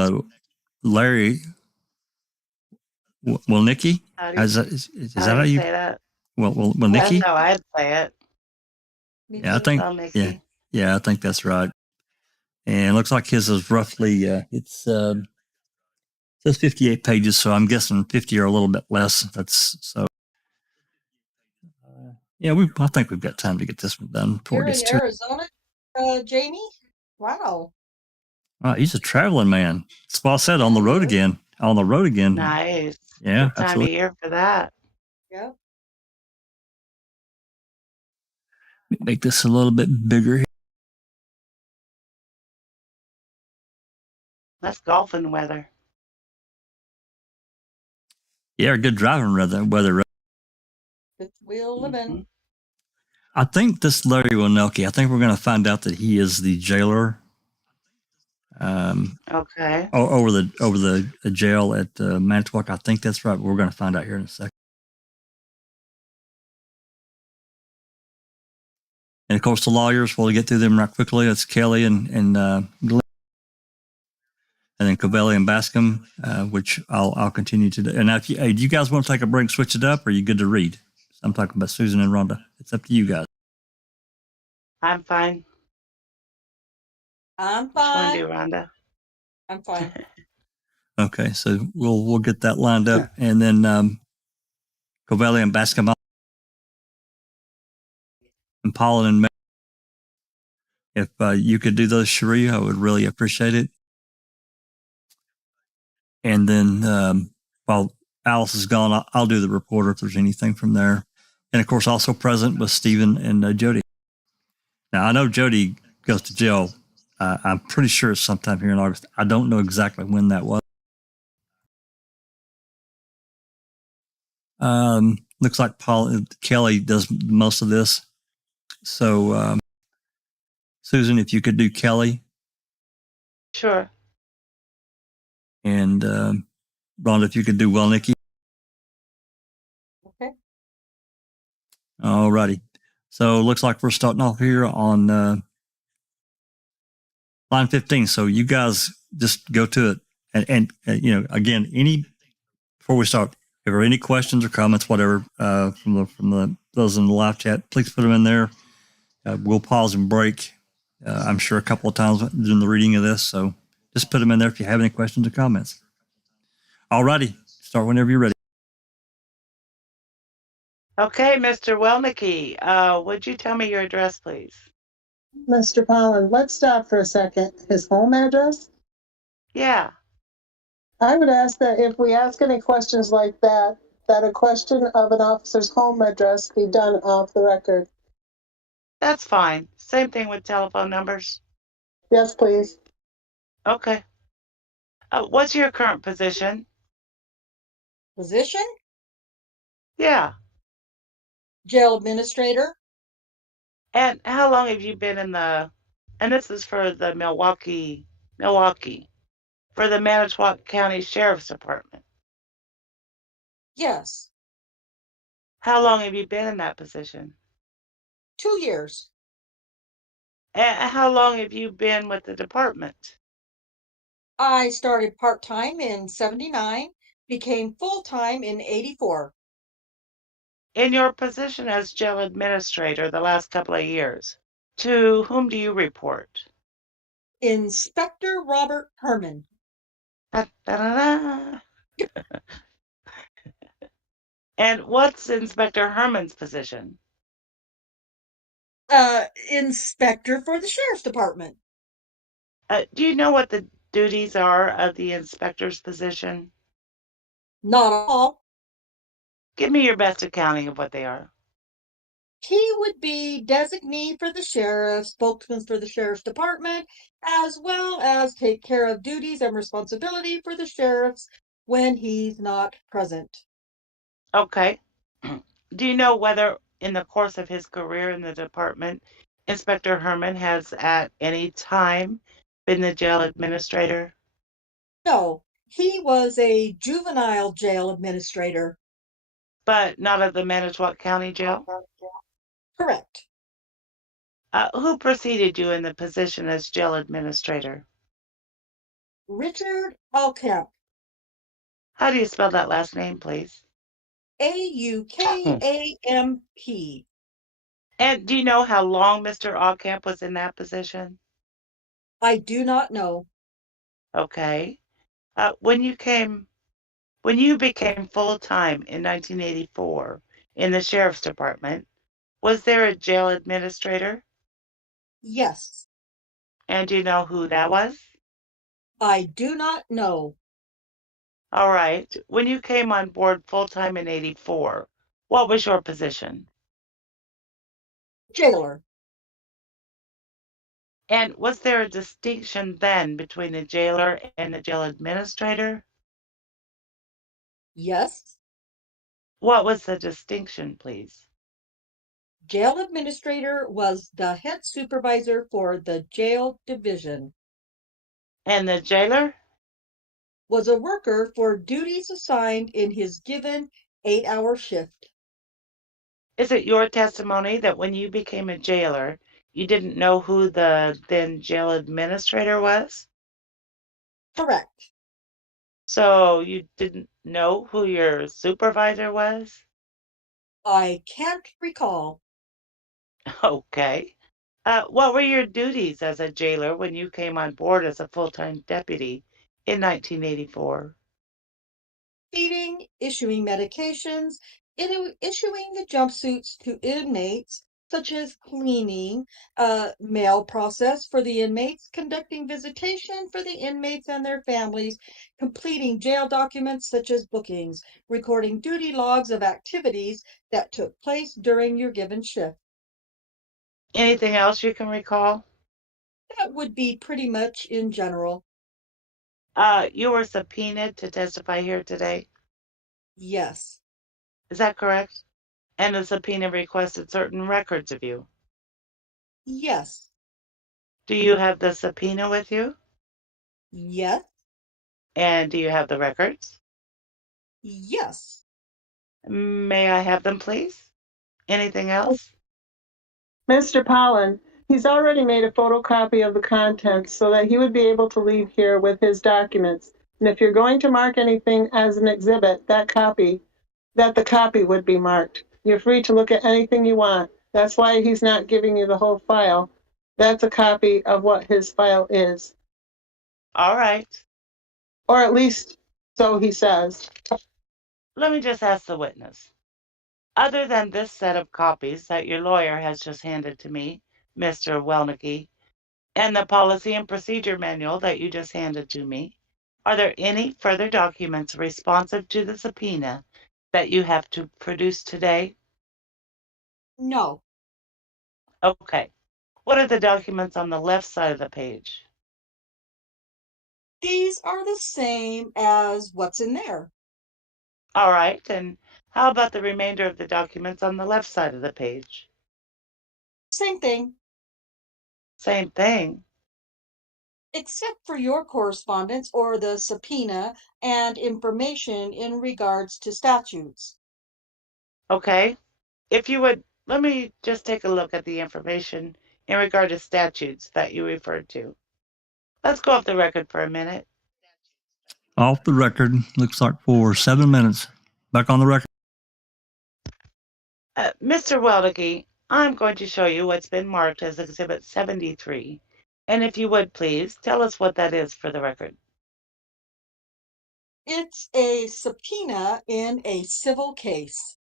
Larry Welnicke. Is that how you say that? Welnicke? That's how I'd say it. Yeah, I think. Welnicke. Yeah, I think that's right. And it looks like his is roughly it says 58 pages, so I'm guessing 50 or a little bit less. That's so. Yeah, I think we've got time to get this one done before You're it in gets too. Arizona, Jamie? Wow. Oh, he's a traveling man. That's what I said. On the road again. On the road again. Nice. Yeah, Good time absolutely. of year for that. Yep. Make this a little bit bigger. That's golfing weather. Yeah, good driving weather. Fifth wheel living. Mhm. I think this Larry Welnicke, I think we're going to find out that he is the jailer. Okay. Over the jail at Manitowoc. I think that's right. We're going to find out here in a second. And of course, the lawyers, we'll get through them right quickly. It's Kelly and Glenn. And then Covelli and Bascom, which I'll continue to do. And now, do you guys want to take a break, switch it up, or are you good to read? I'm talking about Susan and Rhonda. It's up to you guys. I'm fine. I'm What you want to fine. do, Rhonda? I'm fine. Okay, so we'll get that lined up, and then Covelli and Bascom and Paul and Mary. If you could do those, Cherie, I would really appreciate it. And then while Alice is gone, I'll do the reporter if there's anything from there. And of course, also present with Stephen and Jody. Now, I know Jody goes to jail. I'm pretty sure it's sometime here in August. I don't know exactly when that was. Looks like Kelly does most of this. So, Susan, if you could do Kelly. Sure. And Rhonda, if you could do Welnicke. Okay. All righty. So it looks like we're starting off here on line 15. So you guys just go to it. And again, before we start, if there are any questions or comments, whatever, from those in the live chat, please put them in there. We'll pause and break. I'm sure a couple of times during the reading of this. So just put them in there if you have any questions or comments. All righty. Start whenever you're ready. Okay, Mr. Welnicke, would you tell me your address, please? Mr. Pollan, let's stop for a second. His home address? Yeah. I would ask that if we ask any questions like that a question of an officer's home address be done off the record. That's fine. Same thing with telephone numbers. Yes, please. Okay. What's your current position? Position? Yeah. Jail administrator? And how long have you been and this is for the Milwaukee, for the Manitowoc County Sheriff's Department. Yes. How long have you been in that position? 2 years. And how long have you been with the department? I started part-time in 79 Became full-time in 84. In your position as jail administrator the last couple of years, to whom do you report? Inspector Robert Herman. Da, da, da, da. And what's Inspector Herman's position? Inspector for the Sheriff's Department. Do you know what the duties are of the inspector's position? Not all. Give me your best accounting of what they are. He would be designee for the sheriff, spokesman for the sheriff's department, as well as take care of duties and responsibility for the sheriffs when he's not present. Okay. Do you know whether in the course of his career in the department, Inspector Herman has at any time been the jail administrator? No, he was a juvenile jail administrator. But not of the Manitowoc County Jail? Correct. Who preceded you in the position as jail administrator? Richard Alkamp. How do you spell that last name, please? Aukamp. And do you know how long Mr. Allcamp was in that position? I do not know. Okay. When you became full-time in 1984 in the sheriff's department, was there a jail administrator? Yes. And do you know who that was? I do not know. All right. When you came on board full-time in 84, what was your position? Jailer. And was there a distinction then between the jailer and the jail administrator? Yes. What was the distinction, please? Jail administrator was the head supervisor for the jail division. And the jailer? Was a worker for duties assigned in his given 8-hour shift. Is it your testimony that when you became a jailer, you didn't know who the then jail administrator was? Correct. So you didn't know who your supervisor was? I can't recall. Okay. What were your duties as a jailer when you came on board as a full-time deputy in 1984? Feeding, issuing medications, issuing the jumpsuits to inmates, such as cleaning, mail process for the inmates, conducting visitation for the inmates and their families, completing jail documents such as bookings, recording duty logs of activities that took place during your given shift. Anything else you can recall? That would be pretty much in general. You were subpoenaed to testify here today. Yes. Is that correct? And the subpoena requested certain records of you. Yes. Do you have the subpoena with you? Yes. And do you have the records? Yes. May I have them, please? Anything else? Mr. Pollen, he's already made a photocopy of the contents so that he would be able to leave here with his documents. And if you're going to mark anything as an exhibit, that the copy would be marked. You're free to look at anything you want. That's why he's not giving you the whole file. That's a copy of what his file is. All right. Or at least so he says. Let me just ask the witness. Other than this set of copies that your lawyer has just handed to me, Mr. Welnicke, and the policy and procedure manual that you just handed to me, are there any further documents responsive to the subpoena that you have to produce today? No. Okay. What are the documents on the left side of the page? These are the same as what's in there. All right. And how about the remainder of the documents on the left side of the page? Same thing, Same thing. except for your correspondence or the subpoena and information in regards to statutes. Okay. If you would, let me just take a look at the information in regard to statutes that you referred to. Let's go off the record for a minute. Off the record, looks like for 7 minutes. Back on the record. Mr. Welnicke, I'm going to show you what's been marked as Exhibit 73. And if you would please, tell us what that is for the record. It's a subpoena in a civil case.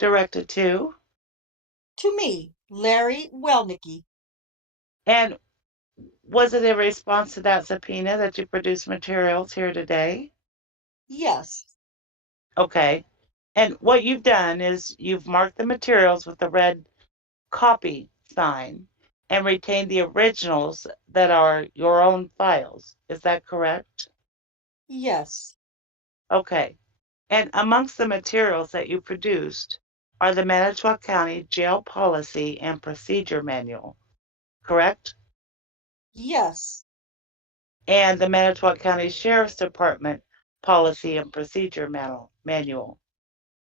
Directed to? To me, Larry Welnicke. And was it a response to that subpoena that you produced materials here today? Yes. Okay. And what you've done is you've marked the materials with the red copy sign and retained the originals that are your own files. Is that correct? Yes. Okay. And amongst the materials that you produced are the Manitowoc County Jail Policy and Procedure Manual, correct? Yes. And the Manitowoc County Sheriff's Department Policy and Procedure Manual.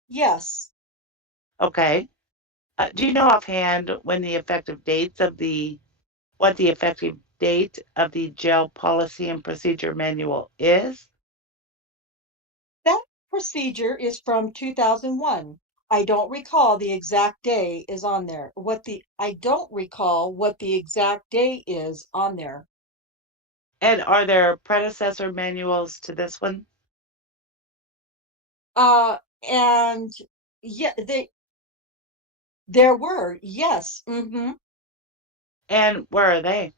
Yes. Okay. Do you know offhand when the effective dates of what the effective date of the Jail Policy and Procedure Manual is? That procedure is from 2001. I don't recall the exact day is on there. I don't recall what the exact day is on there. And are there predecessor manuals to this one? And yeah, there were, yes. And where are they?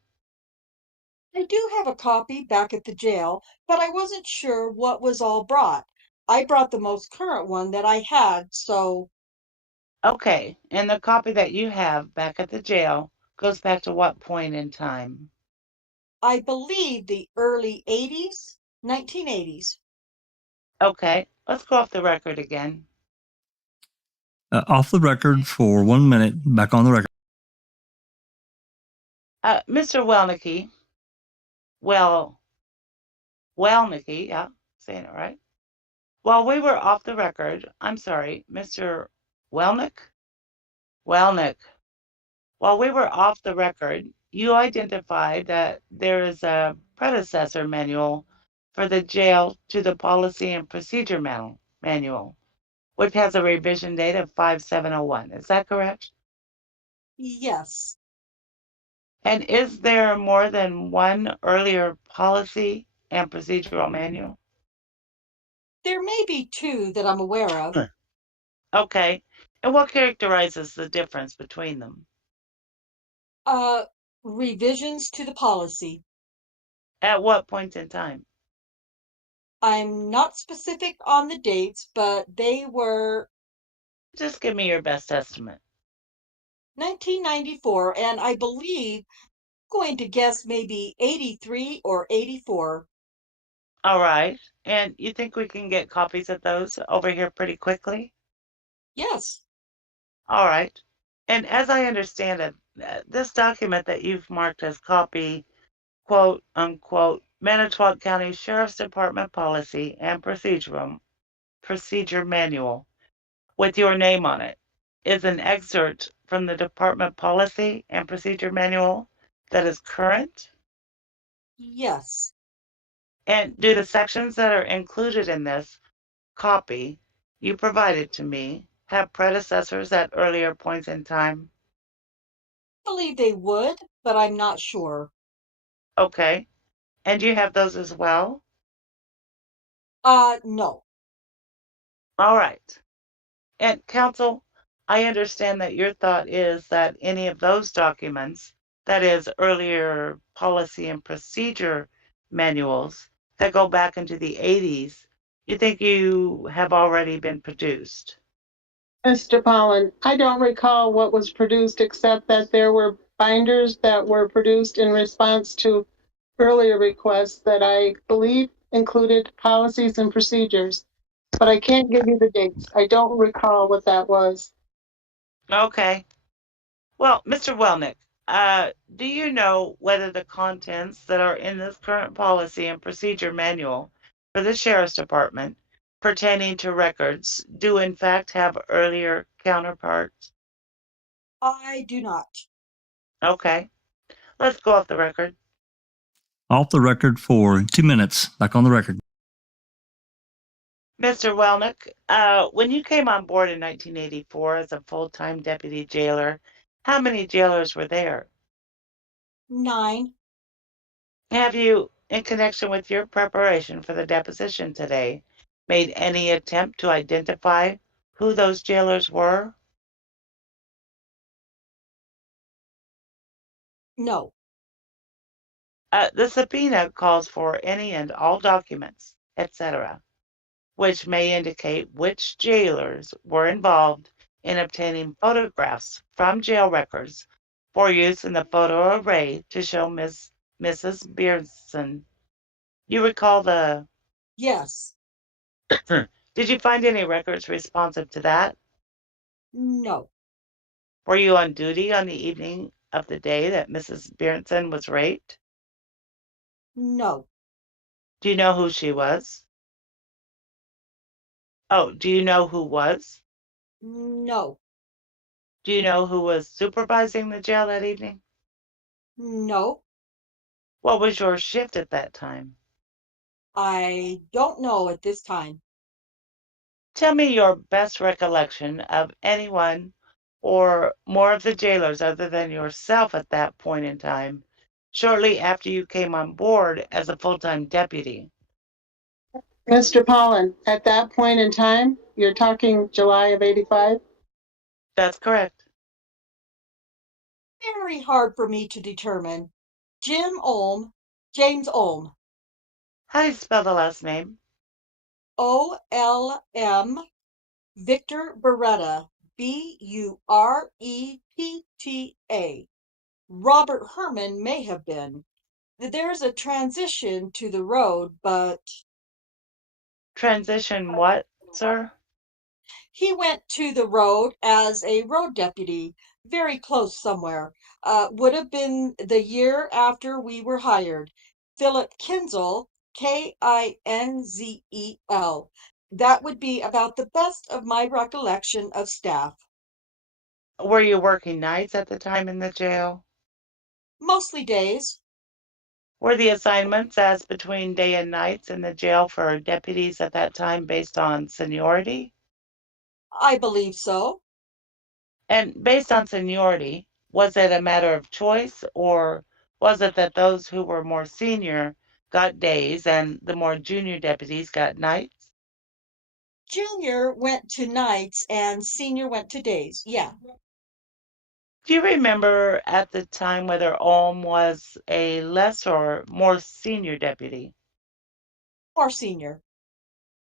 I do have a copy back at the jail, but I wasn't sure what was all brought. I brought the most current one that I had, so Okay. And the copy that you have back at the jail goes back to what point in time? I believe the early 80s, 1980s. Okay. Let's go off the record again. Off the record for 1 minute. Back on the record. Mr. Welnicke, Welnicke, yeah, saying it right. While we were off the record, I'm sorry, Mr. Welnicke? Welnicke. While we were off the record, you identified that there is a predecessor manual for the jail to the Policy and Procedure Manual, which has a revision date of 5701. Is that correct? Yes. And is there more than one earlier policy and procedural manual? There may be two that I'm aware of. Okay. And what characterizes the difference between them? Revisions to the policy. At what point in time? I'm not specific on the dates, but they were Just give me your best estimate. 1994, and I believe, going to guess maybe 83 or 84. All right. And you think we can get copies of those over here pretty quickly? Yes. All right. And as I understand it, this document that you've marked as copy, quote unquote, Manitowoc County Sheriff's Department Policy and Procedure Manual with your name on it is an excerpt from the Department Policy and Procedure Manual that is current? Yes. And do the sections that are included in this copy you provided to me have predecessors at earlier points in time? I believe they would, but I'm not sure. Okay. And do you have those as well? No. All right. And counsel, I understand that your thought is that any of those documents, that is earlier policy and procedure manuals that go back into the 80s, you think you have already been produced? Mr. Pollen, I don't recall what was produced except that there were binders that were produced in response to earlier requests that I believe included policies and procedures, but I can't give you the dates. I don't recall what that was. Okay. Well, Mr. Welnick, do you know whether the contents that are in this current policy and procedure manual for the Sheriff's Department pertaining to records do in fact have earlier counterparts? I do not. Okay. Let's go off the record. Off the record for 2 minutes. Back on the record. Mr. Welnick, when you came on board in 1984 as a full-time deputy jailer, how many jailers were there? 9. Have you, in connection with your preparation for the deposition today, made any attempt to identify who those jailers were? No. The subpoena calls for any and all documents, etc., which may indicate which jailers were involved in obtaining photographs from jail records for use in the photo array to show Mrs. Beardson. You recall the... Yes. Did you find any records responsive to that? No. Were you on duty on the evening of the day that Mrs. Beardson was raped? No. Do you know who she was? Oh, do you know who was? No. Do you know who was supervising the jail that evening? No. What was your shift at that time? I don't know at this time. Tell me your best recollection of anyone or more of the jailers other than yourself at that point in time, shortly after you came on board as a full-time deputy. Mr. Pollen, at that point in time, you're talking July of 85? That's correct. Very hard for me to determine. James Olm, How do you spell the last name? OLM, Victor Beretta, BURETTA. Robert Herman may have been. There's a transition to the road, but Transition what, sir? he went to the road as a road deputy, very close somewhere. Would have been the year after we were hired. Philip Kinzel, Kinzel. That would be about the best of my recollection of staff. Were you working nights at the time in the jail? Mostly days. Were the assignments as between day and nights in the jail for deputies at that time based on seniority? I believe so. And based on seniority, was it a matter of choice, or was it that those who were more senior got days and the more junior deputies got nights? Junior went to nights and senior went to days. Yeah, Do you remember at the time whether Olm was a less or more senior deputy? more senior.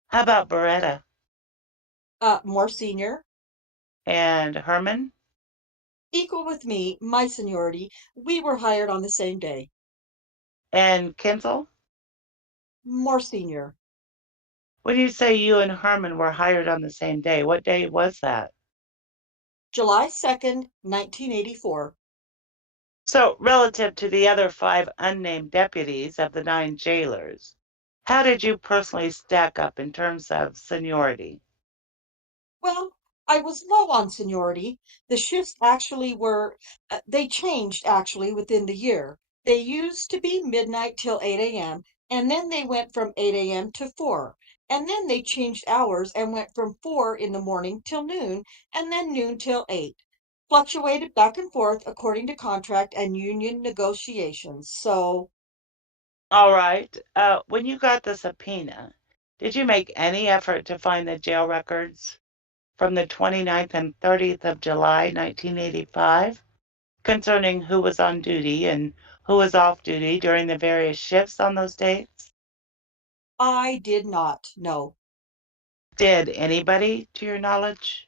How about Beretta More senior. and Herman Equal with me, my seniority. We were hired on the same day. and Kinzel? More senior. When you say you and Herman were hired on the same day, what day was that? July 2nd, 1984. So, relative to the other 5 unnamed deputies of the 9 jailers, how did you personally stack up in terms of seniority? Well, I was low on seniority. The shifts actually they changed actually within the year. They used to be midnight till 8 a.m., and then they went from 8 a.m. to 4. And then they changed hours and went from 4 in the morning till noon, and then noon till 8. Fluctuated back and forth according to contract and union negotiations. So All right. When you got the subpoena, did you make any effort to find the jail records from the 29th and 30th of July, 1985, concerning who was on duty and who was off duty during the various shifts on those dates? I did not know. Did anybody, to your knowledge?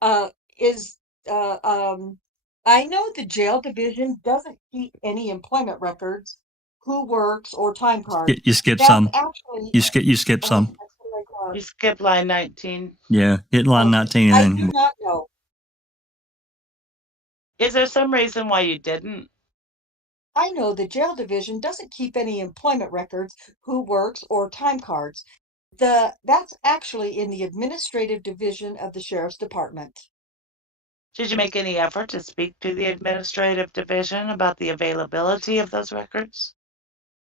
Uh, is I know the jail division doesn't keep any employment records, who works or time cards. You skip That's some. actually You skip some. that's what I thought. You skipped line 19. Yeah, hit line 19 I and do then not know. Is there some reason why you didn't? I know the jail division doesn't keep any employment records, who works or time cards. That's actually in the administrative division of the sheriff's department. Did you make any effort to speak to the administrative division about the availability of those records?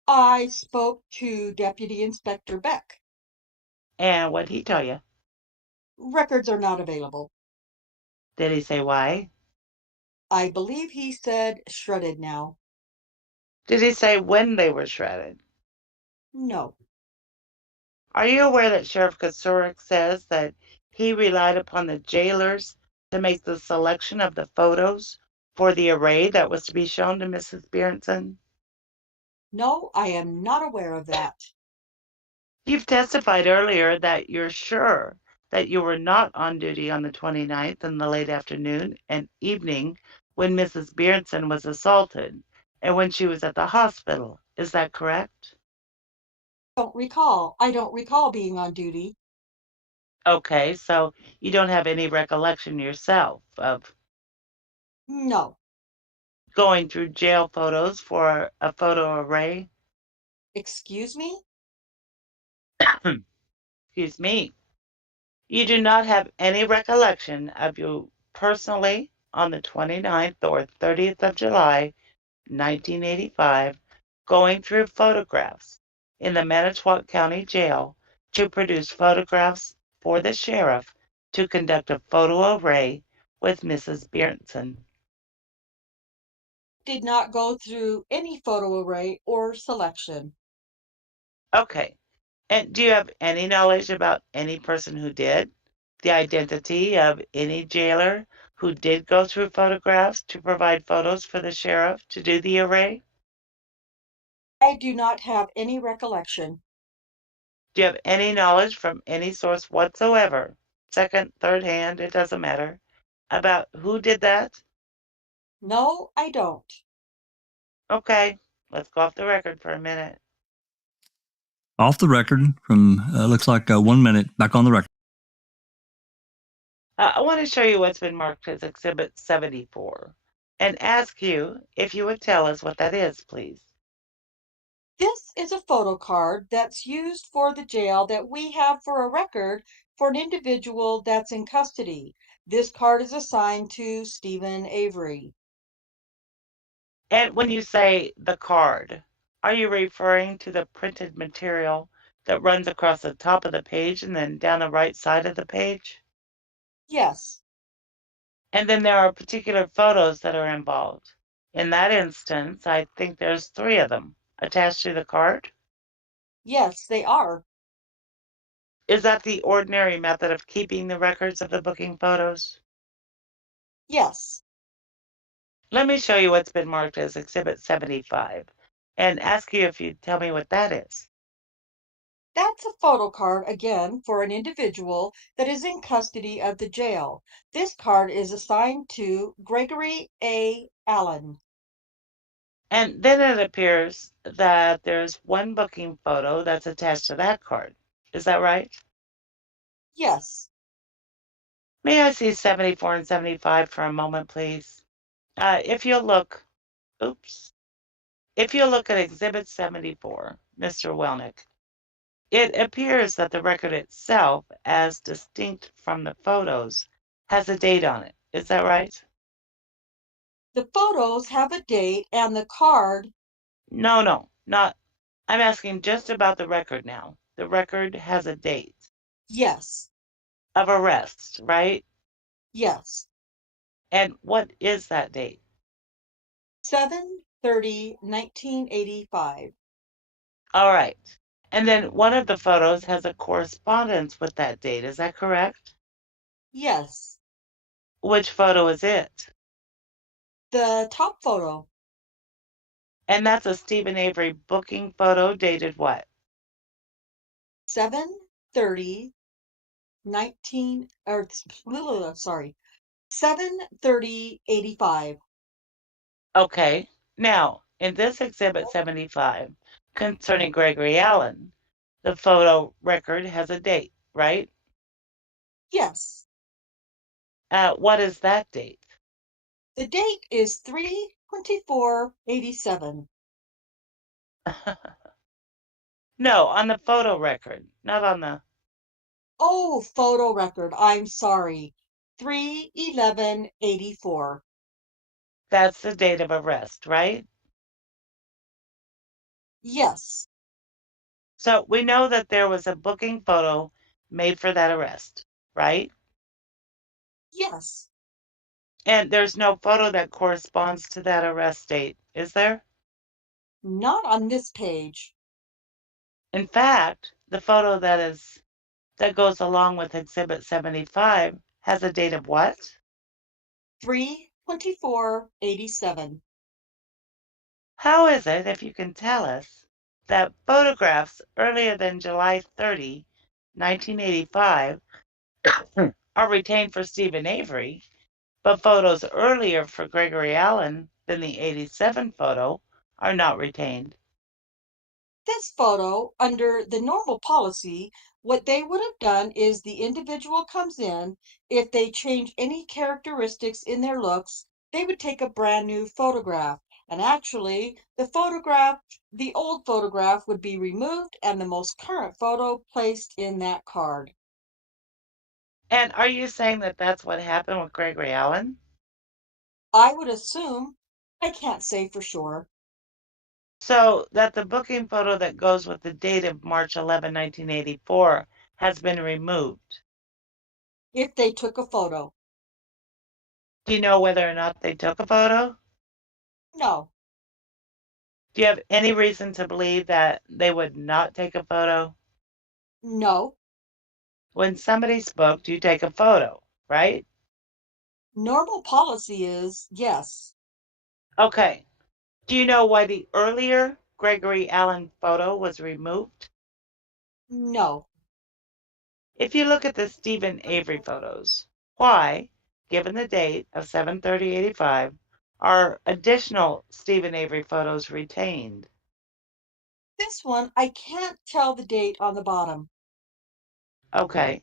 I spoke to Deputy Inspector Beck. And what'd he tell you? Records are not available. Did he say why? I believe he said shredded now. Did he say when they were shredded? No. Are you aware that Sheriff Kasurik says that he relied upon the jailers to make the selection of the photos for the array that was to be shown to Mrs. Berenson? No, I am not aware of that. You've testified earlier that you're sure that you were not on duty on the 29th in the late afternoon and evening when Mrs. Berenson was assaulted and when she was at the hospital. Is that correct? Don't recall. I don't recall being on duty. Okay, so you don't have any recollection yourself of No. going through jail photos for a photo array? Excuse me? Excuse me. You do not have any recollection of you personally on the 29th or 30th of July, 1985, going through photographs in the Manitowoc County Jail to produce photographs for the sheriff to conduct a photo array with Mrs. Berenson. Did not go through any photo array or selection. Okay. And do you have any knowledge about any person who did? The identity of any jailer who did go through photographs to provide photos for the sheriff to do the array? I do not have any recollection. Do you have any knowledge from any source whatsoever, second, third hand, it doesn't matter, about who did that? No, I don't. Okay, let's go off the record for a minute. Off the record from, looks like 1 minute, back on the record. I want to show you what's been marked as Exhibit 74 and ask you if you would tell us what that is, please. This is a photo card that's used for the jail that we have for a record for an individual that's in custody. This card is assigned to Stephen Avery. And when you say the card, are you referring to the printed material that runs across the top of the page and then down the right side of the page? Yes, And then there are particular photos that are involved. In that instance, I think there's 3 of them attached to the card. yes, they are. Is that the ordinary method of keeping the records of the booking photos? Yes, Let me show you what's been marked as Exhibit 75 and ask you if you'd tell me what that is. that's a photo card again for an individual that is in custody of the jail. This card is assigned to Gregory A. Allen. And then it appears that there's one booking photo that's attached to that card. Is that right? Yes, May I see 74 and 75 for a moment, please? If you'll look, oops. If you look at Exhibit 74, Mr. Welnicke, it appears that the record itself, as distinct from the photos, has a date on it. Is that right? the photos have a date and the card. No, not. I'm asking just about the record now. The record has a date Yes, of arrest, right? yes. And what is that date? 7/30/1985. All right. And then one of the photos has a correspondence with that date. Is that correct? Yes, Which photo is it? the top photo. And that's a Stephen Avery booking photo dated what? 7/30/19 or sorry, 7/30/85. Okay. Now, in this Exhibit 75 concerning Gregory Allen, the photo record has a date, right? Yes, What is that date? the date is 3/24/87. No, on the photo record, not on the. Oh, photo record. I'm sorry. 3/11/84. That's the date of arrest, right? Yes, So we know that there was a booking photo made for that arrest, right? Yes. And there's no photo that corresponds to that arrest date, is there? Not on this page. In fact, the photo that goes along with Exhibit 75 has a date of what? 3/24/87. How is it, if you can tell us, that photographs earlier than July 30, 1985 are retained for Stephen Avery, but photos earlier for Gregory Allen than the 87 photo are not retained? This photo, under the normal policy, what they would have done is the individual comes in. If they change any characteristics in their looks, they would take a brand new photograph. And actually, the old photograph would be removed and the most current photo placed in that card. And are you saying that that's what happened with Gregory Allen? I would assume, I can't say for sure. So that the booking photo that goes with the date of March 11, 1984 has been removed. If they took a photo. Do you know whether or not they took a photo? No, Do you have any reason to believe that they would not take a photo? no. When somebody's booked, you take a photo, right? Normal policy is yes. Okay. Do you know why the earlier Gregory Allen photo was removed? No. If you look at the Stephen Avery photos, why, given the date of 7/30/85, are additional Stephen Avery photos retained? This one, I can't tell the date on the bottom. Okay.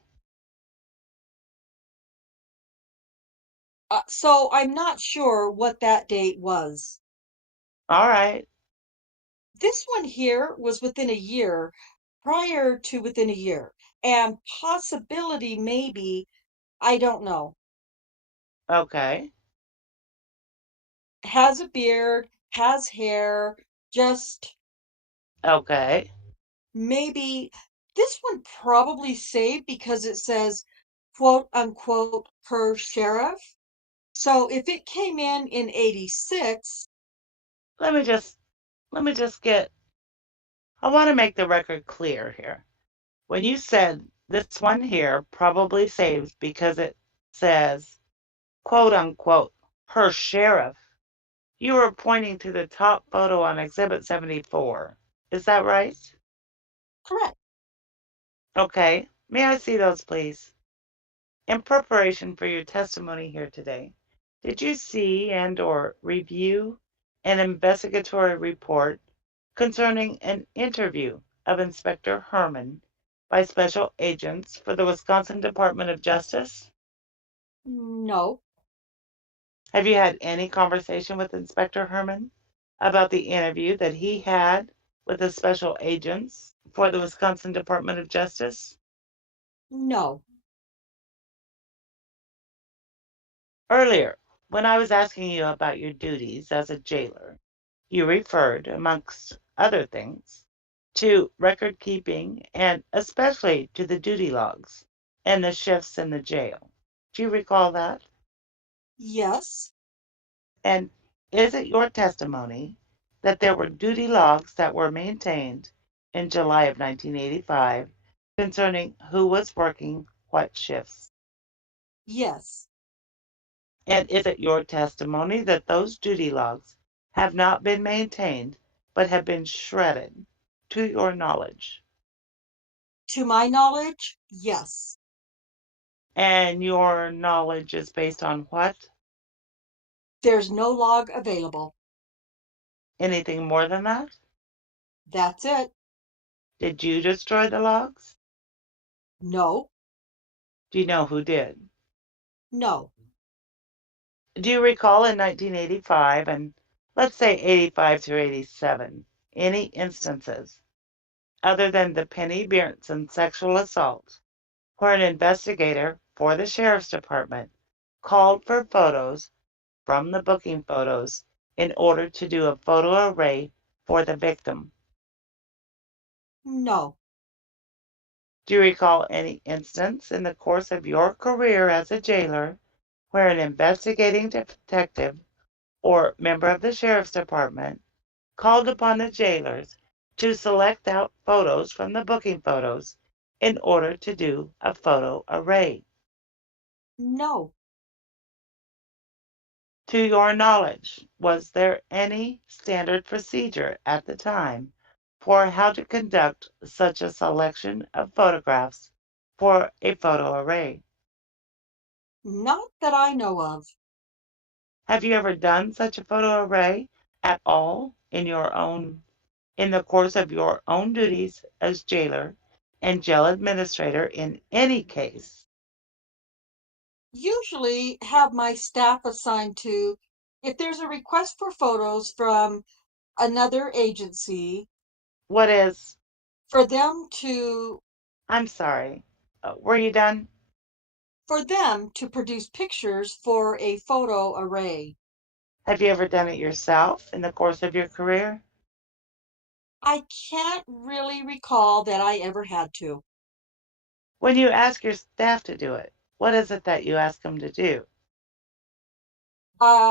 So I'm not sure what that date was. All right. This one here was within a year, prior to within a year, and possibility maybe, I don't know. Okay. Has a beard, has hair, just Okay. maybe this one probably saved because it says quote unquote per sheriff. So if it came in 86, Let me just let me just get I want to make the record clear here. When you said this one here probably saves because it says quote unquote her sheriff, you were pointing to the top photo on Exhibit 74. Is that right? correct. Okay. May I see those, please? In preparation for your testimony here today, did you see and/or review an investigatory report concerning an interview of Inspector Herman by special agents for the Wisconsin Department of Justice? No, Have you had any conversation with Inspector Herman about the interview that he had with the special agents for the Wisconsin Department of Justice? no. Earlier, when I was asking you about your duties as a jailer, you referred, amongst other things, to record keeping and especially to the duty logs and the shifts in the jail. Do you recall that? Yes, And is it your testimony that there were duty logs that were maintained in July of 1985 concerning who was working what shifts? yes. And is it your testimony that those duty logs have not been maintained but have been shredded, to your knowledge? To my knowledge, yes. And your knowledge is based on what? There's no log available. Anything more than that? That's it. Did you destroy the logs? No, Do you know who did? no, Do you recall in 1985 and let's say 85 through 87, any instances other than the Penny Berenson sexual assault where an investigator for the sheriff's department called for photos from the booking photos in order to do a photo array for the victim? no. Do you recall any instance in the course of your career as a jailer where an investigating detective or member of the sheriff's department called upon the jailers to select out photos from the booking photos in order to do a photo array? No, To your knowledge, was there any standard procedure at the time for how to conduct such a selection of photographs for a photo array? not that I know of. Have you ever done such a photo array at all in the course of your own duties as jailer and jail administrator in any case? Usually have my staff assigned to, if there's a request for photos from another agency, What is, for them to I'm sorry, were you done? produce pictures for a photo array. Have you ever done it yourself in the course of your career? I can't really recall that I ever had to. When you ask your staff to do it, what is it that you ask them to do?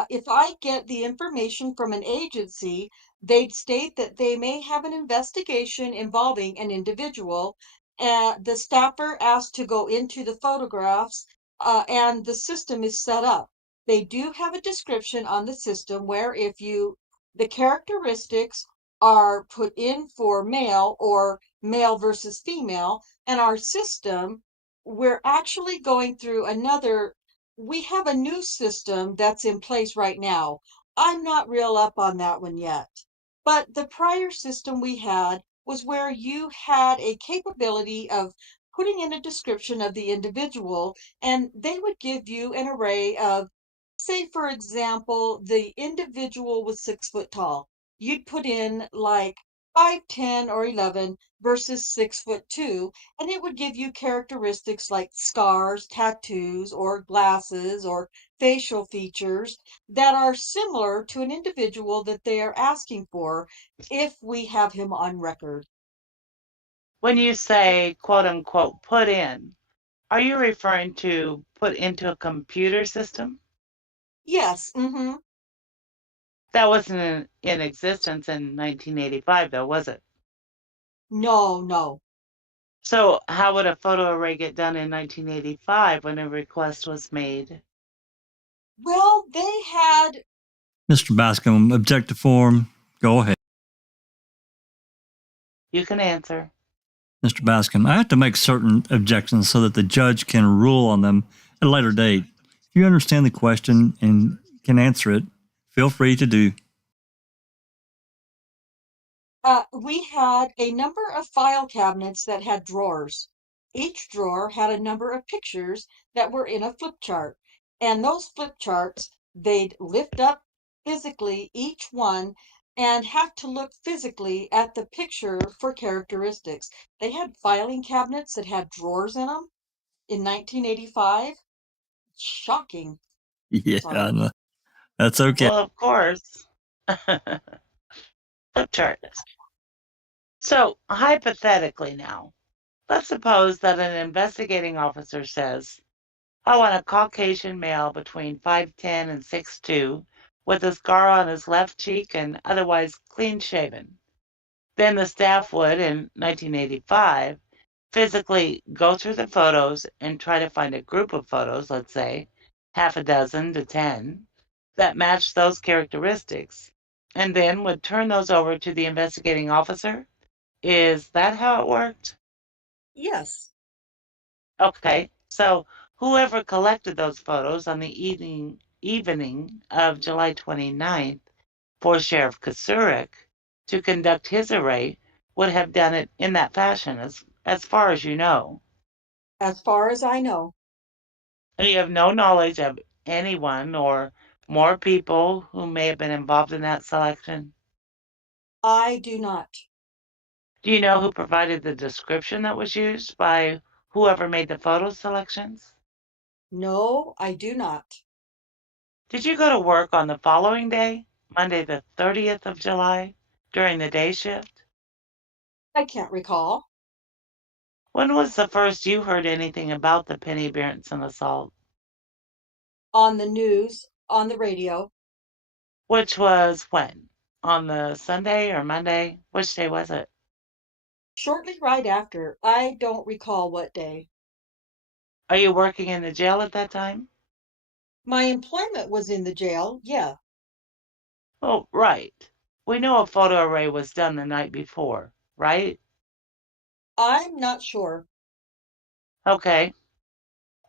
If I get the information from an agency, they'd state that they may have an investigation involving an individual. The staffer asked to go into the photographs, and the system is set up. They do have a description on the system where the characteristics are put in for male or male versus female, and our system, we're actually going through we have a new system that's in place right now. I'm not real up on that one yet. But the prior system we had was where you had a capability of putting in a description of the individual, and they would give you an array of, say, for example, the individual was 6 foot tall. You'd put in like 5'10" or 11 versus 6'2", and it would give you characteristics like scars, tattoos, or glasses, or facial features that are similar to an individual that they are asking for if we have him on record. When you say quote unquote put in, are you referring to put into a computer system? Yes, mm-hmm. That wasn't in existence in 1985, though, was it? No, no. So, how would a photo array get done in 1985 when a request was made? Well, they had Mr. Bascom, objective form. Go ahead. You can answer. Mr. Bascom, I have to make certain objections so that the judge can rule on them at a later date. If you understand the question and can answer it, feel free to do. we had a number of file cabinets that had drawers. Each drawer had a number of pictures that were in a flip chart. And those flip charts, they'd lift up physically each one and have to look physically at the picture for characteristics. They had filing cabinets that had drawers in them in 1985. Shocking. Yeah, Sorry. no, that's okay. Well, of course. Flip chart. So, hypothetically now, let's suppose that an investigating officer says, I want a Caucasian male between 5'10" and 6'2", with a scar on his left cheek and otherwise clean shaven. Then the staff would, in 1985, physically go through the photos and try to find a group of photos, let's say, half a dozen to 10, that matched those characteristics, and then would turn those over to the investigating officer. Is that how it worked? Yes. Okay, so whoever collected those photos on the evening of July 29th for Sheriff Kasurik to conduct his array would have done it in that fashion, as far as you know. As far as I know. And you have no knowledge of anyone or more people who may have been involved in that selection? I do not. Do you know who provided the description that was used by whoever made the photo selections? No, I do not. Did you go to work on the following day, Monday the 30th of July, during the day shift? I can't recall. When was the first you heard anything about the Penny Berenson assault? On the news, on the radio. Which was when? On the Sunday or Monday? Which day was it? Shortly right after. I don't recall what day. Are you working in the jail at that time? My employment was in the jail, yeah. Oh, right. We know a photo array was done the night before, right? I'm not sure. Okay.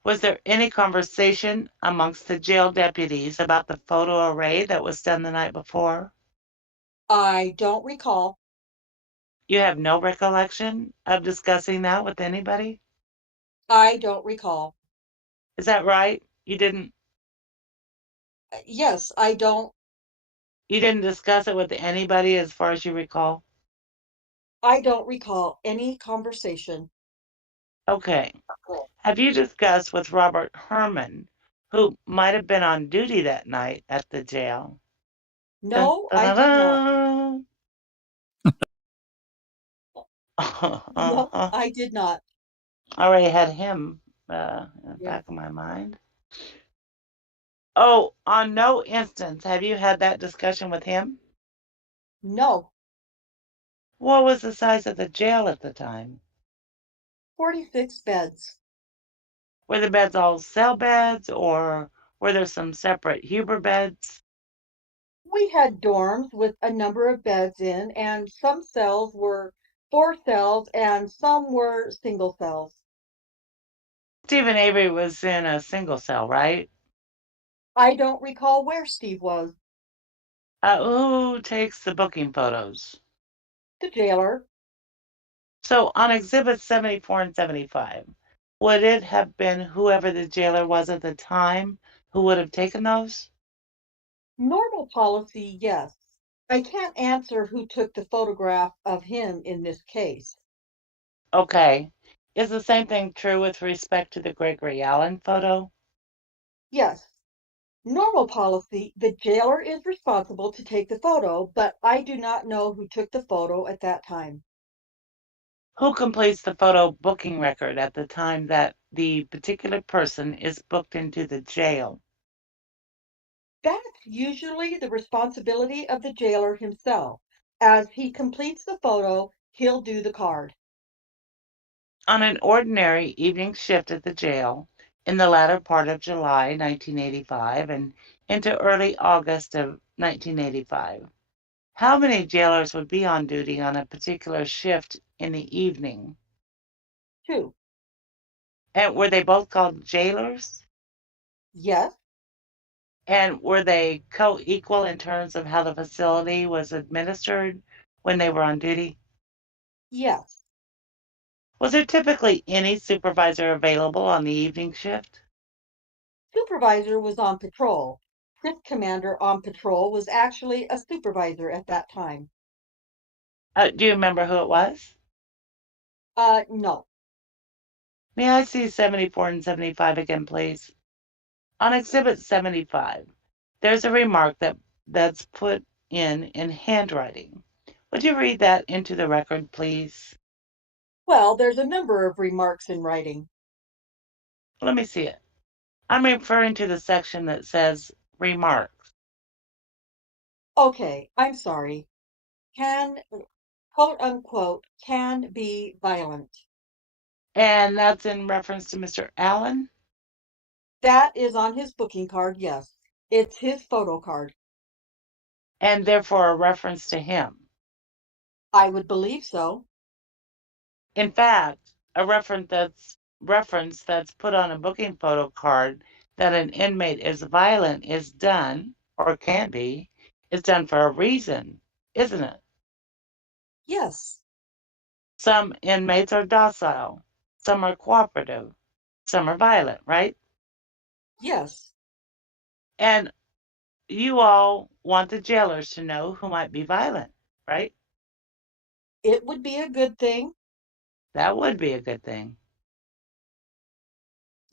Was there any conversation amongst the jail deputies about the photo array that was done the night before? I don't recall. You have no recollection of discussing that with anybody? I don't recall. Is that right? You didn't Yes, I don't. discuss it with anybody as far as you recall? I don't recall any conversation. Okay. Have you discussed with Robert Herman, who might have been on duty that night at the jail? Dun, No, dun, I dun, did not. dun. No, Uh-huh. I did not. I already had him in the Yeah. back of my mind. Oh, on no instance have you had that discussion with him? No, What was the size of the jail at the time? 46 beds. Were the beds all cell beds or were there some separate Huber beds? We had dorms with a number of beds in, and some cells were 4 cells and some were single cells. Stephen Avery was in a single cell, right? I don't recall where Steve was. Who takes the booking photos? The jailer. So on exhibits 74 and 75, would it have been whoever the jailer was at the time who would have taken those? Normal policy, yes. I can't answer who took the photograph of him in this case. Okay. Is the same thing true with respect to the Gregory Allen photo? Yes, normal policy, the jailer is responsible to take the photo, but I do not know who took the photo at that time. Who completes the photo booking record at the time that the particular person is booked into the jail? That's usually the responsibility of the jailer himself. As he completes the photo, he'll do the card. On an ordinary evening shift at the jail in the latter part of July 1985 and into early August of 1985, how many jailers would be on duty on a particular shift in the evening? 2. And were they both called jailers? Yes, And were they co-equal in terms of how the facility was administered when they were on duty? yes. Was there typically any supervisor available on the evening shift? Supervisor was on patrol. Shift commander on patrol was actually a supervisor at that time. Do you remember who it was? No. May I see 74 and 75 again, please? On Exhibit 75, there's a remark that's put in handwriting. Would you read that into the record, please? Well, there's a number of remarks in writing. Let me see it. I'm referring to the section that says remarks. Okay, I'm sorry. Can, quote unquote, can be violent. And that's in reference to Mr. Allen? That is on his booking card, yes. It's his photo card. And therefore a reference to him. I would believe so. In fact, a reference that's put on a booking photo card that an inmate is violent is done, or can be, is done for a reason, isn't it? Yes, Some inmates are docile, some are cooperative, some are violent, right? yes. And you all want the jailers to know who might be violent, right? It would be a good thing. That would be a good thing.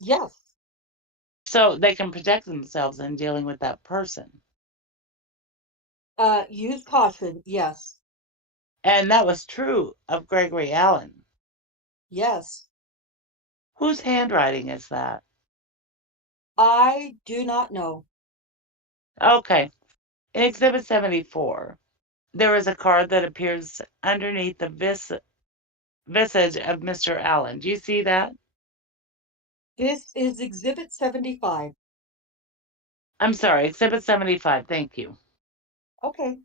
Yes. So they can protect themselves in dealing with that person. Use caution, yes. And that was true of Gregory Allen. Yes. Whose handwriting is that? I do not know. Okay. In Exhibit 74, there is a card that appears underneath the visage of Mr. Allen. Do you see that? This is Exhibit 75. I'm sorry, Exhibit 75. Thank you. Okay.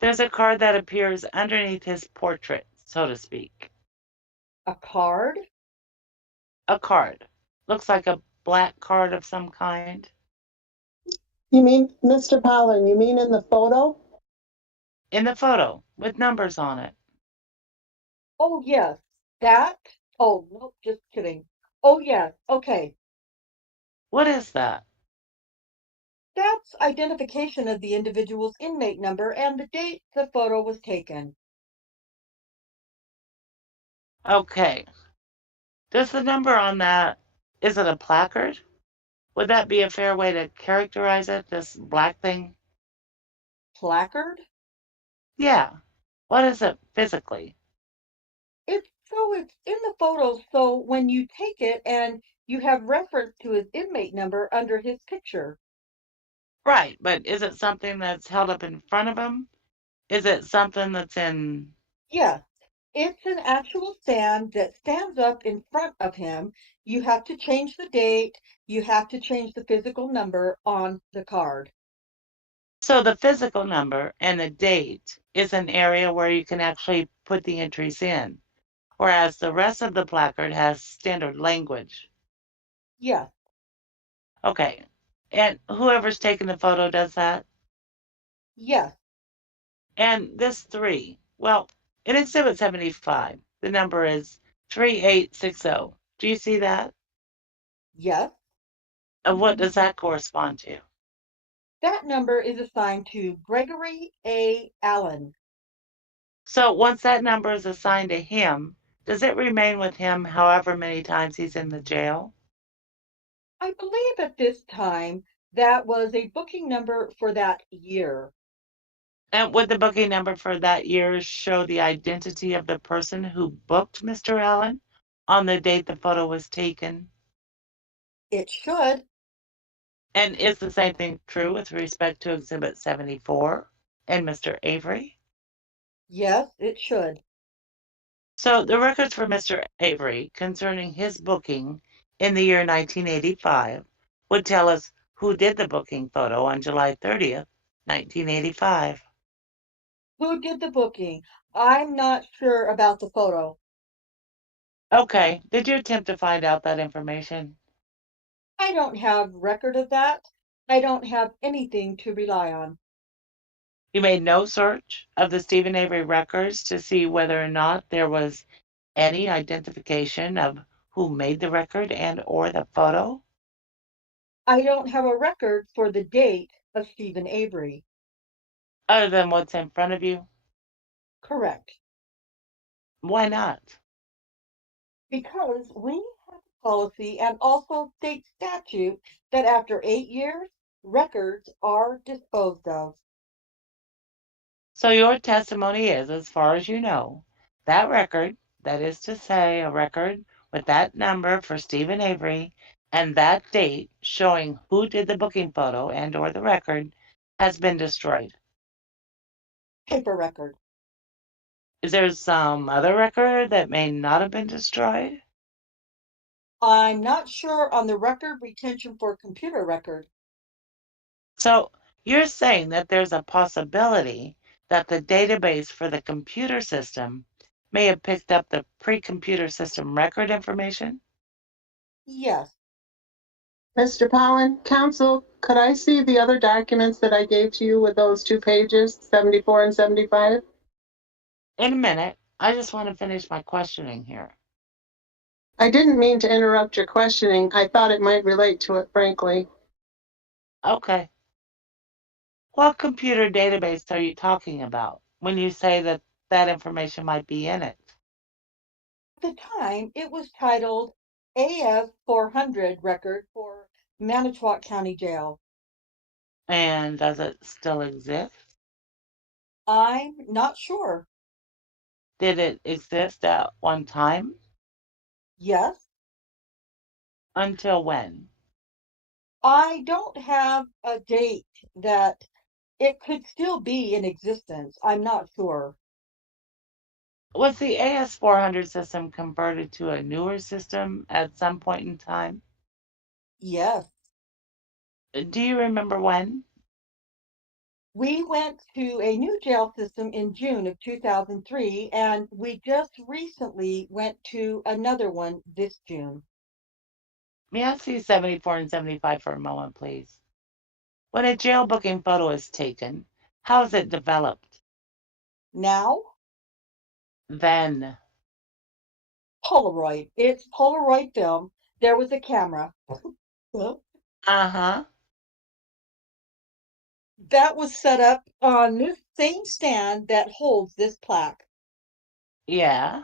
There's a card that appears underneath his portrait, so to speak. A card? A card. Looks like a black card of some kind. You mean, Mr. Pollen, you mean in the photo? In the photo, with numbers on it. Oh, yes. That? Oh, nope, just kidding. Oh, yes. Okay. What is that? That's identification of the individual's inmate number and the date the photo was taken. Okay. Does the number on that, is it a placard? Would that be a fair way to characterize it, this black thing? Placard? Yeah. What is it physically? It's in the photo, so when you take it and you have reference to his inmate number under his picture. Right, but is it something that's held up in front of him? Is it something that's in... Yes, it's an actual stand that stands up in front of him. You have to change the date. You have to change the physical number on the card. So the physical number and the date is an area where you can actually put the entries in, whereas the rest of the placard has standard language. Yes, Okay. And whoever's taking the photo does that? yes, And this 3, well, in Exhibit 75, the number is 3860. Do you see that? yes. And what does that correspond to? That number is assigned to Gregory A. Allen. So once that number is assigned to him, does it remain with him however many times he's in the jail? I believe at this time that was a booking number for that year. And would the booking number for that year show the identity of the person who booked Mr. Allen on the date the photo was taken? It should. And is the same thing true with respect to Exhibit 74 and Mr. Avery? Yes, it should. So the records for Mr. Avery concerning his booking in the year 1985 would tell us who did the booking photo on July 30th, 1985. Who did the booking? I'm not sure about the photo. Okay, did you attempt to find out that information? I don't have record of that. I don't have anything to rely on. You made no search of the Stephen Avery records to see whether or not there was any identification of who made the record and or the photo? I don't have a record for the date of Stephen Avery. Other than what's in front of you? Correct. Why not? Because we have a policy and also state statute that after 8 years, records are disposed of. So your testimony is, as far as you know, that record, that is to say, a record with that number for Stephen Avery and that date showing who did the booking photo and or the record has been destroyed. Paper record. Is there some other record that may not have been destroyed? I'm not sure on the record retention for computer record. So you're saying that there's a possibility that the database for the computer system may have picked up the pre-computer system record information? Yes, Mr. Pollen, counsel, could I see the other documents that I gave to you with those 2 pages, 74 and 75? In a minute, I just want to finish my questioning here. I didn't mean to interrupt your questioning. I thought it might relate to it, frankly. Okay. What computer database are you talking about when you say that that information might be in it? at the time it was titled AF 400 record for Manitowoc County Jail. And does it still exist? I'm not sure. Did it exist at one time? Yes, Until when? I don't have a date that it could still be in existence. I'm not sure. Was the AS400 system converted to a newer system at some point in time? Yes. Do you remember when? We went to a new jail system in June of 2003, and we just recently went to another one this June. May I see 74 and 75 for a moment, please? When a jail booking photo is taken, how is it developed? Now, Then. Polaroid. It's Polaroid film. There was a camera. Uh-huh. That was set up on this same stand that holds this plaque. Yeah.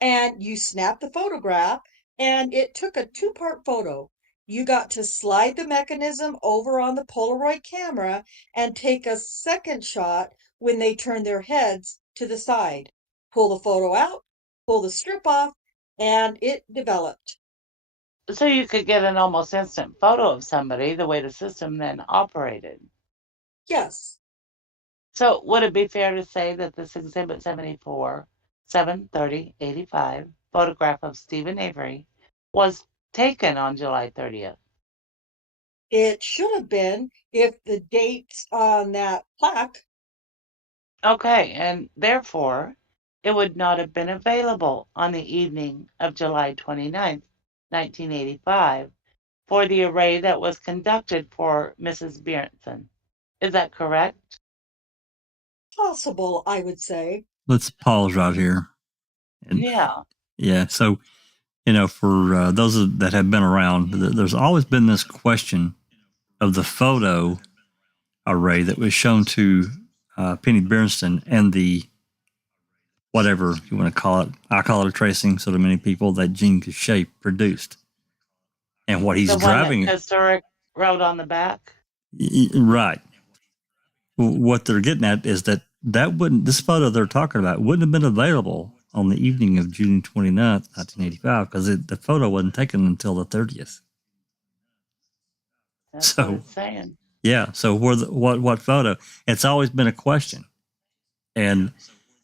And you snap the photograph, and it took a two-part photo. You got to slide the mechanism over on the Polaroid camera and take a second shot when they turn their heads to the side. Pull the photo out, pull the strip off, and it developed. So you could get an almost instant photo of somebody the way the system then operated. Yes. So would it be fair to say that this Exhibit 74, 7/30/85 photograph of Stephen Avery was taken on July 30th? It should have been if the dates on that plaque. Okay, and therefore it would not have been available on the evening of July 29th, 1985 for the array that was conducted for Mrs. Berenson. Is that correct? Possible, I would say. Let's pause right here. And Yeah. yeah, so for those that have been around, there's always been this question of the photo array that was shown to Penny Berenstain and the whatever you want to call it. I call it a tracing, so to many people that Gene Shape produced, and what he's The one driving. that Historic wrote on the back. Right. What they're getting at is that this photo they're talking about wouldn't have been available on the evening of June 29th, 1985, because the photo wasn't taken until the 30th. That's what So, it's saying. yeah. So what photo? It's always been a question. And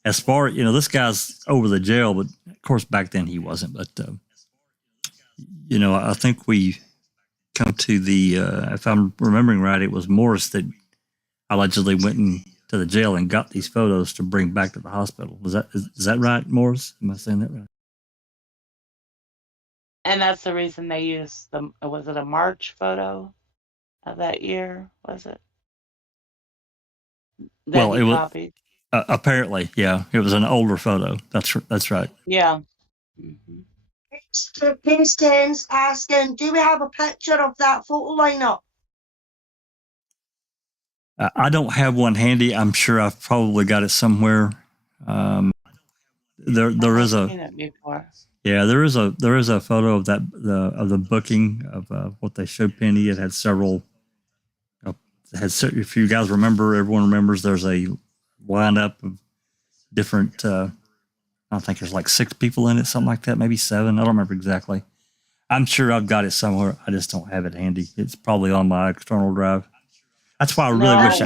as far, this guy's over the jail, but of course back then he wasn't. But, I think we come to the, if I'm remembering right, it was Morris that allegedly went to the jail and got these photos to bring back to the hospital. Is that right, Morris? Am I saying that right? And that's the reason they used was it a March photo of that year? Was it? That Well, it was copied? apparently, yeah, it was an older photo. That's right. Yeah. Mm-hmm. Page 10's asking, do we have a picture of that photo lineup? I don't have one handy. I'm sure I've probably got it somewhere. There is I've seen it before. Yeah, there is a photo of the booking of what they showed Penny. It had several. If you guys remember, everyone remembers. There's a lineup of different. I think there's like 6 people in it, something like that, maybe 7. I don't remember exactly. I'm sure I've got it somewhere. I just don't have it handy. It's probably on my external drive. That's why I really wish.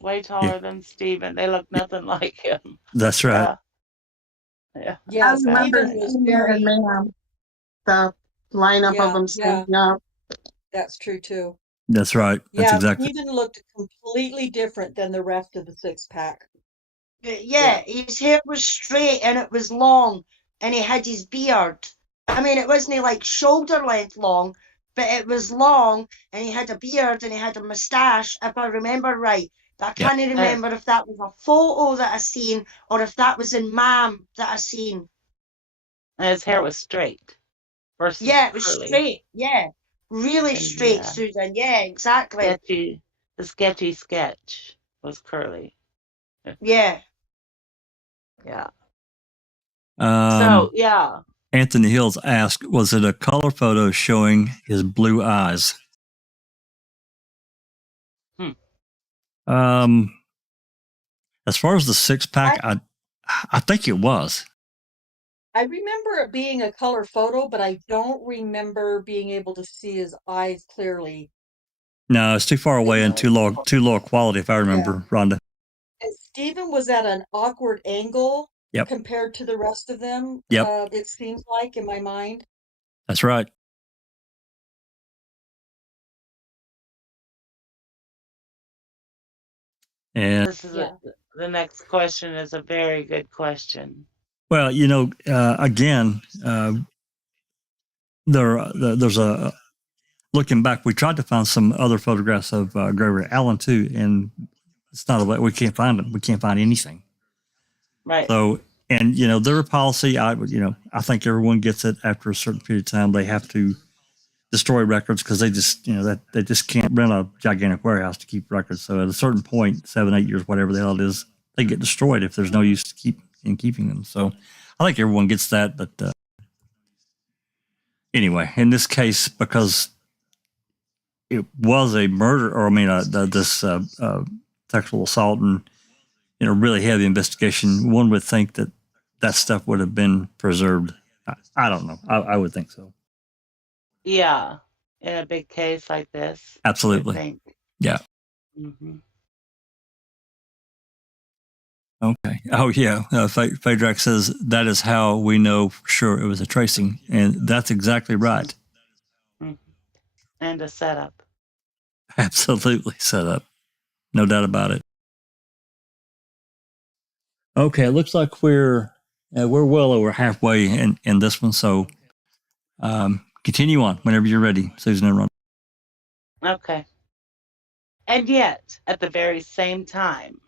Way taller than Stephen. They look nothing like him. That's right. Yeah. Yeah, I remember Stephen was seeing very. the lineup Yeah, of them standing up. That's true too. That's right. That's Yeah, exactly. Stephen looked completely different than the rest of the 6-pack. Yeah, his hair was straight and it was long, and he had his beard. I mean, it wasn't like shoulder length long, but it was long, and he had a beard and he had a moustache, if I remember right. But I can't remember if that was a photo that I seen or if that was in MAM that I seen. And his hair was straight. Versus Yeah, it was curly. straight. Yeah, really straight, Susan. Yeah, exactly. The sketchy sketch was curly. Yeah. Yeah. So yeah. Anthony Hills asked, was it a color photo showing his blue eyes? As far as the 6-pack, I think it was. I remember it being a color photo, but I don't remember being able to see his eyes clearly. No, it's too far away and too low quality, if I remember, Rhonda. And Stephen was at an awkward angle Yep. compared to the rest of them. Yep. It seems like in my mind. That's right. And This is the next question is a very good question. well, again, there's a looking back. We tried to find some other photographs of Gregory Allen too, and it's not a way. We can't find them. We can't find anything. Right. So, and their policy, I think everyone gets it. After a certain period of time, they have to destroy records because they just, that they just can't rent a gigantic warehouse to keep records. So at a certain point, 7, 8 years, whatever the hell it is, they get destroyed if there's no use to keeping them. So I think everyone gets that. But anyway, in this case, because it was a murder, or this sexual assault and really heavy investigation, one would think that stuff would have been preserved. I don't know. I would think so. Yeah, in a big case like this. Absolutely. I think. Yeah. Mm-hmm. Okay. Oh, yeah. Phaedrak says that is how we know for sure it was a tracing. And that's exactly right. Mm-hmm. And a setup. Absolutely set up. No doubt about it. Okay. It looks like we're well over halfway in this one. So continue on whenever you're ready, Susan and Ron. Okay. And yet, at the very same time,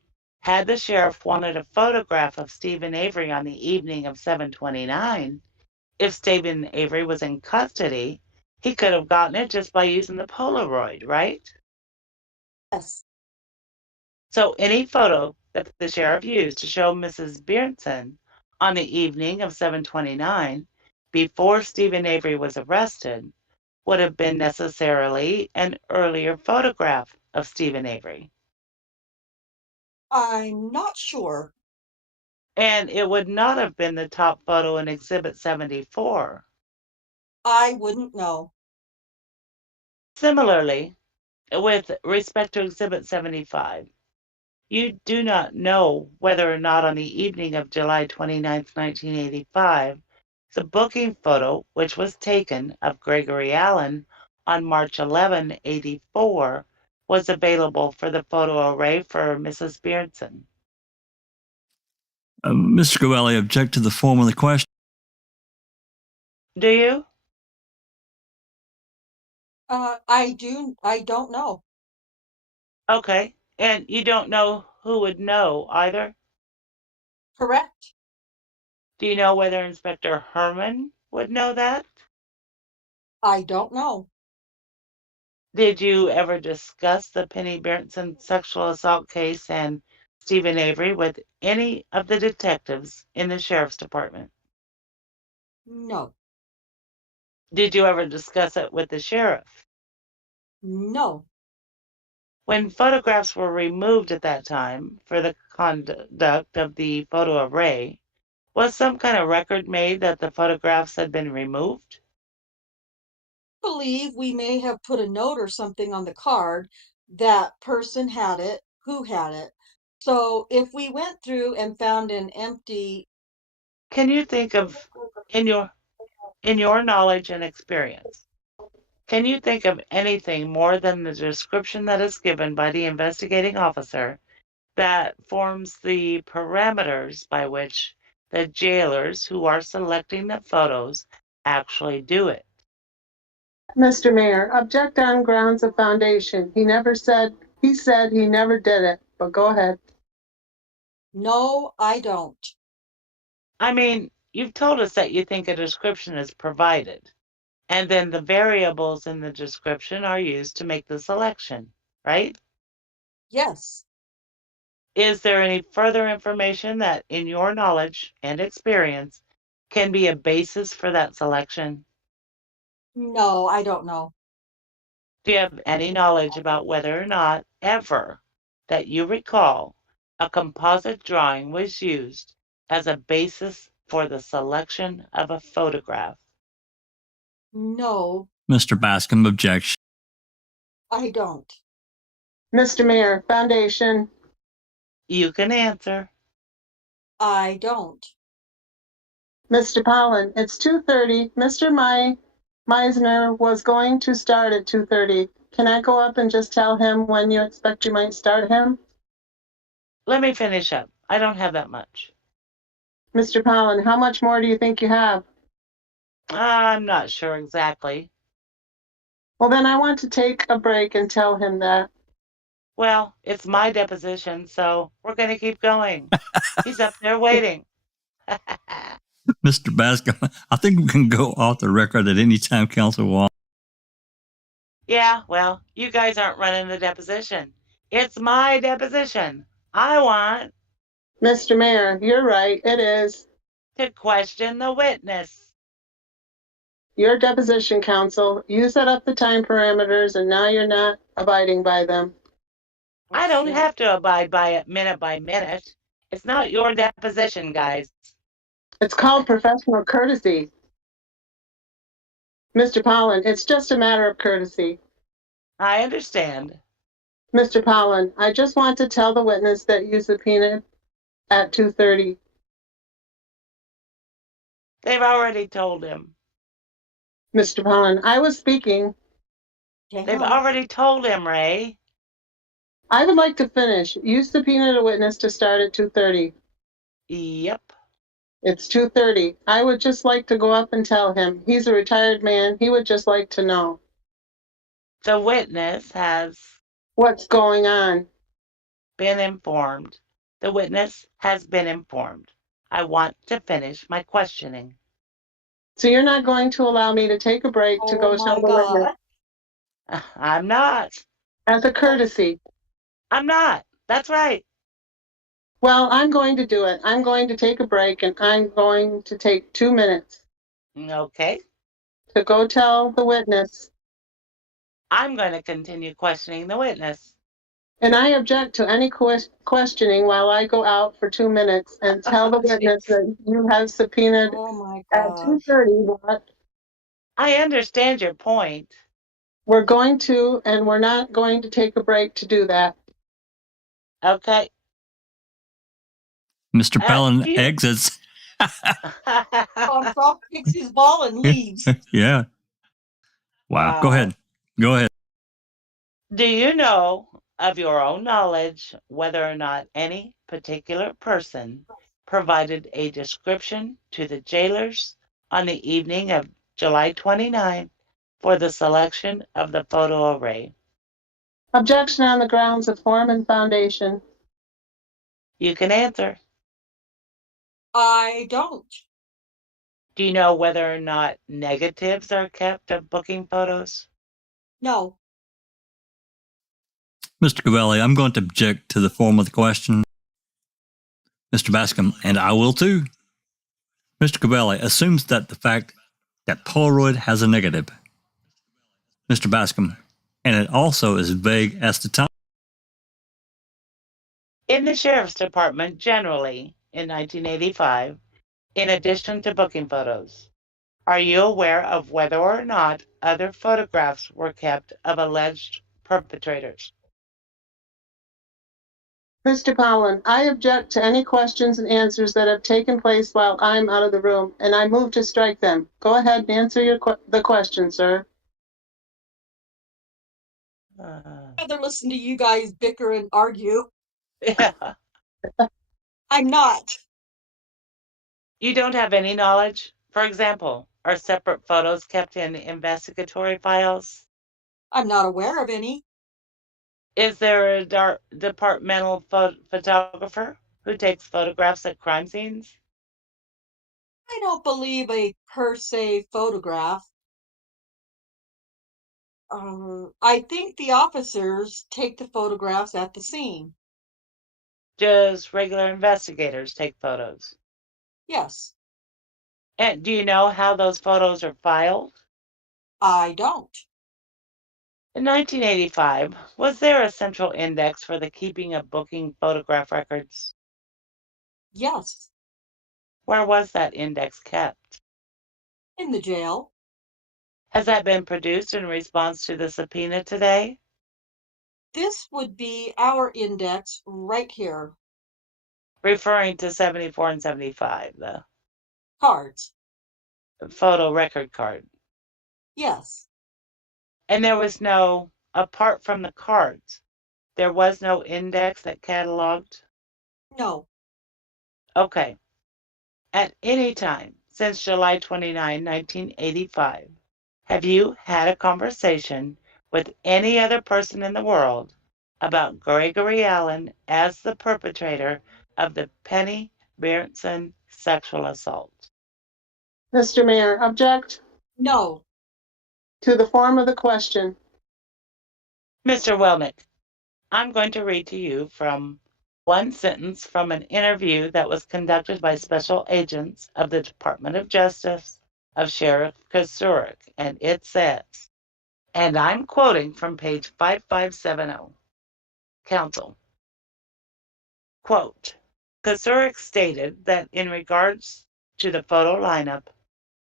had the sheriff wanted a photograph of Stephen Avery on the evening of 7/29, if Stephen Avery was in custody, he could have gotten it just by using the Polaroid, right? Yes. So any photo that the sheriff used to show Mrs. Beerson on the evening of 7/29, before Stephen Avery was arrested, would have been necessarily an earlier photograph of Stephen Avery. I'm not sure. And it would not have been the top photo in Exhibit 74. I wouldn't know. Similarly, with respect to Exhibit 75, you do not know whether or not on the evening of July 29, 1985, the booking photo, which was taken of Gregory Allen on March 11, 84, was available for the photo array for Mrs. Beerson. Mr. Goelli, object to the form of the question. Do you? I don't know. Okay. And you don't know who would know either? Correct? Do you know whether Inspector Herman would know that? I don't know. Did you ever discuss the Penny Beerson sexual assault case and Stephen Avery with any of the detectives in the sheriff's department? No. Did you ever discuss it with the sheriff? No. When photographs were removed at that time for the conduct of the photo array, was some kind of record made that the photographs had been removed? I believe we may have put a note or something on the card that person had it, who had it. So if we went through and found an empty, Can you think of, in your knowledge and experience, can you think of anything more than the description that is given by the investigating officer that forms the parameters by which the jailers who are selecting the photos actually do it? Mr. Mayor, object on grounds of foundation. He said he never did it, but go ahead. no, I don't. I mean, you've told us that you think a description is provided, and then the variables in the description are used to make the selection, right? Yes. Is there any further information that, in your knowledge and experience, can be a basis for that selection? No, I don't know. Do you have any knowledge about whether or not ever that you recall a composite drawing was used as a basis for the selection of a photograph? No, Mr. Bascom objects. I don't. Mr. Mayor, Foundation, You can answer. I don't. Mr. Pollen, it's 2:30. Mr. Meisner was going to start at 2:30. Can I go up and just tell him when you expect you might start him? Let me finish up. I don't have that much. Mr. Pollen, how much more do you think you have? I'm not sure exactly. Well, then I want to take a break and tell him that. Well, it's my deposition, so we're going to keep going. He's up there waiting. Mr. Bascom, I think we can go off the record at any time council wants. Yeah, well, you guys aren't running the deposition. It's my deposition. I want Mr. Mayor, you're right, it is. to question the witness. Your deposition, counsel. You set up the time parameters and now you're not abiding by them. I don't have to abide by it minute by minute. It's not your deposition, guys. It's called professional courtesy. Mr. Pollen, it's just a matter of courtesy. I understand. Mr. Pollen, I just want to tell the witness that you subpoenaed at 2:30. They've already told him. Mr. Pollen, I was speaking. They've Damn. already told him, Ray. I would like to finish. You subpoenaed a witness to start at 2:30. Yep. It's 2:30. I would just like to go up and tell him. He's a retired man. He would just like to know The witness has what's going on. been informed. The witness has been informed. I want to finish my questioning. So you're not going to allow me to take a break to go Oh tell my the witness God. I'm not. as a courtesy. I'm not. That's right. Well, I'm going to do it. I'm going to take a break and I'm going to take 2 minutes Okay. to go tell the witness. I'm going to continue questioning the witness. And I object to any questioning while I go out for 2 minutes and tell the witness that you have subpoenaed Oh my at gosh. 2:30 what I understand your point. we're going to, and we're not going to take a break to do that. Okay. Mr. Pollen do you- exits. Tom Croft picks his ball and leaves. Yeah. Wow. Go Wow. ahead. Go ahead. Do you know of your own knowledge whether or not any particular person provided a description to the jailers on the evening of July 29th for the selection of the photo array? Objection on the grounds of form and foundation. You can answer. I don't. Do you know whether or not negatives are kept of booking photos? No. Mr. Cavelli, I'm going to object to the form of the question. Mr. Bascom, and I will too. Mr. Cavelli assumes that the fact that Polaroid has a negative. Mr. Bascom, and it also is vague as to time. In the Sheriff's Department generally, in 1985, in addition to booking photos, are you aware of whether or not other photographs were kept of alleged perpetrators? Mr. Pollen, I object to any questions and answers that have taken place while I'm out of the room, and I move to strike them. Go ahead and answer the question, sir. I'd rather listen to you guys bicker and argue. Yeah. I'm not. You don't have any knowledge? For example, are separate photos kept in investigatory files? I'm not aware of any. Is there a departmental photographer who takes photographs at crime scenes? I don't believe a per se photograph. I think the officers take the photographs at the scene. Just regular investigators take photos? Yes. And do you know how those photos are filed? I don't. In 1985, was there a central index for the keeping of booking photograph records? Yes. Where was that index kept? In the jail. Has that been produced in response to the subpoena today? This would be our index right here. Referring to 74 and 75, the Cards. photo record card. Yes. And there was no, apart from the cards, there was no index that cataloged? No. Okay. At any time since July 29, 1985, have you had a conversation with any other person in the world about Gregory Allen as the perpetrator of the Penny Berenson sexual assault? Mr. Mayor, object No. to the form of the question. Mr. Welnicke, I'm going to read to you from one sentence from an interview that was conducted by special agents of the Department of Justice of Sheriff Kasurik, and it says, and I'm quoting from page 5570, counsel, quote, Kasurik stated that in regards to the photo lineup,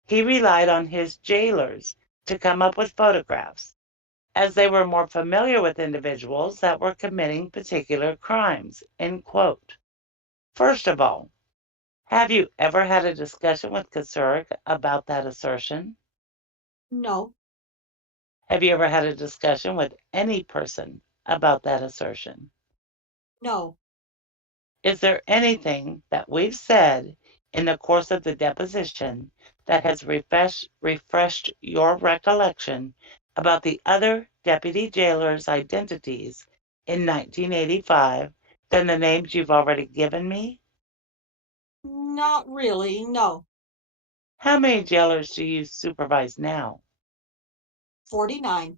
he relied on his jailers to come up with photographs, as they were more familiar with individuals that were committing particular crimes, end quote. First of all, have you ever had a discussion with Kasurik about that assertion? No. Have you ever had a discussion with any person about that assertion? No. Is there anything that we've said in the course of the deposition that has refreshed your recollection about the other deputy jailers' identities in 1985 than the names you've already given me? Not really. No. How many jailers do you supervise now? 49.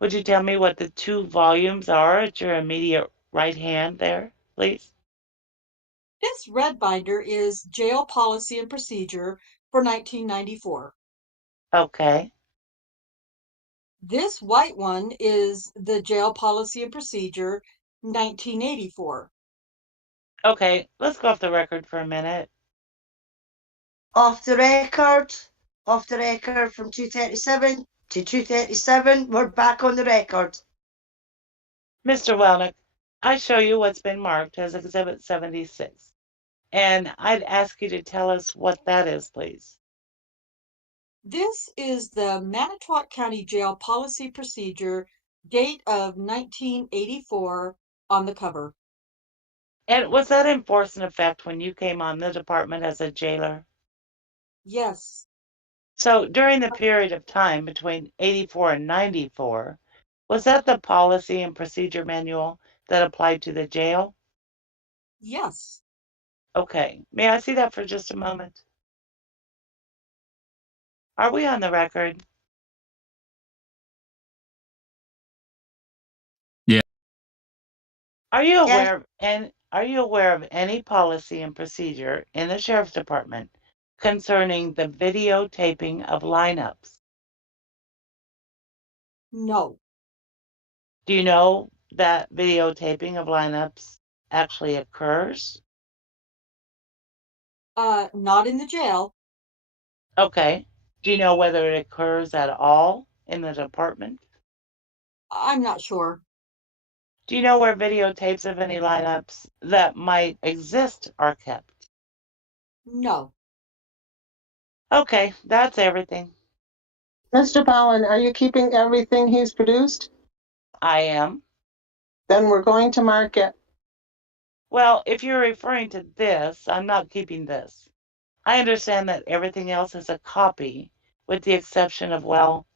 Would you tell me what the 2 volumes are at your immediate right hand there, please? This red binder is Jail Policy and Procedure for 1994. Okay. This white one is the Jail Policy and Procedure 1984. Okay, let's go off the record for a minute. Off the record from 237 to 237. We're back on the record. Mr. Welnicke, I show you what's been marked as Exhibit 76, and I'd ask you to tell us what that is, please. This is the Manitowoc County Jail Policy Procedure, date of 1984 on the cover. And was that in force and effect when you came on the department as a jailer? Yes. So during the period of time between 84 and 94, was that the policy and procedure manual that applied to the jail? Yes. Okay, may I see that for just a moment? Are we on the record? Yeah. Are you aware of any policy and procedure in the sheriff's department concerning the videotaping of lineups? No. Do you know that videotaping of lineups actually occurs? Not in the jail. Okay. Do you know whether it occurs at all in the department? I'm not sure. Do you know where videotapes of any lineups that might exist are kept? No. Okay, that's everything. Mr. Pollen, are you keeping everything he's produced? I am. Then we're going to mark it. Well, if you're referring to this, I'm not keeping this. I understand that everything else is a copy, with the exception of, well,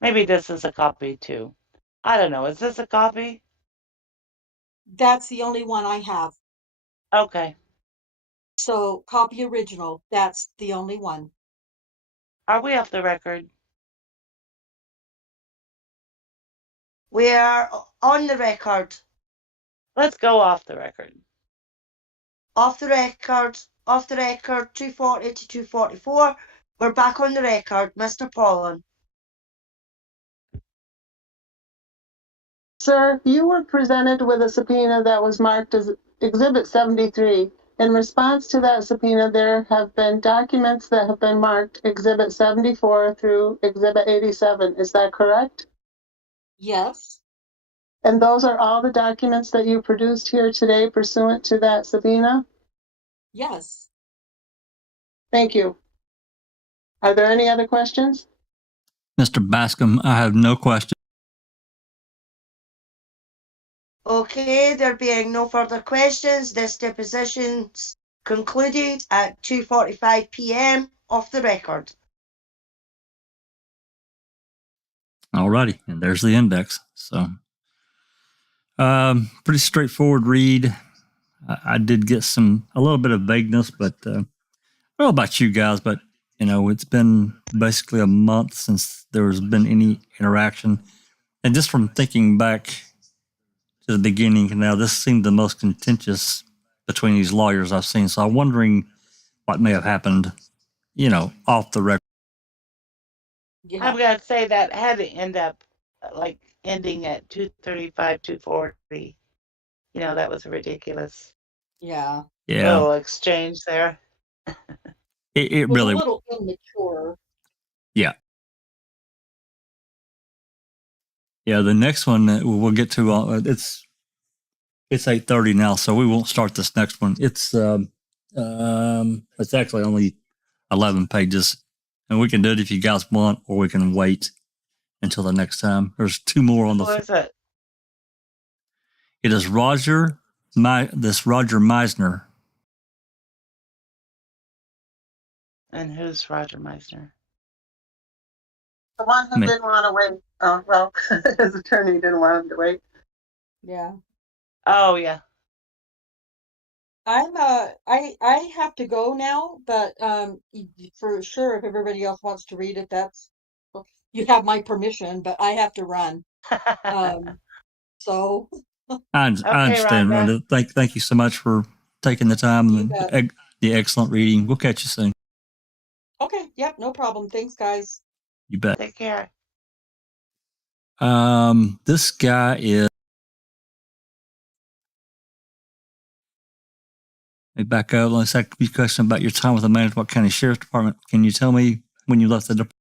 maybe this is a copy too. I don't know. Is this a copy? That's the only one I have. Okay. So, copy original, that's the only one. Are we off the record? We are on the record. Let's go off the record. Off the record, 240 to 244. We're back on the record, Mr. Pollen. Sir, you were presented with a subpoena that was marked as Exhibit 73. In response to that subpoena, there have been documents that have been marked Exhibit 74 through Exhibit 87. Is that correct? Yes. And those are all the documents that you produced here today pursuant to that subpoena? Yes. Thank you. Are there any other questions? Mr. Bascom, I have no question. Okay, there being no further questions, this deposition's concluded at 2:45 p.m. off the record. Alrighty, and there's the index. So, pretty straightforward read. I did get a little bit of vagueness, but I don't know about you guys, but it's been basically a month since there's been any interaction, and just from thinking back to the beginning, now this seemed the most contentious between these lawyers I've seen. So I'm wondering what may have happened, off the record. Yeah. I'm gonna say that had to end up like ending at 2:35, 2:40. That was ridiculous. Yeah. Yeah, Little exchange there. it It was really. a little immature. Yeah. Yeah, the next one that we'll get to, it's 8:30 now, so we won't start this next one. It's actually only 11 pages, and we can do it if you guys want, or we can wait until the next time. There's two more on the. What is it? It is Roger Meisner. And who's Roger Meisner? The one who Me. didn't want to wait. Oh, well, his attorney didn't want him to wait. Yeah. Oh yeah. I have to go now, but for sure, if everybody else wants to read it, you have my permission, but I have to run. So I understand, Rhonda. Rhonda. Thank you so much for taking the time You and the excellent reading. We'll catch you soon. okay, yep, no problem. Thanks, guys. You bet. Take care. This guy is. Let me back up. Let's ask you a question about your time with the Manitowoc County Sheriff's Department. Can you tell me when you left the department?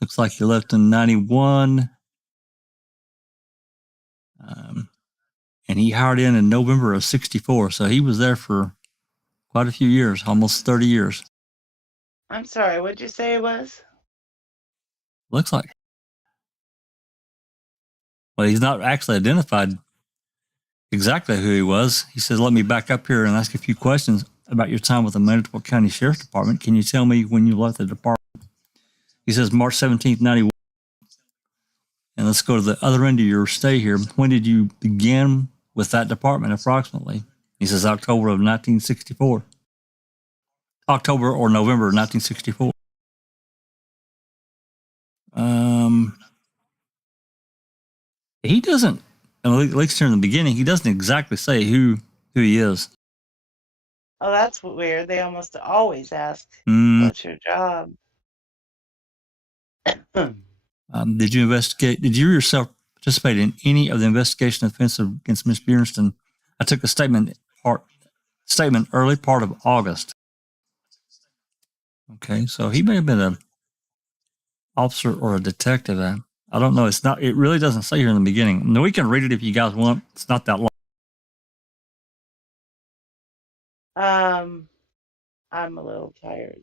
Looks like you left in 91. And he hired in November of 64. So he was there for quite a few years, almost 30 years. I'm sorry, what'd you say it was? Looks like. Well, he's not actually identified exactly who he was. He says, let me back up here and ask a few questions about your time with the Manitowoc County Sheriff's Department. Can you tell me when you left the department? He says March 17th, 91. And let's go to the other end of your stay here. When did you begin with that department approximately? He says October of 1964. October or November of 1964. He doesn't, at least here in the beginning, he doesn't exactly say who he is. Oh, that's weird. They almost always ask, what's your job? Did you investigate? Did you yourself participate in any of the investigation offensive against Ms. Bjornston? I took a statement early part of August. Okay, so he may have been an officer or a detective. I don't know. It's not. It really doesn't say here in the beginning. No, we can read it if you guys want. It's not that long. I'm a little tired.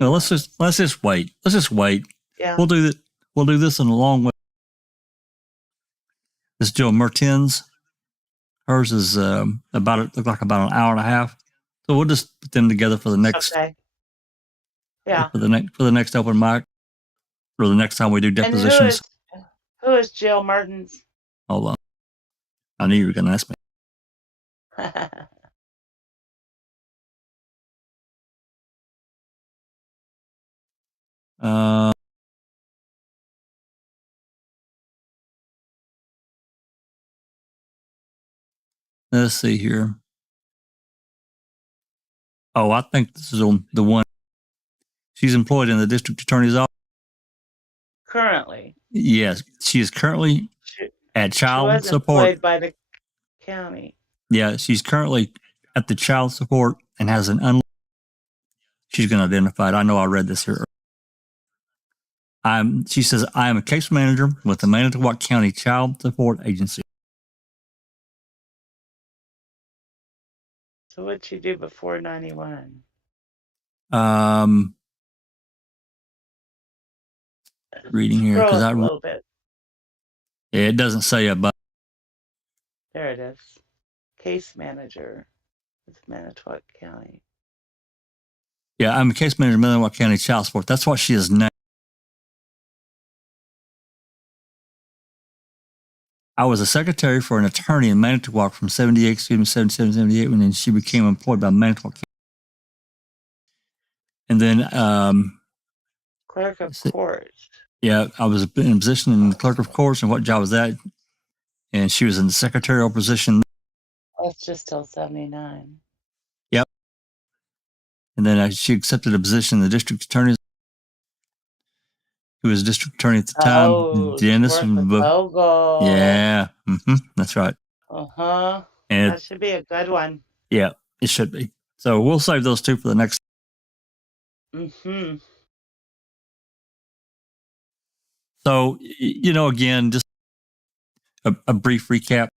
No, let's just wait. Let's just wait. Yeah. We'll do that. We'll do this in a long way. This is Jill Mertens. Hers is look like about an hour and a half. So we'll just put them together for the next. Okay. Yeah. For the next open mic, or the next time we do depositions. And who is Jill Mertens? Hold on. I knew you were going to ask me. Let's see here. Oh, I think this is on the one. She's employed in the district attorney's office. Currently. Yes, she is currently at child she was support. employed by the county. Yeah, she's currently at the child support and has an she's going to identify it. I know I read this here. She says, I am a case manager with the Manitowoc County Child Support Agency. So what'd she do before 91? Reading here Scroll because up a little bit. It doesn't say about. There it is. Case manager with Manitowoc County. Yeah, I'm a case manager in Manitowoc County Child Support. That's what she is now. I was a secretary for an attorney in Manitowoc from 77, 78, when then she became employed by Manitowoc County. And then Clerk of court. yeah, I was in a position in the clerk of courts. And what job was that? And she was in the secretarial position. That's just till 79. Yep. And then she accepted a position in the district attorney's. Who was district attorney at the time. Oh, Dennis. Bogo. Yeah. That's right. Uh-huh. And That should be a good one. yeah, it should be. So we'll save those two for the next. Mm-hmm. So, again, just a brief recap.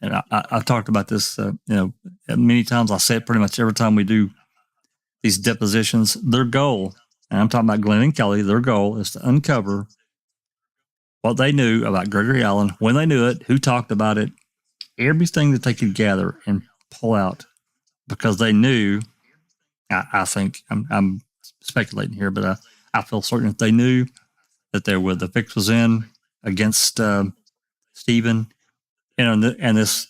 And I've talked about this, many times. I say it pretty much every time we do these depositions. Their goal, and I'm talking about Glenn and Kelly, their goal is to uncover what they knew about Gregory Allen, when they knew it, who talked about it, everything that they could gather and pull out, because they knew, I think, I'm speculating here, but I feel certain that they knew that the fix was in against Stephen. And this,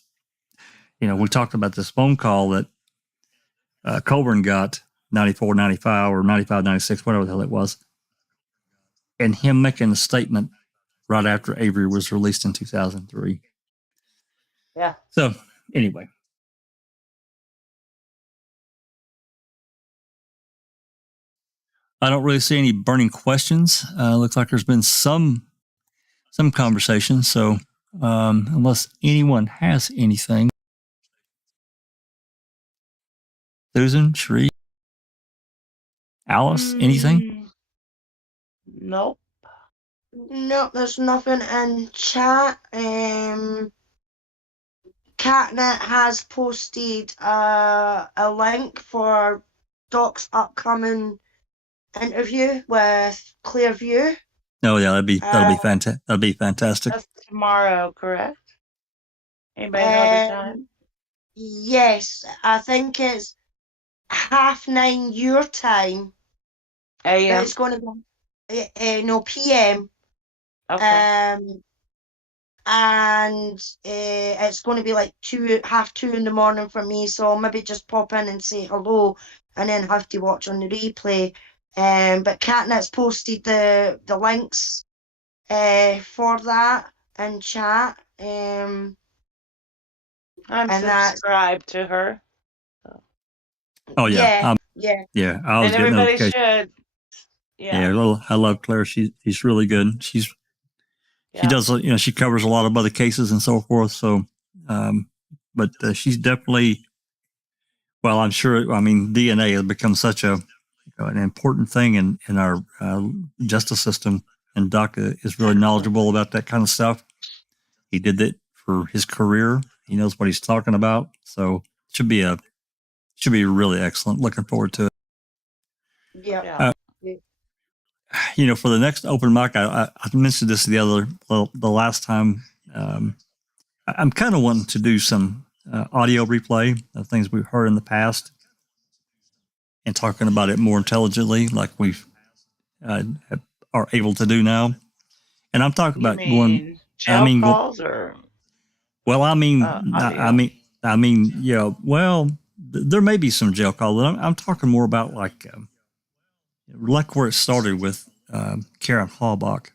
we talked about this phone call that Colburn got 94, 95 or 95, 96, whatever the hell it was. And him making a statement right after Avery was released in 2003. Yeah. So anyway. I don't really see any burning questions. Looks like there's been some conversation. So unless anyone has anything. Susan, Sheree, Alice, anything? Nope. No, there's nothing in chat. Catnet has posted a link for Doc's upcoming interview with Clearview. Oh yeah, that'd be fantastic. That'd be fantastic. That's tomorrow, correct? Anybody know the time? Yes, I think it's 9:30 your time. AM. It's going to be no PM. Okay. And it's going to be like 2:30 in the morning for me, so I'll maybe just pop in and say hello and then have to watch on the replay. But Catnet's posted the links for that in chat. I'm subscribed to her. Oh yeah, yeah. I was and getting everybody notifications. should. Yeah. Well, I love Claire. She's really good. She does, she covers a lot of other cases and so forth. So, but she's definitely, well, I'm sure. I mean, DNA has become such an important thing in our justice system, and Doc is really knowledgeable about that kind of stuff. He did it for his career. He knows what he's talking about. So it should be really excellent. Looking forward to it. Yeah. For the next open mic, I mentioned this the last time. I'm kind of wanting to do some audio replay of things we've heard in the past and talking about it more intelligently, like we are able to do now. And I'm talking about going. Calls or. Well, well, there may be some jail calls. But I'm talking more about like where it started with Karen Halbach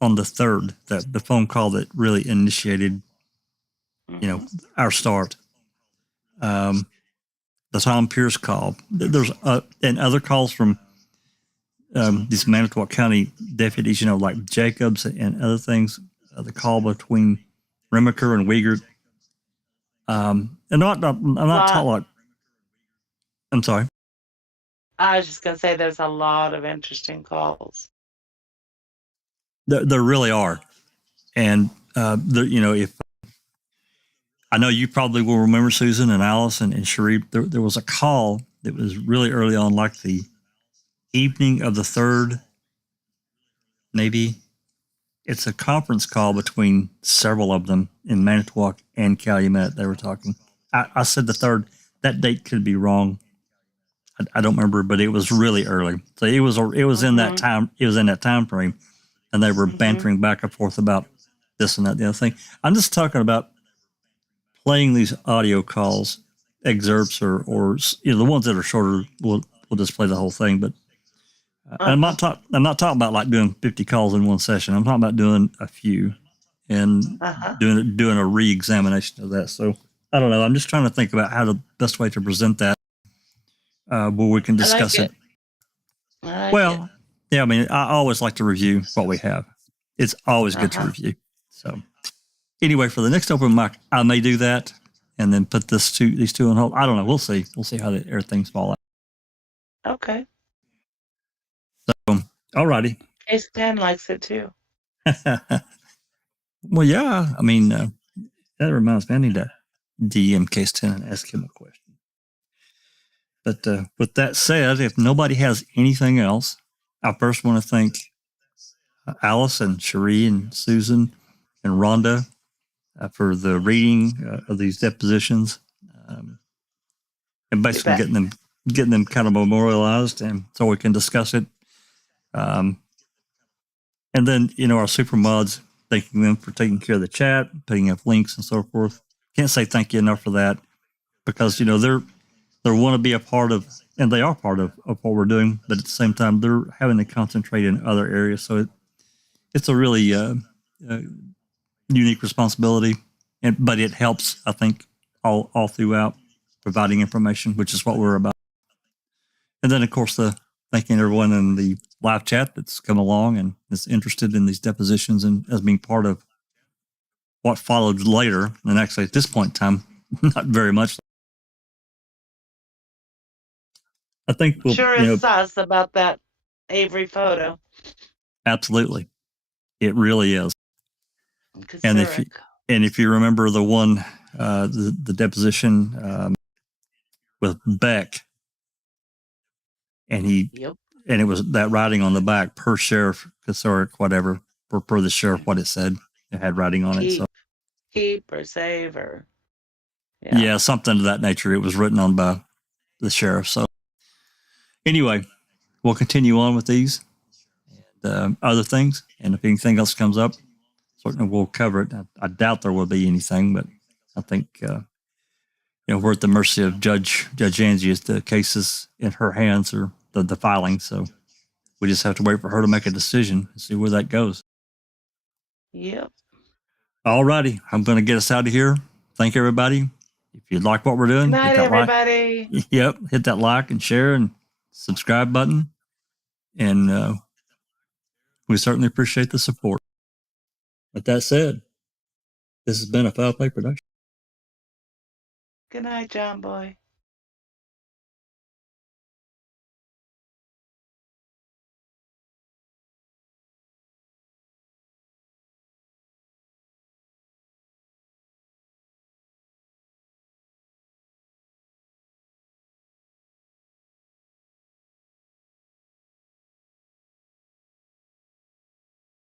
on the 3rd, the phone call that really initiated, our start. The Tom Pierce call. There's and other calls from these Manitowoc County deputies, like Jacobs and other things. The call between Remaker and Wiegert. And I'm not talking like. I'm sorry. I was just gonna say there's a lot of interesting calls. There really are, and if I know you probably will remember Susan and Allison and Sheree, there was a call that was really early on, like the evening of the 3rd, maybe. It's a conference call between several of them in Manitowoc and Calumet. They were talking. I said the 3rd. That date could be wrong. I don't remember, but it was really early. So it was in that time. It was in that time frame, and they were bantering back and forth about this and that, the other thing. I'm just talking about playing these audio calls, excerpts, or the ones that are shorter. We'll just play the whole thing, but. I'm not talking about like doing 50 calls in one session. I'm talking about doing a few and doing a re-examination of that. So I don't know. I'm just trying to think about how the best way to present that, where we can discuss it. Well, yeah. I mean, I always like to review what we have. It's always good to review. So anyway, for the next open mic, I may do that and then put these two on hold. I don't know. We'll see. We'll see how everything's fall out. Okay. All righty. Case 10 likes it too. Well, yeah. I mean, that reminds me, I need to DM Case 10 and ask him a question. But with that said, if nobody has anything else, I first want to thank Alice and Sheree and Susan and Rhonda for the reading of these depositions, and basically getting them kind of memorialized, and so we can discuss it. And then, our super mods, thanking them for taking care of the chat, putting up links and so forth. Can't say thank you enough for that, because, they want to be a part of, and they are part of what we're doing, but at the same time, they're having to concentrate in other areas. So it's a really unique responsibility, but it helps, I think, all throughout providing information, which is what we're about. And then, of course, thanking everyone in the live chat that's come along and is interested in these depositions and as being part of what followed later. And actually, at this point in time, not very much. I think we'll, sure is sus about that Avery photo. Absolutely, it really is. And if you remember the one, the deposition with Beck, and and it was that writing on the back, per sheriff, or whatever, per the sheriff, what it said. It had writing on it. So keep or save or. Yeah, something of that nature. It was written on by the sheriff. So anyway, we'll continue on with these and other things. And if anything else comes up, certainly we'll cover it. I doubt there will be anything, but I think, we're at the mercy of Judge Angie as the cases in her hands or the filing. So we just have to wait for her to make a decision and see where that goes. Yep. All righty. I'm going to get us out of here. Thank everybody. If you like what we're doing, good night, hit that everybody. Like. Yep. Hit that like and share and subscribe button. And we certainly appreciate the support. With that said, this has been a Foul Play production. Good night, John Boy.